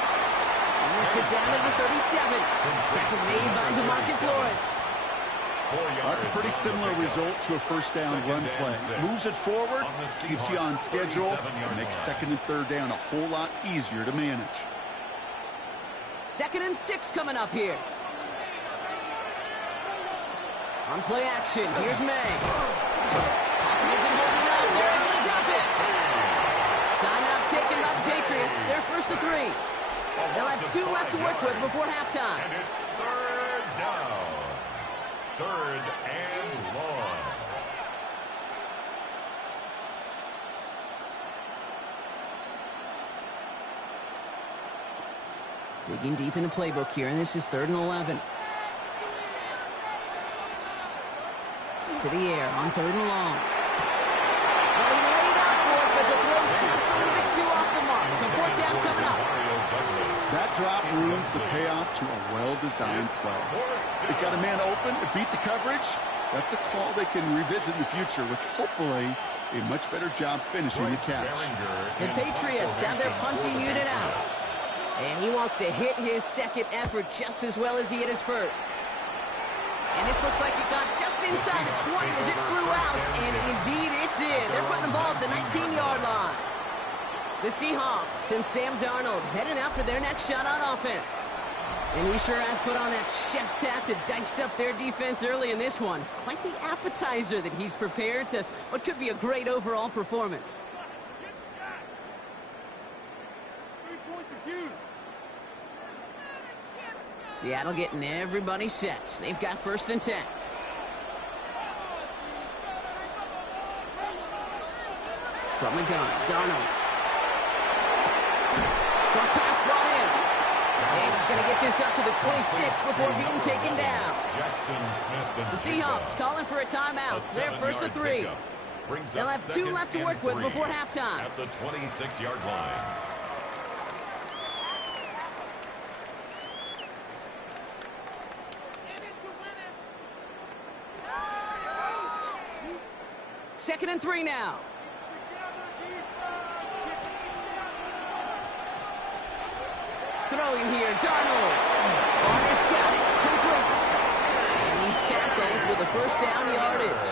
And lets it down to the 37. Tackle made by DeMarcus Lawrence. That's a pretty similar result to a first down run play. Moves it forward, keeps you on schedule, and makes 2nd and 3rd down a whole lot easier to manage. 2nd and 6 coming up here. On play action, here's May. Pocket isn't holding up. They're able to drop it. Timeout taken by the Patriots. They're 1st and 3. They'll have 2 left to work with before halftime. And it's 3rd down. 3rd and long. Digging deep in the playbook here, and this is 3rd and 11. To the air on 3rd and long. Well, he laid out for it, but the throw just a little bit too off the mark. So 4th down coming up. That drop ruins the payoff to a well-designed play. It got a man open, it beat the coverage. That's a call they can revisit in the future with hopefully a much better job finishing the catch. The Patriots have their punting unit out. And he wants to hit his 2nd effort just as well as he hit his 1st. And this looks like it got just inside the 20 as it flew out. And indeed it did. They're putting the ball at the 19-yard line. The Seahawks and Sam Darnold heading out for their next shot on offense. And he sure has put on that chef's hat to dice up their defense early in this one. Quite the appetizer that he's prepared to what could be a great overall performance. 3 points are huge. Seattle getting everybody set. They've got 1st and 10. From the gun, Darnold. Short pass brought in. And he's going to get this up to the 26 before being taken down. The Seahawks calling for a timeout. They're 1st and 3. They'll have 2 left to work with before halftime. At the 26-yard line. Second and 3 now. Throwing here, Darnold. Warner's got it. Complete. And he's tackled with a 1st down yardage.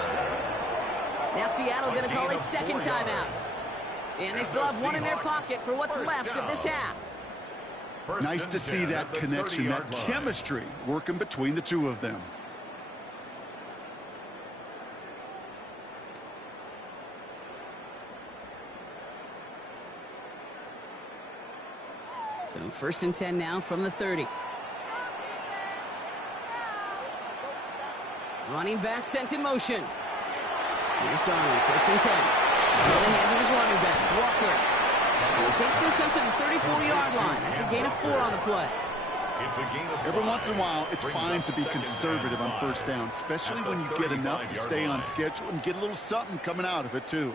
Now Seattle going to call it 2nd timeout. And they still have 1 in their pocket for what's left of this half. Nice to see that connection, that chemistry working between the two of them. So 1st and 10 now from the 30. Running back sent in motion. Here's Darnold, 1st and 10. Into the hands of his running back, Walker. He takes this up to the 34-yard line. That's a gain of 4 on the play. Every once in a while, it's fine to be conservative on 1st down, especially when you get enough to stay on schedule and get a little something coming out of it, too.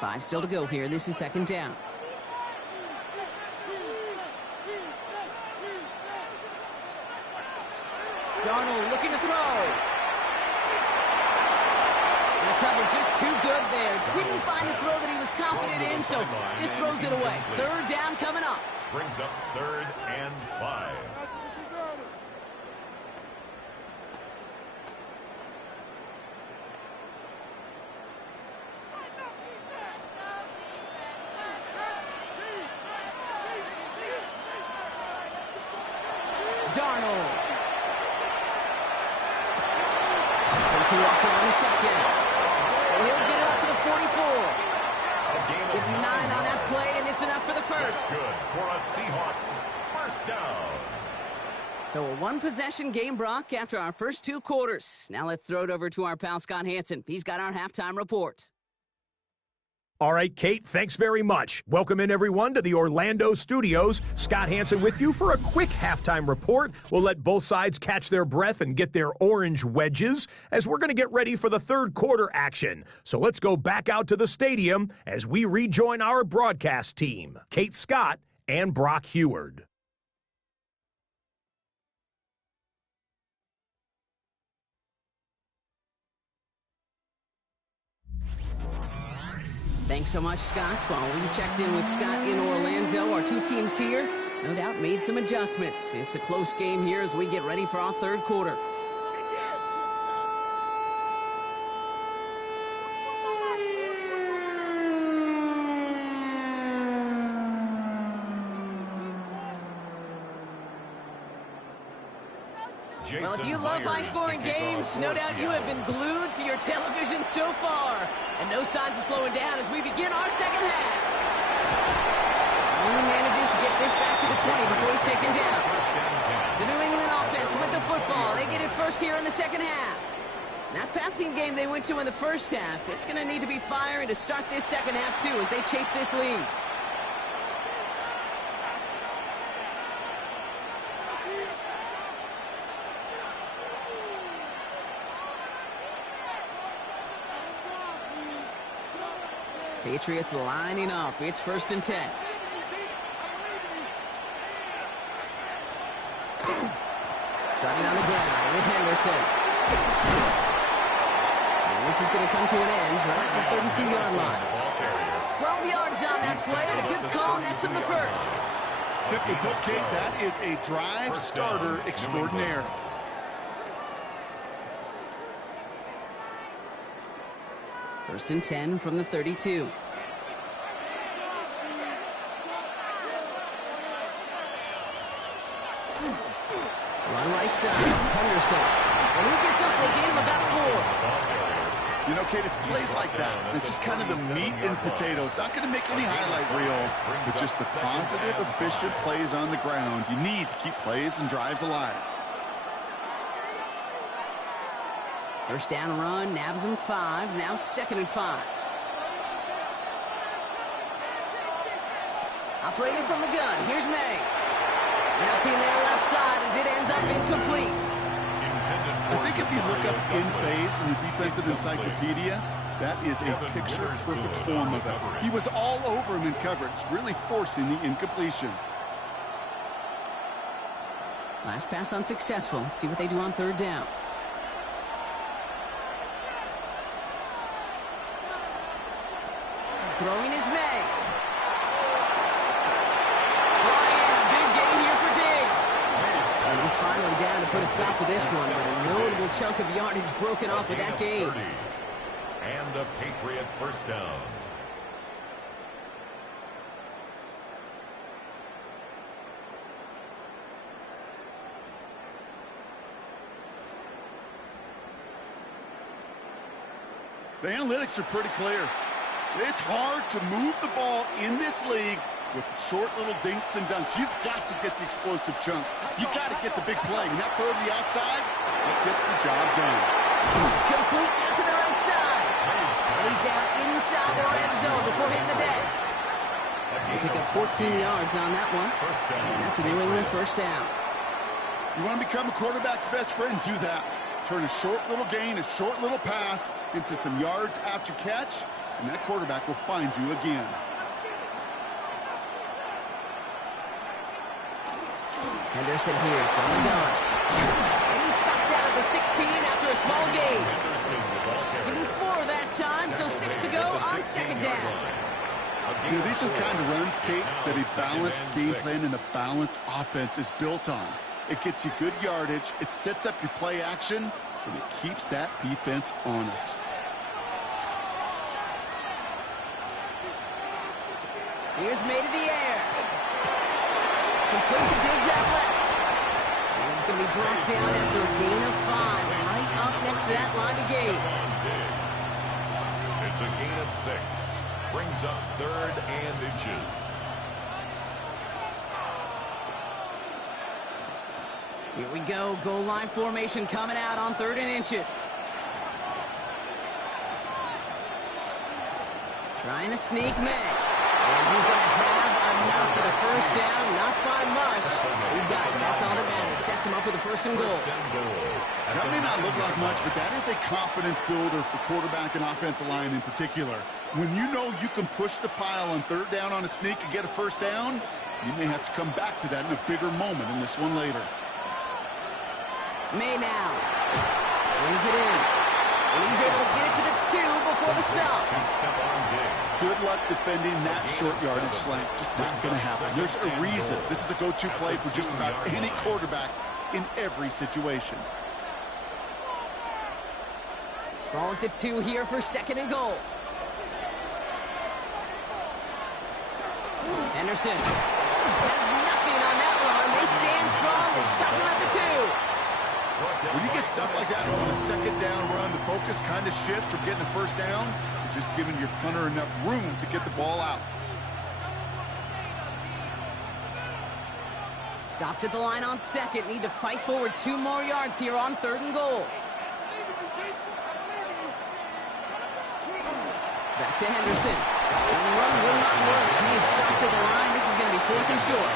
Five still to go here. This is 2nd down. Darnold looking to throw. And the cover just too good there. Didn't find the throw that he was confident in, so just throws it away. 3rd down coming up. Brings up 3rd and 5. Darnold. To Walker on the check down. And he'll get it up to the 44. Give him 9 on that play, and it's enough for the first. That's good for a Seahawks first down. So a one-possession game, Brock, after our first 2 quarters. Now let's throw it over to our pal Scott Hansen. He's got our halftime report. All right, Kate, thanks very much. Welcome in, everyone, to the Orlando studios. Scott Hansen with you for a quick halftime report. We'll let both sides catch their breath and get their orange wedges as we're going to get ready for the third quarter action. So let's go back out to the stadium as we rejoin our broadcast team, Kate Scott and Brock Heward. Thanks so much, Scott. While we checked in with Scott in Orlando, our 2 teams here, no doubt, made some adjustments. It's a close game here as we get ready for our third quarter. Well, if you love high-scoring games, no doubt you have been glued to your television so far. And no signs of slowing down as we begin our second half. Only manages to get this back to the 20 before he's taken down. The New England offense with the football. They get it first here in the second half. That passing game they went to in the first half, it's going to need to be firing to start this second half, too, as they chase this lead. Patriots lining up. It's 1st and 10. Starting on the ground with Henderson. And this is going to come to an end right at the 32-yard line. 12 yards on that play, and a good call nets him the first. Simply put, Kate, that is a drive starter extraordinaire. First and 10 from the 32. Run right side, Henderson. And he gets up for a gain of about 4. You know, Kate, it's plays like that. It's just kind of the meat and potatoes. Not going to make any highlight reel, but just the positive, efficient plays on the ground. You need to keep plays and drives alive. First down run, nabs him 5. Now 2nd and 5. Operating from the gun, here's May. Nothing there left side as it ends up incomplete. I think if you look up in phase in the defensive encyclopedia, that is a picture-perfect form of it. He was all over him in coverage, really forcing the incompletion. Last pass unsuccessful. Let's see what they do on 3rd down. Throwing is May. Brought in. Big gain here for Diggs. And he's finally down to put a stop to this one, but a notable chunk of yardage broken off with that gain. And a Patriot first down. The analytics are pretty clear. It's hard to move the ball in this league with short little dinks and dunks. You've got to get the explosive chunk. You've got to get the big play. And that throw to the outside, that gets the job done. Complete out to the right side. And he's down inside the red zone before hitting the deck. They pick up 14 yards on that one. And that's a New England first down. You want to become a quarterback's best friend? Do that. Turn a short little gain, a short little pass into some yards after catch, and that quarterback will find you again. Henderson here from the gun. And he's stopped out of the 16 after a small gain. Give him 4 that time, so 6 to go on 2nd down. You know, these are the kind of runs, Kate, that a balanced game plan and a balanced offense is built on. It gets you good yardage, it sets up your play action, and it keeps that defense honest. Here's May to the air. Complete to Diggs out left. And He's going to be brought down after a gain of 5, right up next to that line of gain. It's a gain of 6. Brings up 3rd and inches. Here we go. Goal line formation coming out on 3rd and inches. Trying to sneak May. And he's going to have enough for the first down. Not by much. We've got it. That's all that matters. Sets him up with a 1st and goal. That may not look like much, but that is a confidence builder for quarterback and offensive line in particular. When you know you can push the pile on 3rd down on a sneak and get a 1st down, you may have to come back to that in a bigger moment in this one later. May now. Brings it in. And he's able to get it to the 2 before the stop. Good luck defending that short yardage slant. Just not going to happen. There's a reason. This is a go-to play for just about any quarterback in every situation. Ball at the 2 here for 2nd and goal. Henderson has nothing on that run. They stand strong and stop him at the 2. When you get stuff like that on a 2nd down run, the focus kind of shifts from getting a 1st down to just giving your punter enough room to get the ball out. Stopped at the line on 2nd. Need to fight forward 2 more yards here on 3rd and goal. Back to Henderson. And the run will not work. He is stopped at the line. This is going to be 4th and short.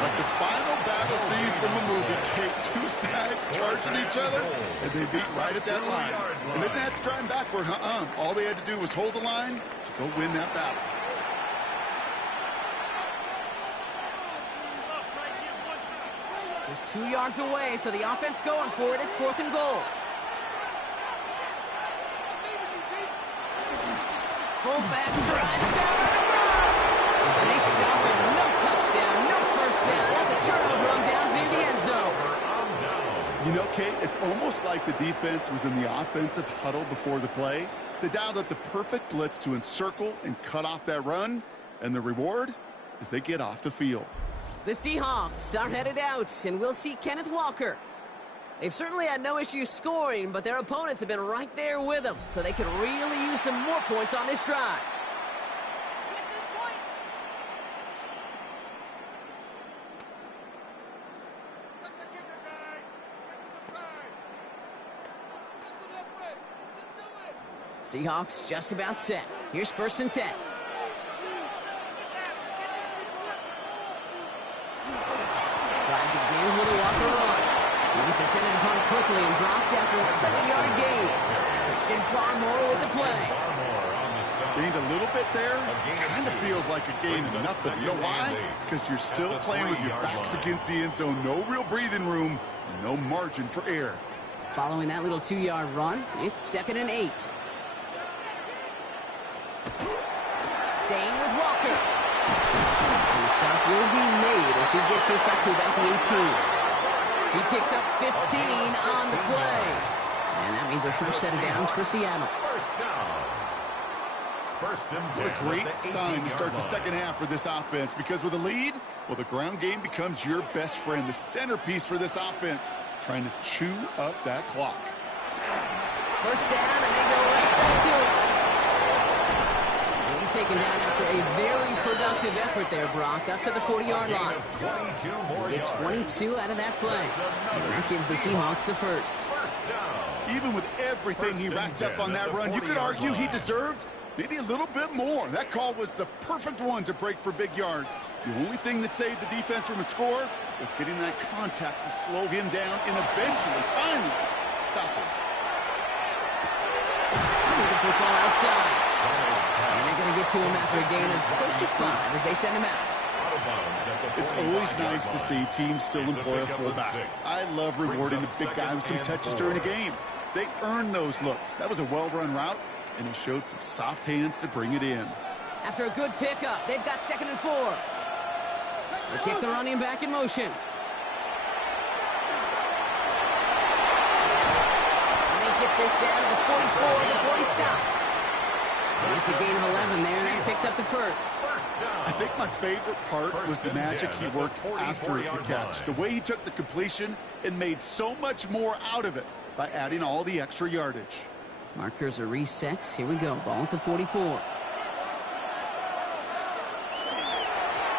Like the final battle scene from a movie, Kate, 2 sides charging each other, and they beat right at that line. And they didn't have to drive backward, All they had to do was hold the line to go win that battle. Just 2 yards away, so the offense going for it. It's 4th and goal. Fullback drive down across. And they stop it. No touchdown, no 1st down. That's a turnover on down near the end zone. You know, Kate, it's almost like the defense was in the offensive huddle before the play. They dialed up the perfect blitz to encircle and cut off that run. And the reward is they get off the field. The Seahawks start headed out, and we'll see Kenneth Walker. They've certainly had no issues scoring, but their opponents have been right there with them, so they could really use some more points on this drive. Seahawks just about set. Here's 1st and 10. Drive begins with a Walker run. He's descended upon quickly and dropped after a 7-yard gain. Christian Barmore with the play. Gained a little bit there. Kind of feels like a gain of nothing. You know why? Because you're still playing with your backs against the end zone. No real breathing room and no margin for error. Following that little 2-yard run, it's 2nd and 8. Staying with Walker. And the stop will be made as he gets this up to about the 18. He picks up 15 on the play. And that means a fresh set of downs for Seattle. 1st down. 1st and 10. What a great sign to start the 2nd half for this offense, because with a lead, well, the ground game becomes your best friend, the centerpiece for this offense, trying to chew up that clock. 1st down, and they go right back to it. He's taken down after a very productive effort there, Brock, up to the 40-yard line. 22 more Get 22 out of that play. And that gives the Seahawks the 1st. Even with everything he racked up on that run, you could argue he deserved maybe a little bit more. That call was the perfect one to break for big yards. The only thing that saved the defense from a score was getting that contact to slow him down and eventually, finally, stop him. The football outside. And they're going to get to him after a gain of close to 5 as they send him out. It's always nice to see teams still employ a fullback. I love rewarding the big guy with some touches during a game. They earn those looks. That was a well-run route, and he showed some soft hands to bring it in. After a good pickup, they've got 2nd and 4. They kick the running back in motion. And they get this down to the 44 before he stopped. And it's a gain of 11 there, and that picks up the first. I think my favorite part was the magic he worked after the catch. The way he took the completion and made so much more out of it by adding all the extra yardage. Markers are reset. Here we go. Ball at the 44.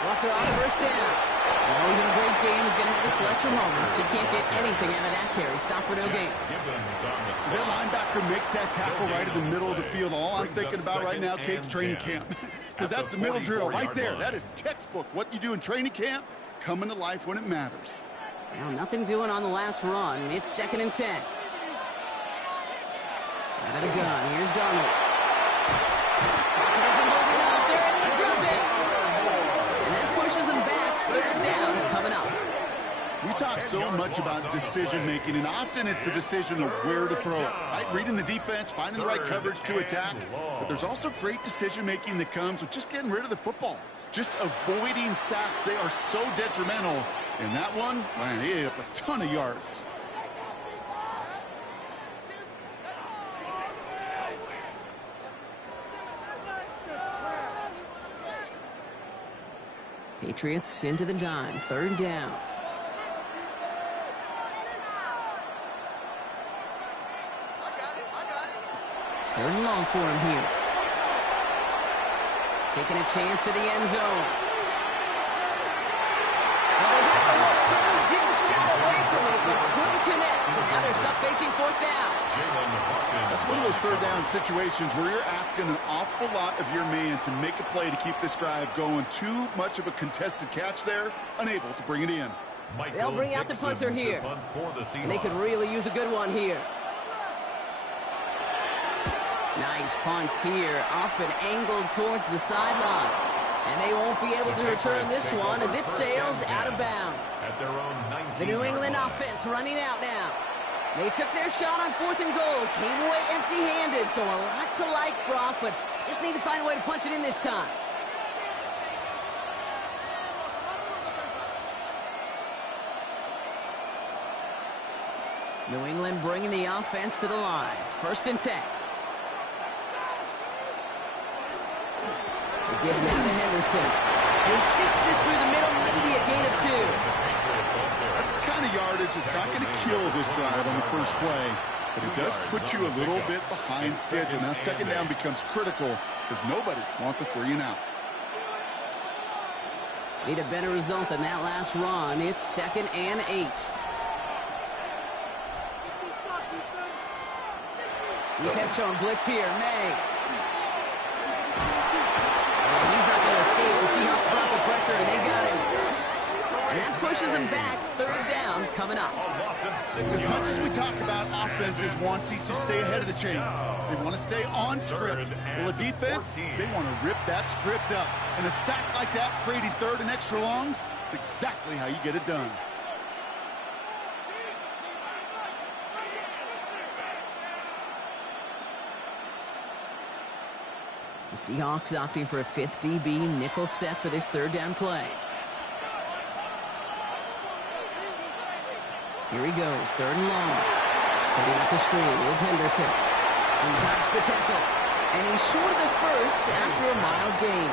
Walker on first down. Well, even a great game is going to have its lesser moments. You can't get anything out of that carry. Stop for no gain. As that linebacker makes that tackle right in the middle of the field, all I'm thinking about right now, Kate's training camp. Because that's the middle drill right there. That is textbook. What you do in training camp, coming to life when it matters. Well, nothing doing on the last run. It's 2nd and 10. Out of the gun. Here's Darnold. Doesn't hold it out there, and they drop it. And that pushes them back. 3rd down coming up. We talk so much about decision-making, and often it's the decision of where to throw it. Right? Reading the defense, finding the right coverage to attack. But there's also great decision-making that comes with just getting rid of the football. Just avoiding sacks. They are so detrimental. And that one, man, he ate up a ton of yards. Patriots into the dime. 3rd down. Third and long for him here. Taking a chance to the end zone. Well, they got the look. Certainly didn't shy away from it, but couldn't connect. So now they're stuck facing 4th down. That's one of those 3rd down situations where you're asking an awful lot of your man to make a play to keep this drive going. Too much of a contested catch there, unable to bring it in. They'll bring out the punter here. And they could really use a good one here. Nice punts here, up and angled towards the sideline. And they won't be able to return this one as it sails out of bounds. The New England offense running out now. They took their shot on 4th and goal, came away empty-handed, so a lot to like, Brock, but just need to find a way to punch it in this time. New England bringing the offense to the line. 1st and 10. They give it now to Henderson. And he sneaks this through the middle, maybe a gain of 2. That's the kind of yardage that's not going to kill this drive on the first play, but it does put you a little bit behind schedule. Now 2nd down becomes critical because nobody wants a 3 and out. Need a better result than that last run. It's 2nd and 8. Defense showing blitz here. May. He's not going to escape. The Seahawks brought the pressure, and they got him. And that pushes them back. 3rd down coming up. As much as we talk about offenses wanting to stay ahead of the chains, they want to stay on script. Well, a defense, they want to rip that script up. And a sack like that, creating 3rd and extra longs, it's exactly how you get it done. The Seahawks opting for a 5th DB nickel set for this 3rd down play. Here he goes, 3rd and long. Setting up the screen with Henderson. He dodged the tackle. And he's short of the first after a mild gain.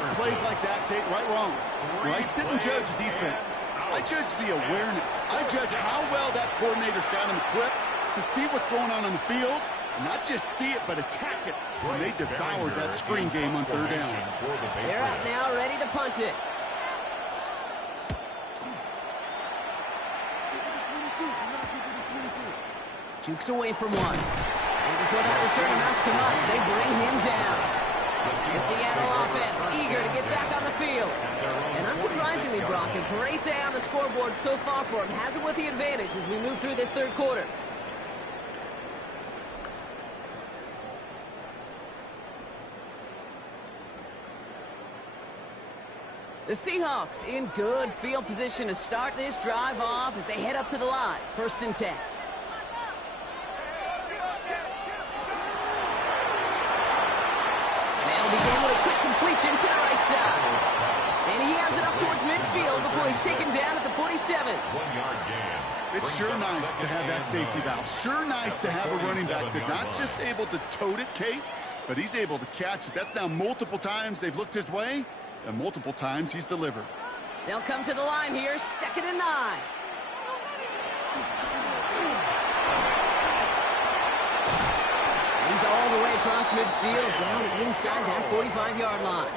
It's plays like that, Kate, right wrong. When I sit and judge defense, I judge the awareness. I judge how well that coordinator's got him equipped to see what's going on the field. Not just see it, but attack it. And they devoured that screen game on 3rd down. They're out now, ready to punt it. Jukes away from one. And before that return amounts to much, they bring him down. The Seattle offense eager to get back on the field. And unsurprisingly, Brock, a great day on the scoreboard so far for him. Has it with the advantage as we move through this 3rd quarter. The Seahawks in good field position to start this drive off as they head up to the line. 1st and 10. They'll begin with a quick completion to the right side. And he has it up towards midfield before he's taken down at the 47. 1-yard gain. It's sure nice to have that safety valve. Sure nice to have a running back that's not just able to tote it, Kate, but he's able to catch it. That's now multiple times they've looked his way, and multiple times he's delivered. They'll come to the line here, 2nd and 9. He's all the way across midfield, down inside that 45-yard line.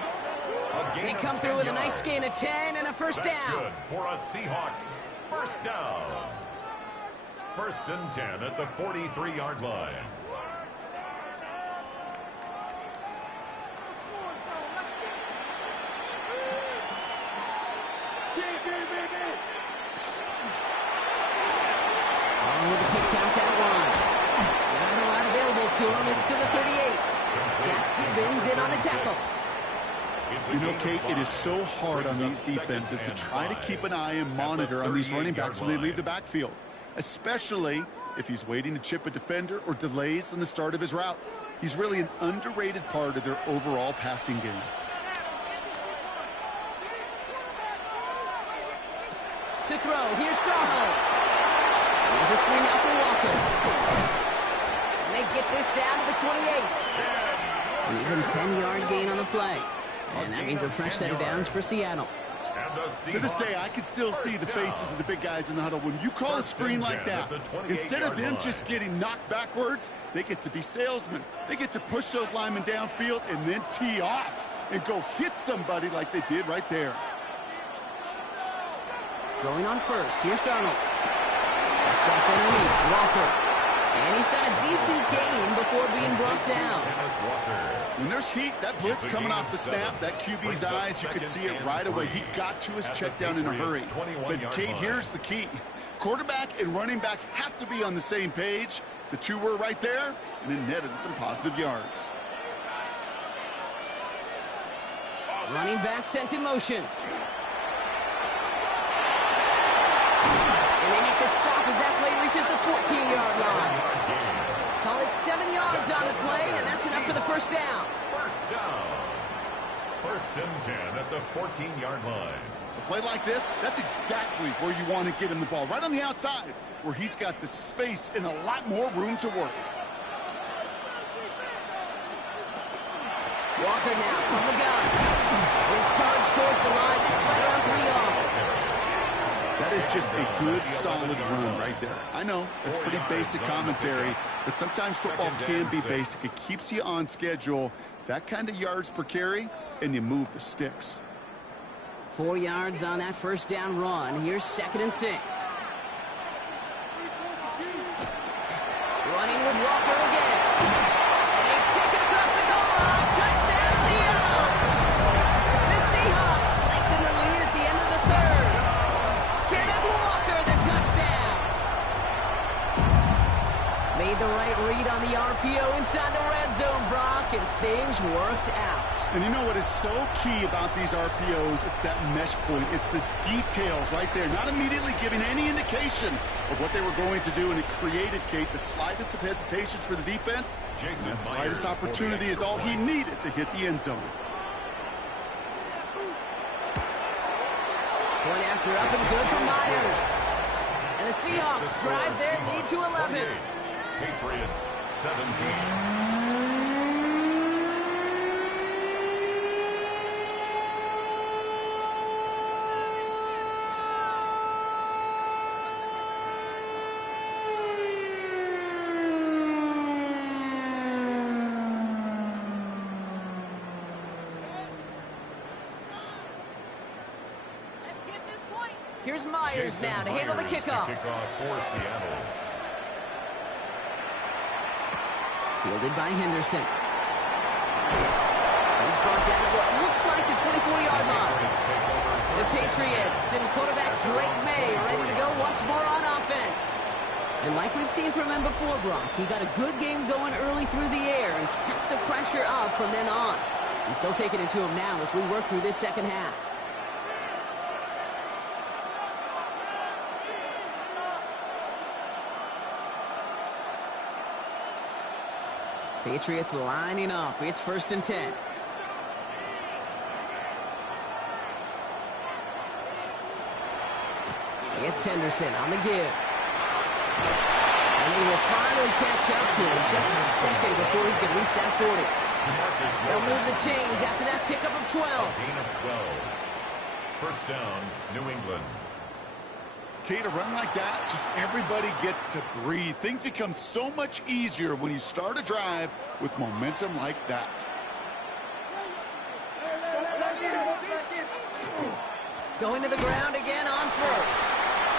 They come through with a nice gain of 10 and a first down. That's good for a Seahawks first down. 1st and 10 at the 43-yard line. Oh, the kick comes out wide. Not a lot available to him. It's to the 38. Jack Gibbons in on the tackle. You know, Kate, it is so hard on these defenses to try to keep an eye and monitor on these running backs when they leave the backfield, especially if he's waiting to chip a defender or delays in the start of his route. He's really an underrated part of their overall passing game. To throw, here's Darnold. There's a screen out for Walker. And they get this down to the 28. An even 10-yard gain on the play. And that means a fresh set of downs for Seattle. To this day, I can still see the faces of the big guys in the huddle. When you call a screen like that, instead of them just getting knocked backwards, they get to be salesmen. They get to push those linemen downfield and then tee off and go hit somebody like they did right there. Going on first, here's Darnold. That's dropped underneath, Walker. And he's got a decent gain before being brought down. When there's heat, that blitz coming off the snap, that QB's eyes, you could see it right away. He got to his check down in a hurry. But, Kate, here's the key. Quarterback and running back have to be on the same page. The two were right there, and it netted some positive yards. Running back sent in motion. And they make the stop as that play reaches the 14-yard line. Call it 7 yards on the play, and that's enough for the first down. First down. 1st and 10 at the 14-yard line. A play like this, that's exactly where you want to get him the ball, right on the outside, where he's got the space and a lot more room to work. Walker now from the gun. His charge towards the line. That's right around 3 yards. That is just a good, solid run right there. I know, that's pretty basic commentary, but sometimes football can be basic. It keeps you on schedule. That kind of yards per carry, and you move the sticks. 4 yards on that first down run. Here's 2nd and 6. Running with Walker again. And they take it across the goal line. Touchdown, Seattle! The Seahawks lengthen the lead at the end of the 3rd. Kenneth Walker, the touchdown. Made the right read on the RPO inside the red zone, Brock, and things worked out. And you know what is so key about these RPOs? It's that mesh point. It's the details right there. Not immediately giving any indication of what they were going to do, and it created, Kate, the slightest of hesitations for the defense. And that slightest opportunity is all he needed to hit the end zone. Point after up and good for Myers. And the Seahawks drive their lead to 11. Patriots 17. Here's Myers now to handle the kickoff. Kickoff for Seattle. Fielded by Henderson. He's brought down at what looks like the 24-yard line. The Patriots and quarterback Drake May ready to go once more on offense. And like we've seen from him before, Brock, he got a good game going early through the air and kept the pressure up from then on. He's still taking it to him now as we work through this second half. Patriots lining up. It's 1st and 10. It's Henderson on the give. And he will finally catch up to him just a second before he can reach that 40. They'll move the chains after that pickup of 12. Gain of 12. First down, New England. Kate, a run like that, just everybody gets to breathe. Things become so much easier when you start a drive with momentum like that. Going to the ground again on first.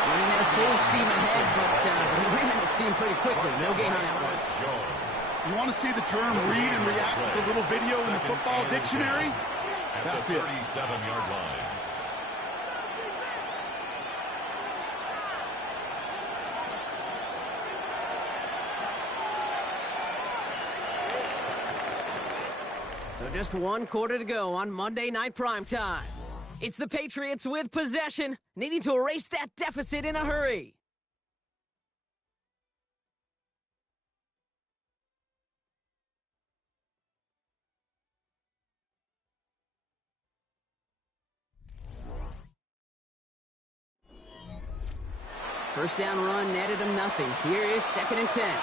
Running there full steam ahead, but he ran out of steam pretty quickly. No gain on that one. You want to see the term read and react with a little video in the football dictionary? That's it. 37-yard line. So just 1 quarter to go on Monday Night Primetime. It's the Patriots with possession, needing to erase that deficit in a hurry. First down run netted him nothing. Here is 2nd and 10.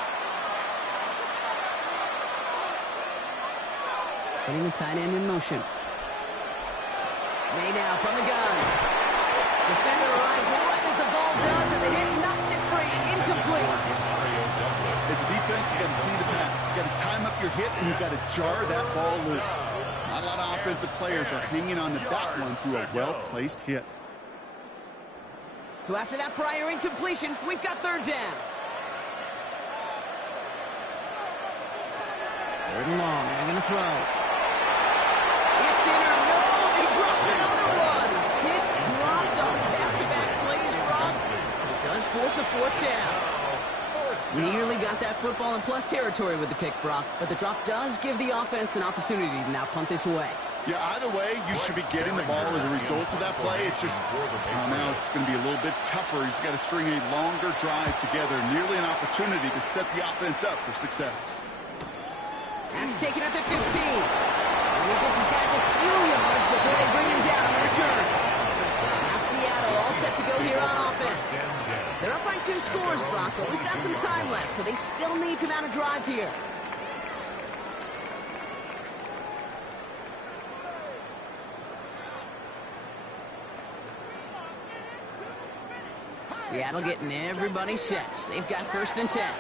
Putting the tight end in motion. May now from the gun. Defender arrives right as the ball does, and the hit knocks it free. Incomplete. As a defense, you got to see the pass. You got to time up your hit, and you got to jar that ball loose. Not a lot of offensive players are hanging on to that one through a well-placed hit. So after that prior incompletion, we've got 3rd down. 3rd and long. They're going to throw. It's in or no, they dropped another one. Picks dropped on back-to-back plays, Brock. It does force a 4th down. Nearly got that football in plus territory with the pick, Brock, but the drop does give the offense an opportunity to now punt this away. Yeah, either way, you should be getting the ball as a result of that play. It's just, now it's going to be a little bit tougher. He's got to string a longer drive together. Nearly an opportunity to set the offense up for success. That's taken at the 15. And he gets his guys a few yards before they bring him down on the return. Now Seattle all set to go here on offense. They're up by 2 scores, Brock, but we've got some time left, so they still need to mount a drive here. Seattle getting everybody set. They've got 1st and 10.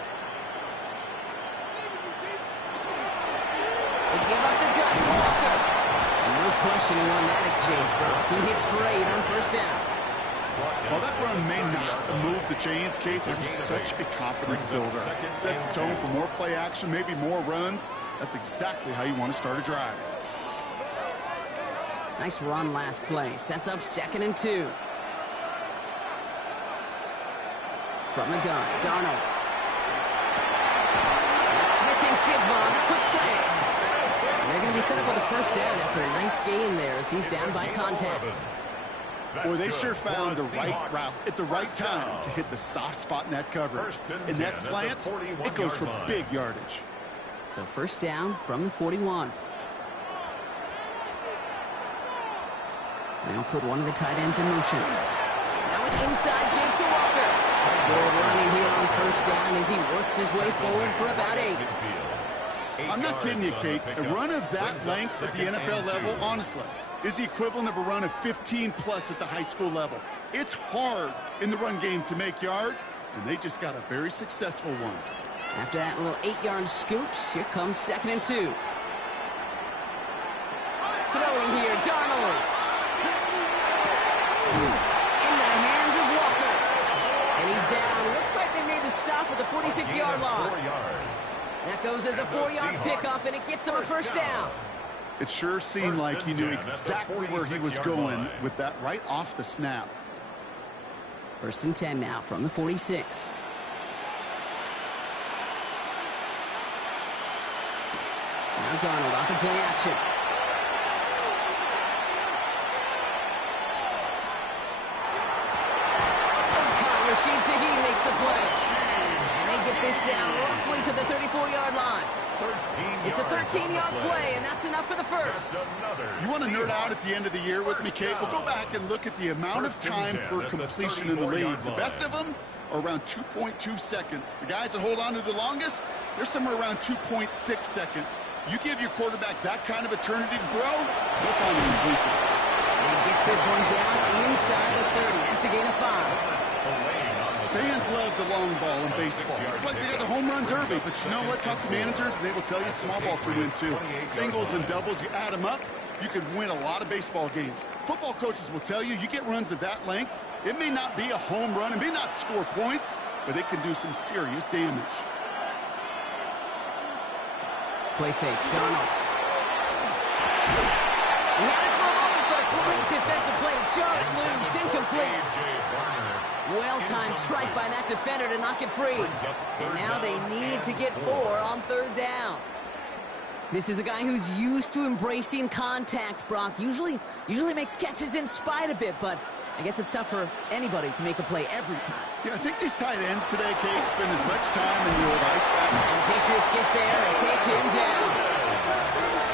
They give up the gut to Walker. And no questioning on that exchange, Brock. He hits for 8 on 1st down. While that run may not move the chains, Kate, that was such a confidence builder. Sets the tone for more play action, maybe more runs. That's exactly how you want to start a drive. Nice run last play. Sets up 2nd and 2. From the gun, Darnold. That's Smith and Jigba, a quick slant. And they're going to be set up with a 1st down after a nice gain there as he's down by contact. Boy, they sure found the right route at the right time to hit the soft spot in that coverage. In that slant, it goes for big yardage. So 1st down from the 41. They'll put one of the tight ends in motion. Now an inside give to Walker. Good running here on 1st down as he works his way forward for about 8. I'm not kidding you, Kate. A run of that length at the NFL level, honestly, is the equivalent of a run of 15-plus at the high school level. It's hard in the run game to make yards, and they just got a very successful one. After that little 8-yard scoot, here comes 2nd and 2. Throwing here, Darnold. Into the hands of Walker. And he's down. Looks like they made the stop at the 46-yard line. That goes as a 4-yard pickup, and it gets him a 1st down. It sure seemed like he knew exactly where he was going with that right off the snap. 1st and 10 now from the 46. Now Darnold off the play action. As Connor Shizahee makes the play. And they get this down roughly to the 34-yard line. It's a 13-yard play, and that's enough for the 1st. You want to nerd out at the end of the year with me, Kate? We'll go back and look at the amount of time per completion in the league. The best of them, are around 2.2 seconds. The guys that hold on to the longest, they're somewhere around 2.6 seconds. You give your quarterback that kind of eternity to throw, he'll find a completion. And he gets this one down inside the 30. That's a gain of 5. Fans love the long ball in baseball. It's like they got the home run derby, but you know what? Talk to managers, and they will tell you small ball can win too. Singles and doubles, you add them up, you can win a lot of baseball games. Football coaches will tell you, you get runs of that length, it may not be a home run, it may not score points, but it can do some serious damage. Play fake, Donald. He had it for a moment, but a great defensive play. Jar it loose, incomplete. Well-timed strike by that defender to knock it free. And now they need to get 4 on 3rd down. This is a guy who's used to embracing contact, Brock. Usually makes catches in spite of it, but I guess it's tough for anybody to make a play every time. Yeah, I think these tight ends today, Kate, spend as much time in the old ice bath. And the Patriots get there and take him down.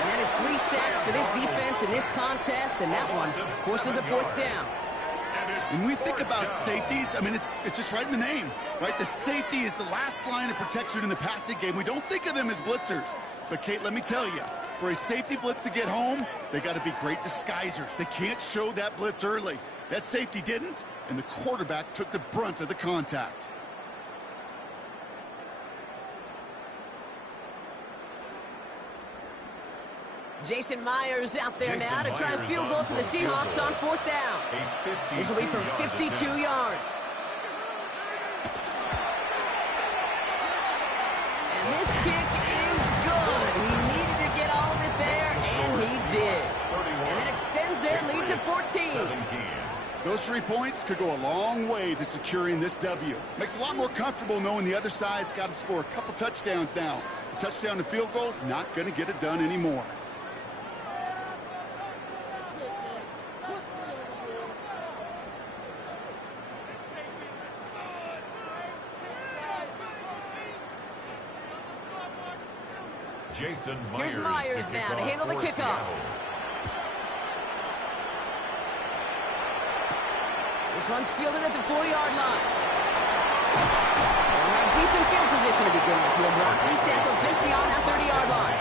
And that is 3 sacks for this defense in this contest, and that one forces a 4th down. When we think about safeties, I mean, it's just right in the name, right? The safety is the last line of protection in the passing game. We don't think of them as blitzers. But, Kate, let me tell you, for a safety blitz to get home, they got to be great disguisers. They can't show that blitz early. That safety didn't, and the quarterback took the brunt of the contact. Jason Myers out there now to try a field goal for the Seahawks on 4th down. This will be from 52 yards. And this kick is good. He needed to get all of it there, and he did. And that extends their lead to 14. Those 3 points could go a long way to securing this W. Makes it a lot more comfortable knowing the other side's got to score a couple touchdowns now. A touchdown to field goal's not going to get it done anymore. Here's Myers now to handle the kickoff. This one's fielded at the 4-yard line. Decent field position to begin with. He'll block these tackles just beyond that 30-yard line.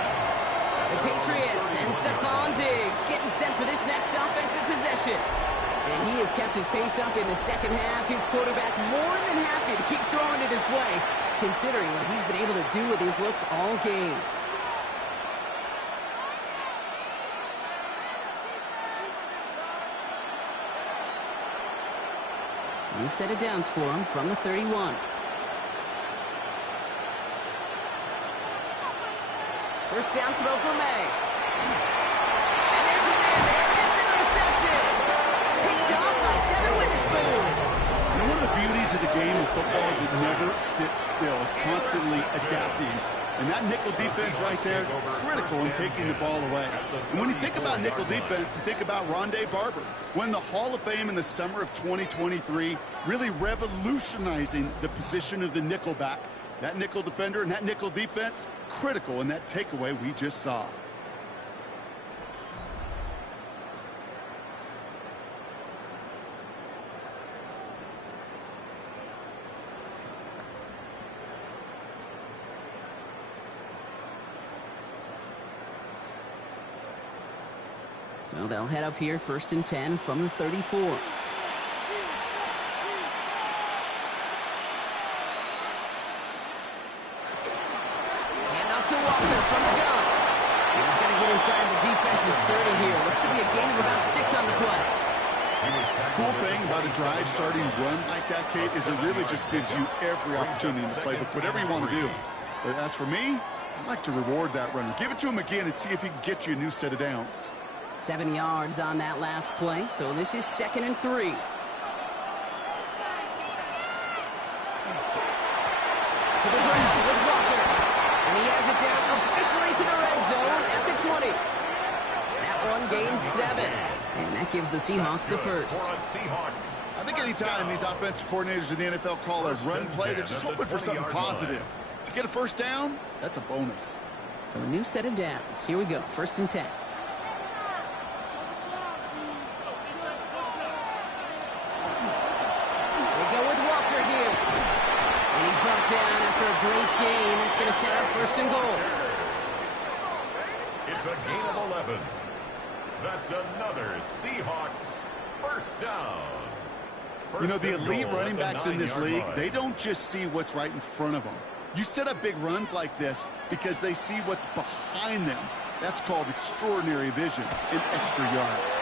The Patriots and Stephon Diggs getting set for this next offensive possession. And he has kept his pace up in the second half. His quarterback more than happy to keep throwing it his way, considering what he's been able to do with his looks all game. New set of downs for him from the 31. First down throw for May. And there's a man there. It's intercepted. Picked off by Devin Witherspoon. You know, one of the beauties of the game of football is it never sits still. It's constantly adapting. And that nickel defense right there, critical in taking the ball away. And when you think about nickel defense, you think about Rondé Barber, won the Hall of Fame in the summer of 2023, really revolutionizing the position of the nickel back. That nickel defender and that nickel defense, critical in that takeaway we just saw. So they'll head up here, 1st and 10 from the 34. Hand off to Walker from the gun. He's going to get inside the defense's 30 here. Looks to be a gain of about 6 on the play. Cool thing about a drive starting run like that, Kate, is it really just gives you every opportunity in the playbook, whatever you want to do. But as for me, I'd like to reward that runner. Give it to him again and see if he can get you a new set of downs. 7 yards on that last play, so this is 2nd and 3. To the ground with Walker, and he has it down officially to the red zone at the 20. That one gains 7, and that gives the Seahawks the first. I think anytime these offensive coordinators in the NFL call a run play, they're just hoping for something positive. To get a first down, that's a bonus. So a new set of downs. Here we go, 1st and 10. They go with Walker here. great gain. That's going to set up first and goal. It's a gain of 11. That's another Seahawks first down. You know, the elite running backs in this league, they don't just see what's right in front of them. You set up big runs like this because they see what's behind them. That's called extraordinary vision in extra yards.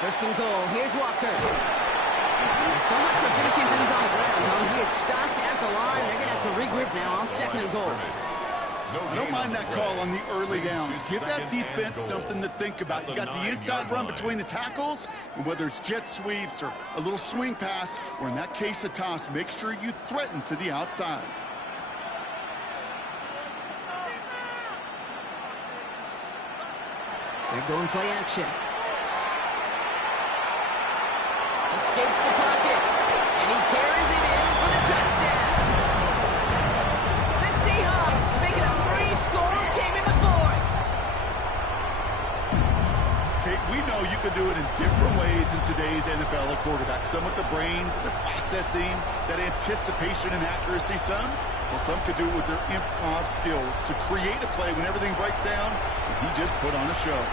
First and goal. Here's Walker. So much for finishing things on the ground. He is stopped at the line. They're going to have to regroup now on second and goal. I don't mind that call on the early downs. Give that defense something to think about. You got the inside run between the tackles, and whether it's jet sweeps or a little swing pass, or in that case a toss, make sure you threaten to the outside. They're going play action. Escapes the pocket, and he carries it in for the touchdown. The Seahawks make it a 3-score game in the fourth. Okay, we know you can do it in different ways in today's NFL quarterback. Some with the brains, the processing, that anticipation and accuracy. Some could do it with their improv skills to create a play when everything breaks down. And he just put on a show.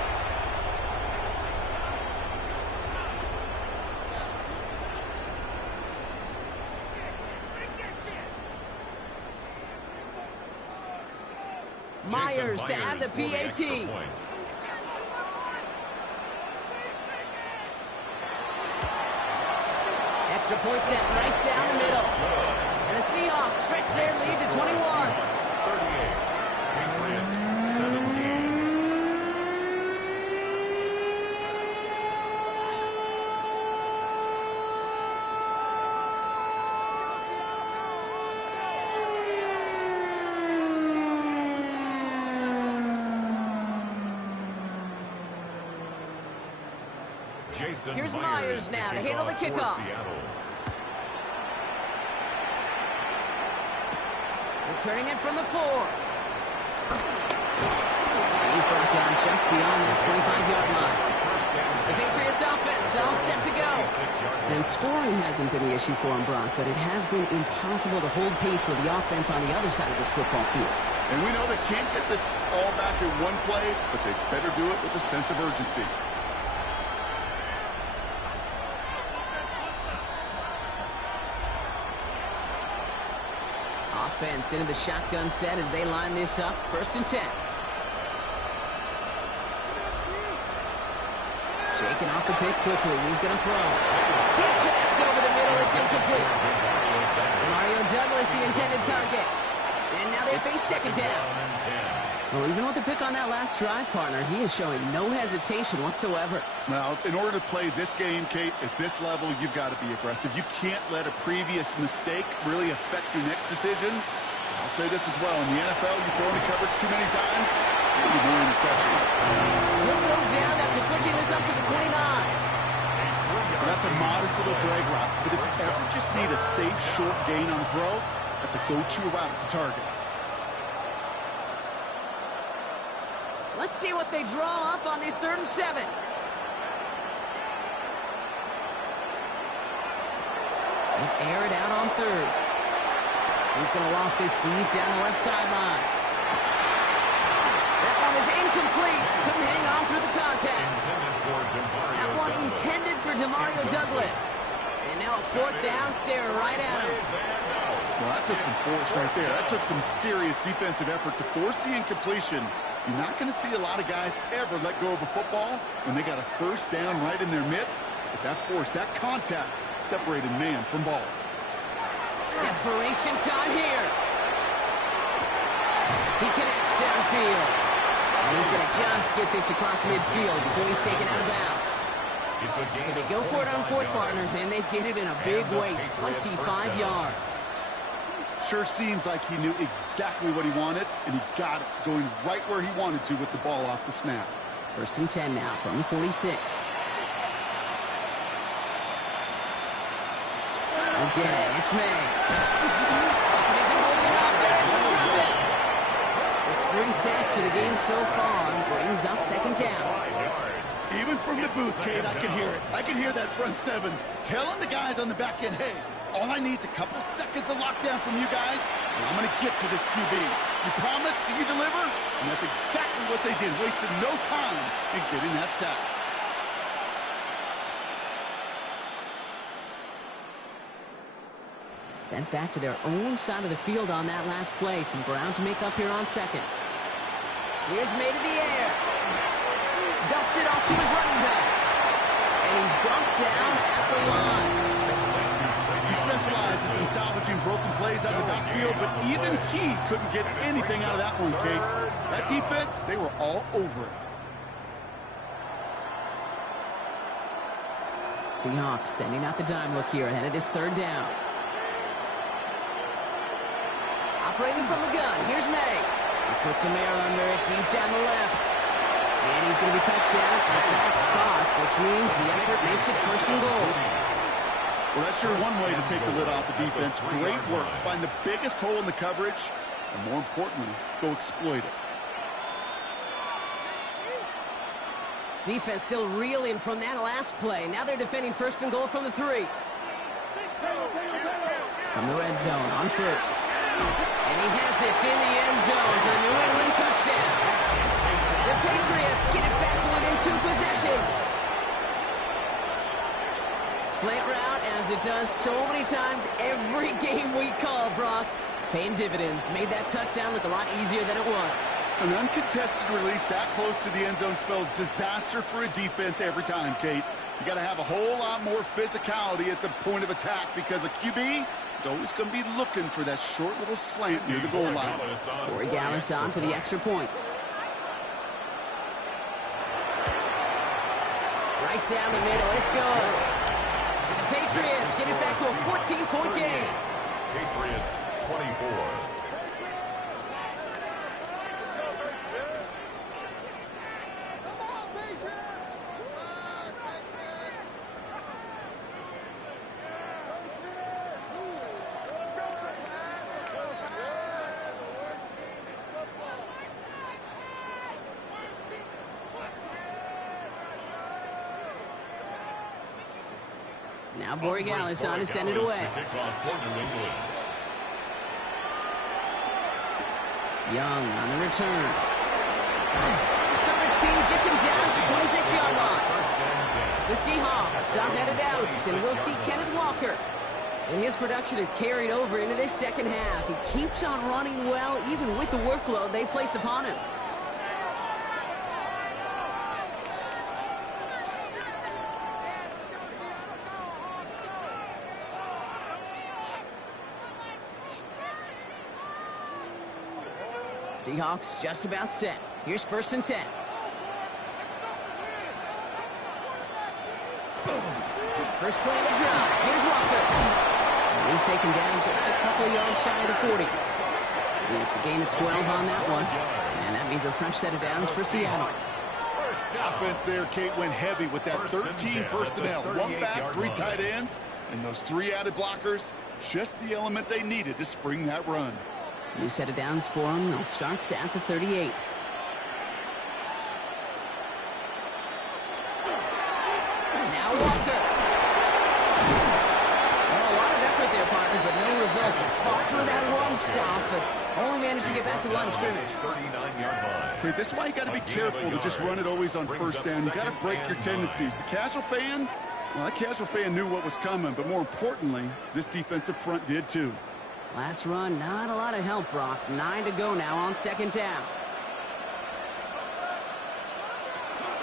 Myers to add the PAT. Extra point set right down the middle. And the Seahawks stretch their lead to 21. 38. Patriots 17. Here's Myers now to handle the kickoff. Returning it from the 4. And he's brought down just beyond that 25-yard line. The Patriots offense all set to go. And scoring hasn't been the issue for him, Brock, but it has been impossible to hold pace with the offense on the other side of this football field. And we know they can't get this all back in one play, but they better do it with a sense of urgency. Offense into the shotgun set as they line this up. First and 10. Shaking off the pick quickly. He's going to throw. Kick pass over the middle. It's incomplete. Mario Douglas, the intended target. And now they face second down. Well, even with the pick on that last drive, partner, he is showing no hesitation whatsoever. Well, in order to play this game, Kate, at this level, you've got to be aggressive. You can't let a previous mistake really affect your next decision. I'll say this as well. In the NFL, you throw into coverage too many times, you get more interceptions. He'll go down after pushing this up to the 29. Well, that's a modest little drag route, but if you ever just need a safe, short gain on throw, that's a go-to route to target. Let's see what they draw up on this 3rd and 7. Air it out on 3rd. He's going to loft this deep down the left sideline. That one is incomplete. Couldn't hang on through the contact. That one intended for Demario Douglas. And now a 4th down, staring right at him. Well, that took some force right there. That took some serious defensive effort to force the incompletion. You're not going to see a lot of guys ever let go of a football when they got a 1st down right in their midst. But that force, that contact, separated man from ball. Desperation time here. He connects downfield. And he's going to just get this across midfield before he's taken out of bounds. So they go for it on 4th, partner, and they get it in a big way, 25 yards. Sure seems like he knew exactly what he wanted, and he got it, going right where he wanted to with the ball off the snap. 1st and 10 now from the 46. Again, it's May. It's 3 sacks for the game so far, and brings up 2nd down. Even from the booth, Kate, I can hear it. I can hear that front 7 telling the guys on the back end, hey, all I need is a couple seconds of lockdown from you guys, I'm going to get to this QB. You promise, you deliver, and that's exactly what they did. Wasted no time in getting that sack. Sent back to their own side of the field on that last play. Some ground to make up here on second. Here's made in the air. Dumps it off to his running back. And he's brought down at the line. He specializes in salvaging broken plays out of the backfield, but even he couldn't get anything out of that one, Kate. That defense, they were all over it. Seahawks sending out the dime look here ahead of this third down. Operating from the gun, here's May. He puts some air under it, deep down the left. And he's going to be touched down at that spot, which means the effort makes it first and goal. Well, that's sure one way to take the lid off the defense. Great work to find the biggest hole in the coverage, and more importantly, go exploit it. Defense still reeling from that last play. Now they're defending first and goal from the 3. From the red zone on first. And he has it in the end zone for the New England touchdown. The Patriots get it back to within 2 possessions. Slant route, as it does so many times every game we call, Brock. Paying dividends. Made that touchdown look a lot easier than it was. An uncontested release that close to the end zone spells disaster for a defense every time, Kate. You got to have a whole lot more physicality at the point of attack because a QB is always going to be looking for that short little slant near the goal line. Corey Gallis on for the extra point. Right down the middle. It's good. And the Patriots get it back to a 14-point game. Patriots 24. Now Borregales on to send it away. Young on the return. Coverage team gets him down at the 26-yard line. The Seahawks stop headed out, and we'll see Kenneth Walker. And his production is carried over into this second half. He keeps on running well, even with the workload they placed upon him. Seahawks just about set. Here's 1st and 10. First play of the drive. Here's Walker. And he's taken down just a couple yards shy of the 40. And it's a gain of 12 on that one. And that means a fresh set of downs for Seattle. Offense there, Kate, went heavy with that 13 personnel. 1 back, 3 tight ends, and those 3 added blockers. Just the element they needed to spring that run. New set of downs for him. They'll start at the 38. Now Walker. Well, a lot of effort there, partner, but no results. Fought through that one stop, but only managed to get back to the line of scrimmage. 39-yard line. Great, that's why you got to be careful to just run it always on first down. You got to break your tendencies. The casual fan, well, that casual fan knew what was coming, but more importantly, this defensive front did too. Last run, not a lot of help, Brock. 9 to go now on second down.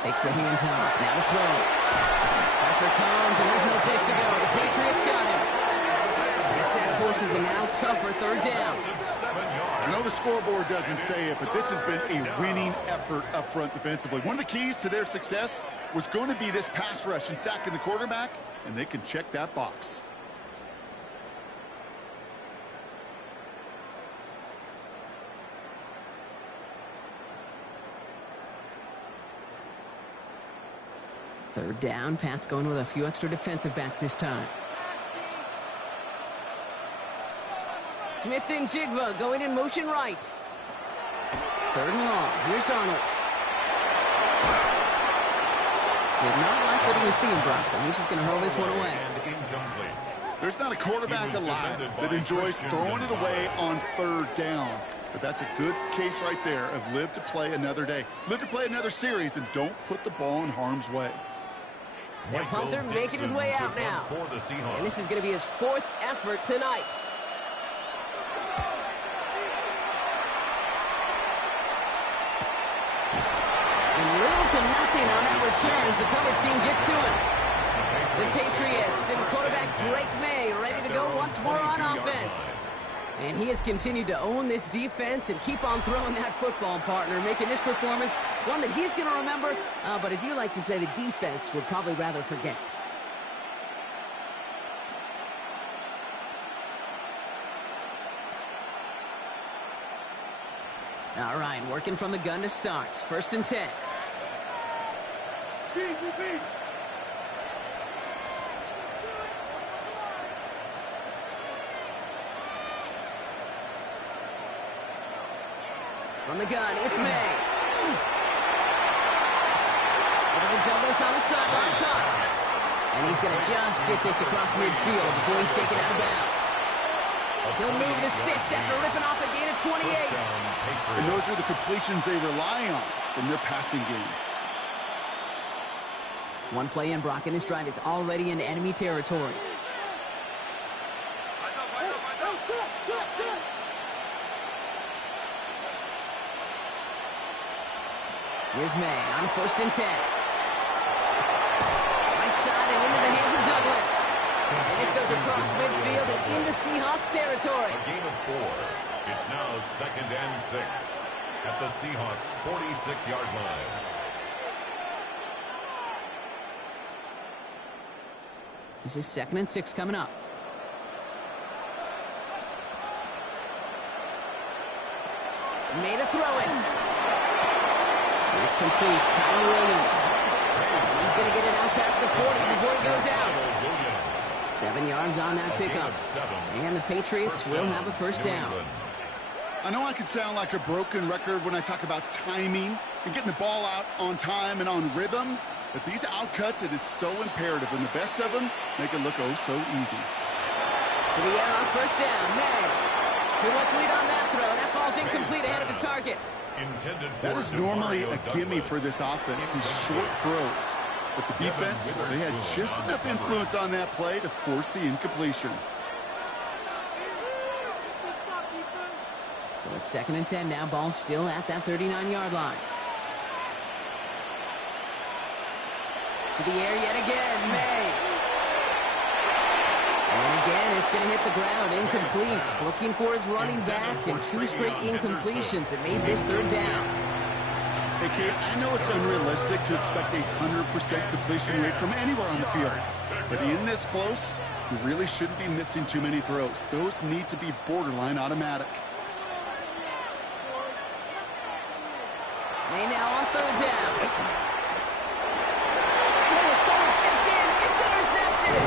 Takes the handoff. Now to throw. Pressure comes, and there's no place to go. The Patriots got him. This set forces a now tougher third down. I know the scoreboard doesn't say it, but this has been a winning effort up front defensively. One of the keys to their success was going to be this pass rush and sacking the quarterback, and they can check that box. Third down, Pat's going with a few extra defensive backs this time. Smith and Jigba going in motion right. 3rd and long. Here's Donald. Did not like what he was seeing, Brock, so he's just going to hurl this one away. And incomplete. There's not a quarterback alive that enjoys throwing it away on third down. But that's a good case right there of live to play another day. Live to play another series and don't put the ball in harm's way. Their punter making his way out now. And this is going to be his 4th effort tonight. And little to nothing on that return as the coverage team gets to him. The Patriots and quarterback Drake May ready to go once more on offense. And he has continued to own this defense and keep on throwing that football, partner, making this performance one that he's going to remember, but as you like to say, the defense would probably rather forget. All right, working from the gun to start. 1st and 10. From the gun, it's May. Over to Douglas on the sideline, caught. And he's going to just get this across midfield before he's taken out of bounds. He'll move the sticks after ripping off a gain of 28. And those are the completions they rely on from their passing game. One play in, Brock, and his drive is already into enemy territory. Here's May on 1st and 10. Right side and into the hands of Douglas. And this goes across midfield and into Seahawks territory. A gain of 4. It's now 2nd and 6 at the Seahawks 46-yard line. This is 2nd and 6 coming up. May to throw it. It's complete. Kyle Williams. He's going to get it out past the 40 before he goes out. 7 yards on that pickup. And the Patriots will have a 1st down. I know I can sound like a broken record when I talk about timing and getting the ball out on time and on rhythm, but these outcuts, it is so imperative, and the best of them make it look oh so easy. To the air on 1st down. May. Too much lead on that throw. That falls incomplete ahead of his target. That is normally a gimme for this offense, these short throws. But the defense, well, they had just enough influence on that play to force the incompletion. So it's 2nd and 10 now. Ball still at that 39-yard line. To the air yet again. May. And again, it's going to hit the ground. Incomplete. Looking for his running back, and 2 straight incompletions that made this 3rd down. Hey, Kate, I know it's unrealistic to expect a 100% completion rate from anywhere on the field. But in this close, you really shouldn't be missing too many throws. Those need to be borderline automatic. May now on 3rd down. And someone stepped in. It's intercepted.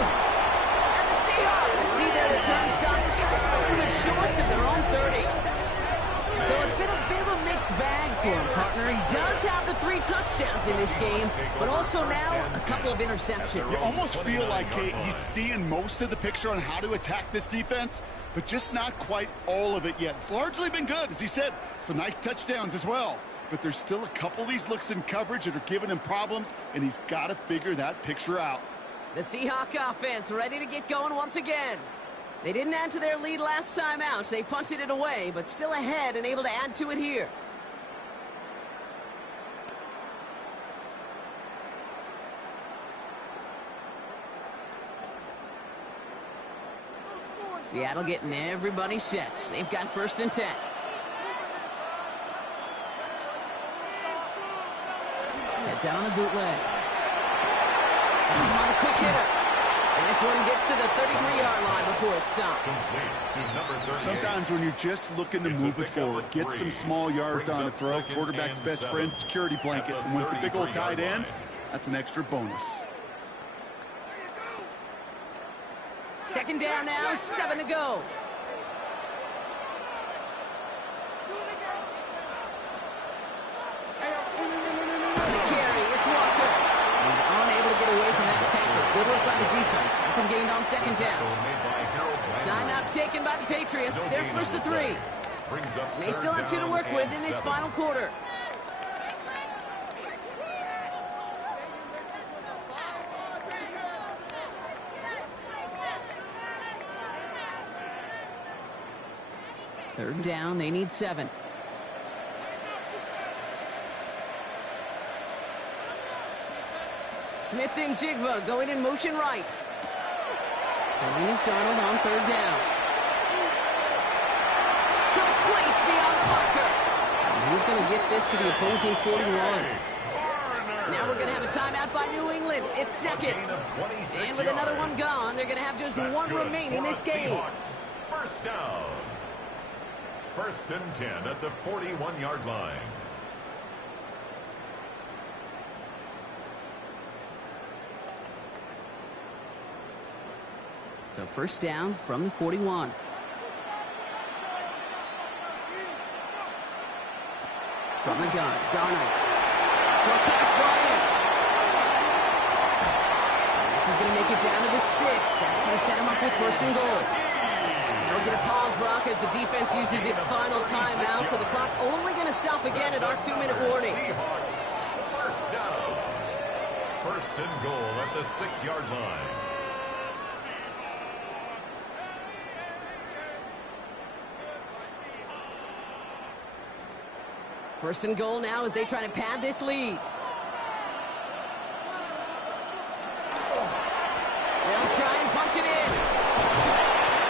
And the Seahawks see their return stop just a little bit short of their own 30. So it's been a bit of a mixed bag for him, partner. He does have the 3 touchdowns in this game, but also now a couple of interceptions. You almost feel like, Kate, he's seeing most of the picture on how to attack this defense, but just not quite all of it yet. It's largely been good, as he said. Some nice touchdowns as well. But there's still a couple of these looks in coverage that are giving him problems, and he's got to figure that picture out. The Seahawk offense ready to get going once again. They didn't add to their lead last time out. They punted it away, but still ahead and able to add to it here. Seattle getting everybody set. They've got 1st and 10. Heads out on the bootleg. He's him on the quick hitter. And this one gets to the 33-yard line before it's stopped. Sometimes when you're just looking to move it forward, get some small yards on a throw, quarterback's best friend, security blanket. And when it's a big old tight end, that's an extra bonus. 2nd down now, 7 to go. Good work by the defense. nothing gained on second down. Timeout taken by the Patriots. They're first to 3. They still have 2 to work with in this final quarter. Third down, they need 7. Smith and Jigba going in motion right. Going is Darnold on third down. Complete beyond Parker. And he's going to get this to the opposing 41. Now we're going to have a timeout by New England. It's second. And with another one gone, they're going to have just one remaining in this game. First down. First and 10 at the 41-yard line. So first down from the 41. From the gun, Darnold. Short pass, Bryant. This is going to make it down to the 6. That's going to set him up with first and goal. They'll get a pause, Brock, as the defense uses its final timeout, so the clock only going to stop again at our 2-minute warning. First down. First and goal at the 6-yard line. First and goal now as they try to pad this lead. They'll try and punch it in.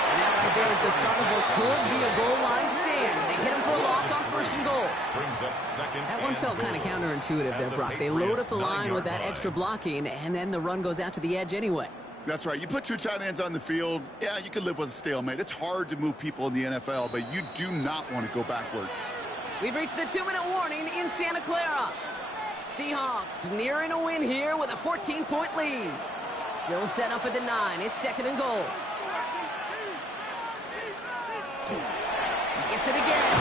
And that right there is the start of what could be a goal line stand. They hit him for a loss on first and goal. Brings up second. That one felt kind of counterintuitive there, Brock. They load up the line with that extra blocking, and then the run goes out to the edge anyway. That's right. You put 2 tight ends on the field, yeah, you can live with a stalemate. It's hard to move people in the NFL, but you do not want to go backwards. We've reached the 2-minute warning in Santa Clara. Seahawks nearing a win here with a 14-point lead. Still set up at the 9. It's second and goal. He gets it again.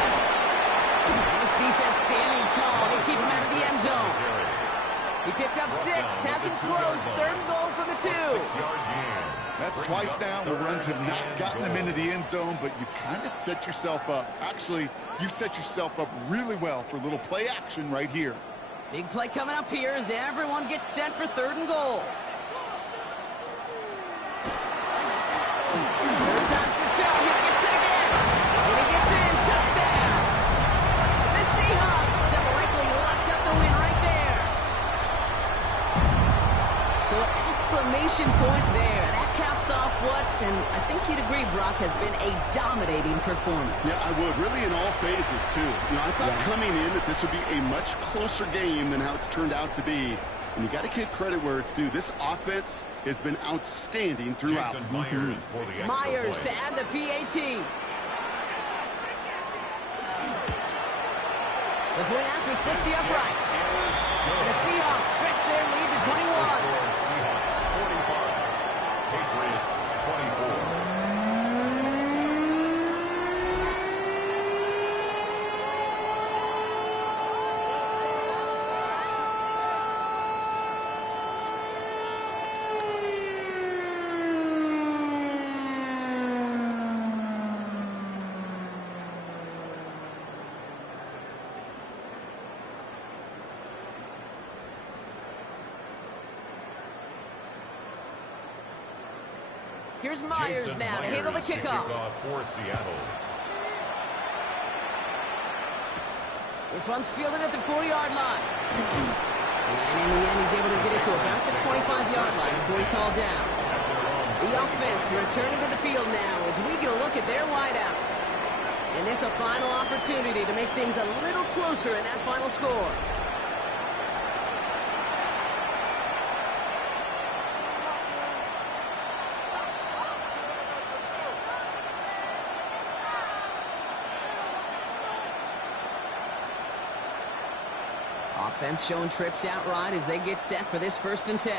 This defense standing tall. They keep him out of the end zone. He picked up 6, has him close. Third and goal from the 2. That's twice now where runs have not gotten them into the end zone, but you've kind of set yourself up. Actually, you've set yourself up really well for a little play action right here. Big play coming up here as everyone gets set for third and goal. Third time's the charm. He gets it again. And he gets in. Touchdown. The Seahawks have likely locked up the win right there. So an exclamation point there. That caps off what, and I think you'd agree, Brock, has been a dominating performance. Yeah, I would. Really in all phases, too. You know, I thought coming in that this would be a much closer game than how it's turned out to be. And you got to give credit where it's due. This offense has been outstanding throughout. Myers to add the PAT. The point after splits the uprights. And the Seahawks stretch their lead to 21. Seahawks 45. Patriots 24. Here's Myers now to handle the kickoff. For Seattle. This one's fielded at the 40-yard line. And in the end, he's able to get it to about the 25-yard line before he's hauled down. The offense returning to the field now as we get a look at their wideouts. And this a final opportunity to make things a little closer in that final score. Offense showing trips outright as they get set for this 1st and 10.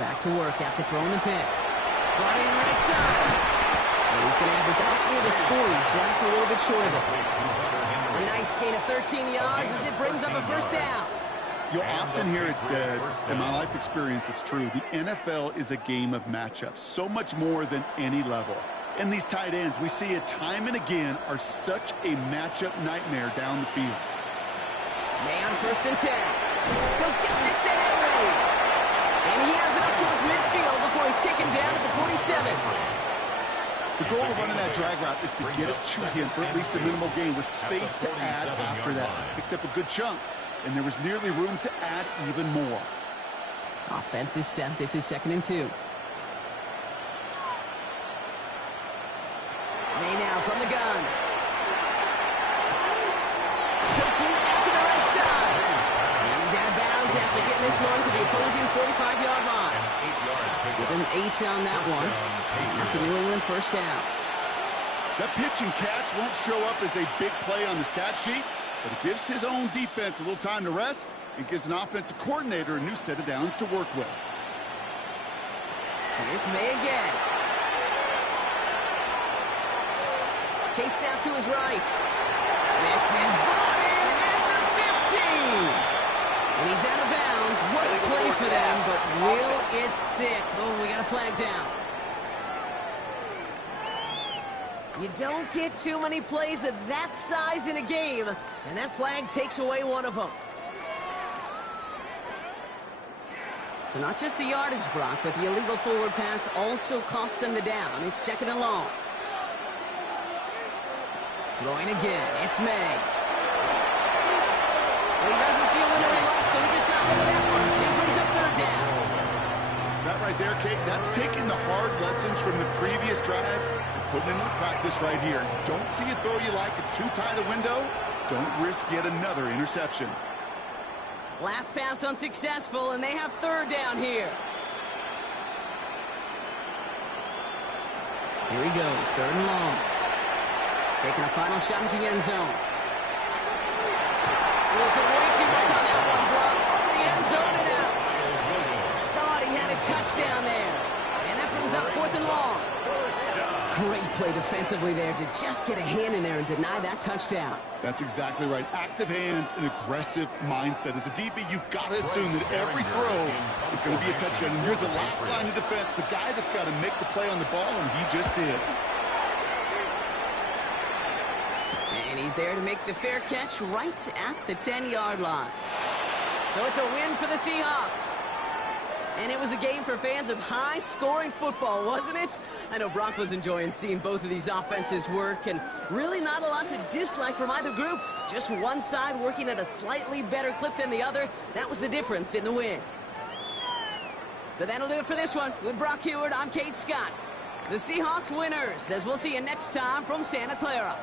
Back to work after throwing the pick. Brought in right side. And he's going to have this up near the 40, just a little bit short of it. A nice gain of 13 yards as it brings up a 1st down. You'll often hear it said, in my life experience, it's true, the NFL is a game of matchups, so much more than any level. And these tight ends, we see it time and again, are such a matchup nightmare down the field. May on 1st and 10. He'll get this to Henry. And he has it up towards midfield before he's taken down at the 47. The goal of running that drag route is to get it to him for at least a minimal gain with space to add after that. Picked up a good chunk, and there was nearly room to add even more. Offense is set. This is 2nd and 2. May now from the gun. Complete out to the right side. And he's out of bounds after getting this one to the opposing 45-yard line. Give him 8 on that one. And that's a New England first down. That pitch and catch won't show up as a big play on the stat sheet, but it gives his own defense a little time to rest and gives an offensive coordinator a new set of downs to work with. Here's May again. Chased out to his right. This is brought in at the 15. And he's out of bounds. What a play for them, but will it stick? Oh, we got a flag down. You don't get too many plays of that size in a game, and that flag takes away one of them. So not just the yardage, Brock, but the illegal forward pass also cost them the down. It's 2nd and long. Throwing again, it's May. Well, he doesn't see a winner he likes, so he just got rid of that one. He brings up 3rd down. That right there, Kate, that's taking the hard lessons from the previous drive and putting it into practice right here. You don't see a throw you like, it's too tight a window. Don't risk yet another interception. Last pass unsuccessful, and they have 3rd down here. Here he goes, 3rd and long. Taking a final shot at the end zone. Looking way too much on that one, Brock. Over the end zone and out. Thought he had a touchdown there. And that brings up 4th and long. Great play defensively there to just get a hand in there and deny that touchdown. That's exactly right. Active hands and aggressive mindset. As a DB, you've got to assume that every throw is going to be a touchdown. And you're the last line of defense, the guy that's got to make the play on the ball, and he just did. And he's there to make the fair catch right at the 10-yard line. So it's a win for the Seahawks. And it was a game for fans of high-scoring football, wasn't it? I know Brock was enjoying seeing both of these offenses work, and really not a lot to dislike from either group. Just one side working at a slightly better clip than the other. That was the difference in the win. So that'll do it for this one. With Brock Heward, I'm Kate Scott. The Seahawks winners, as we'll see you next time from Santa Clara.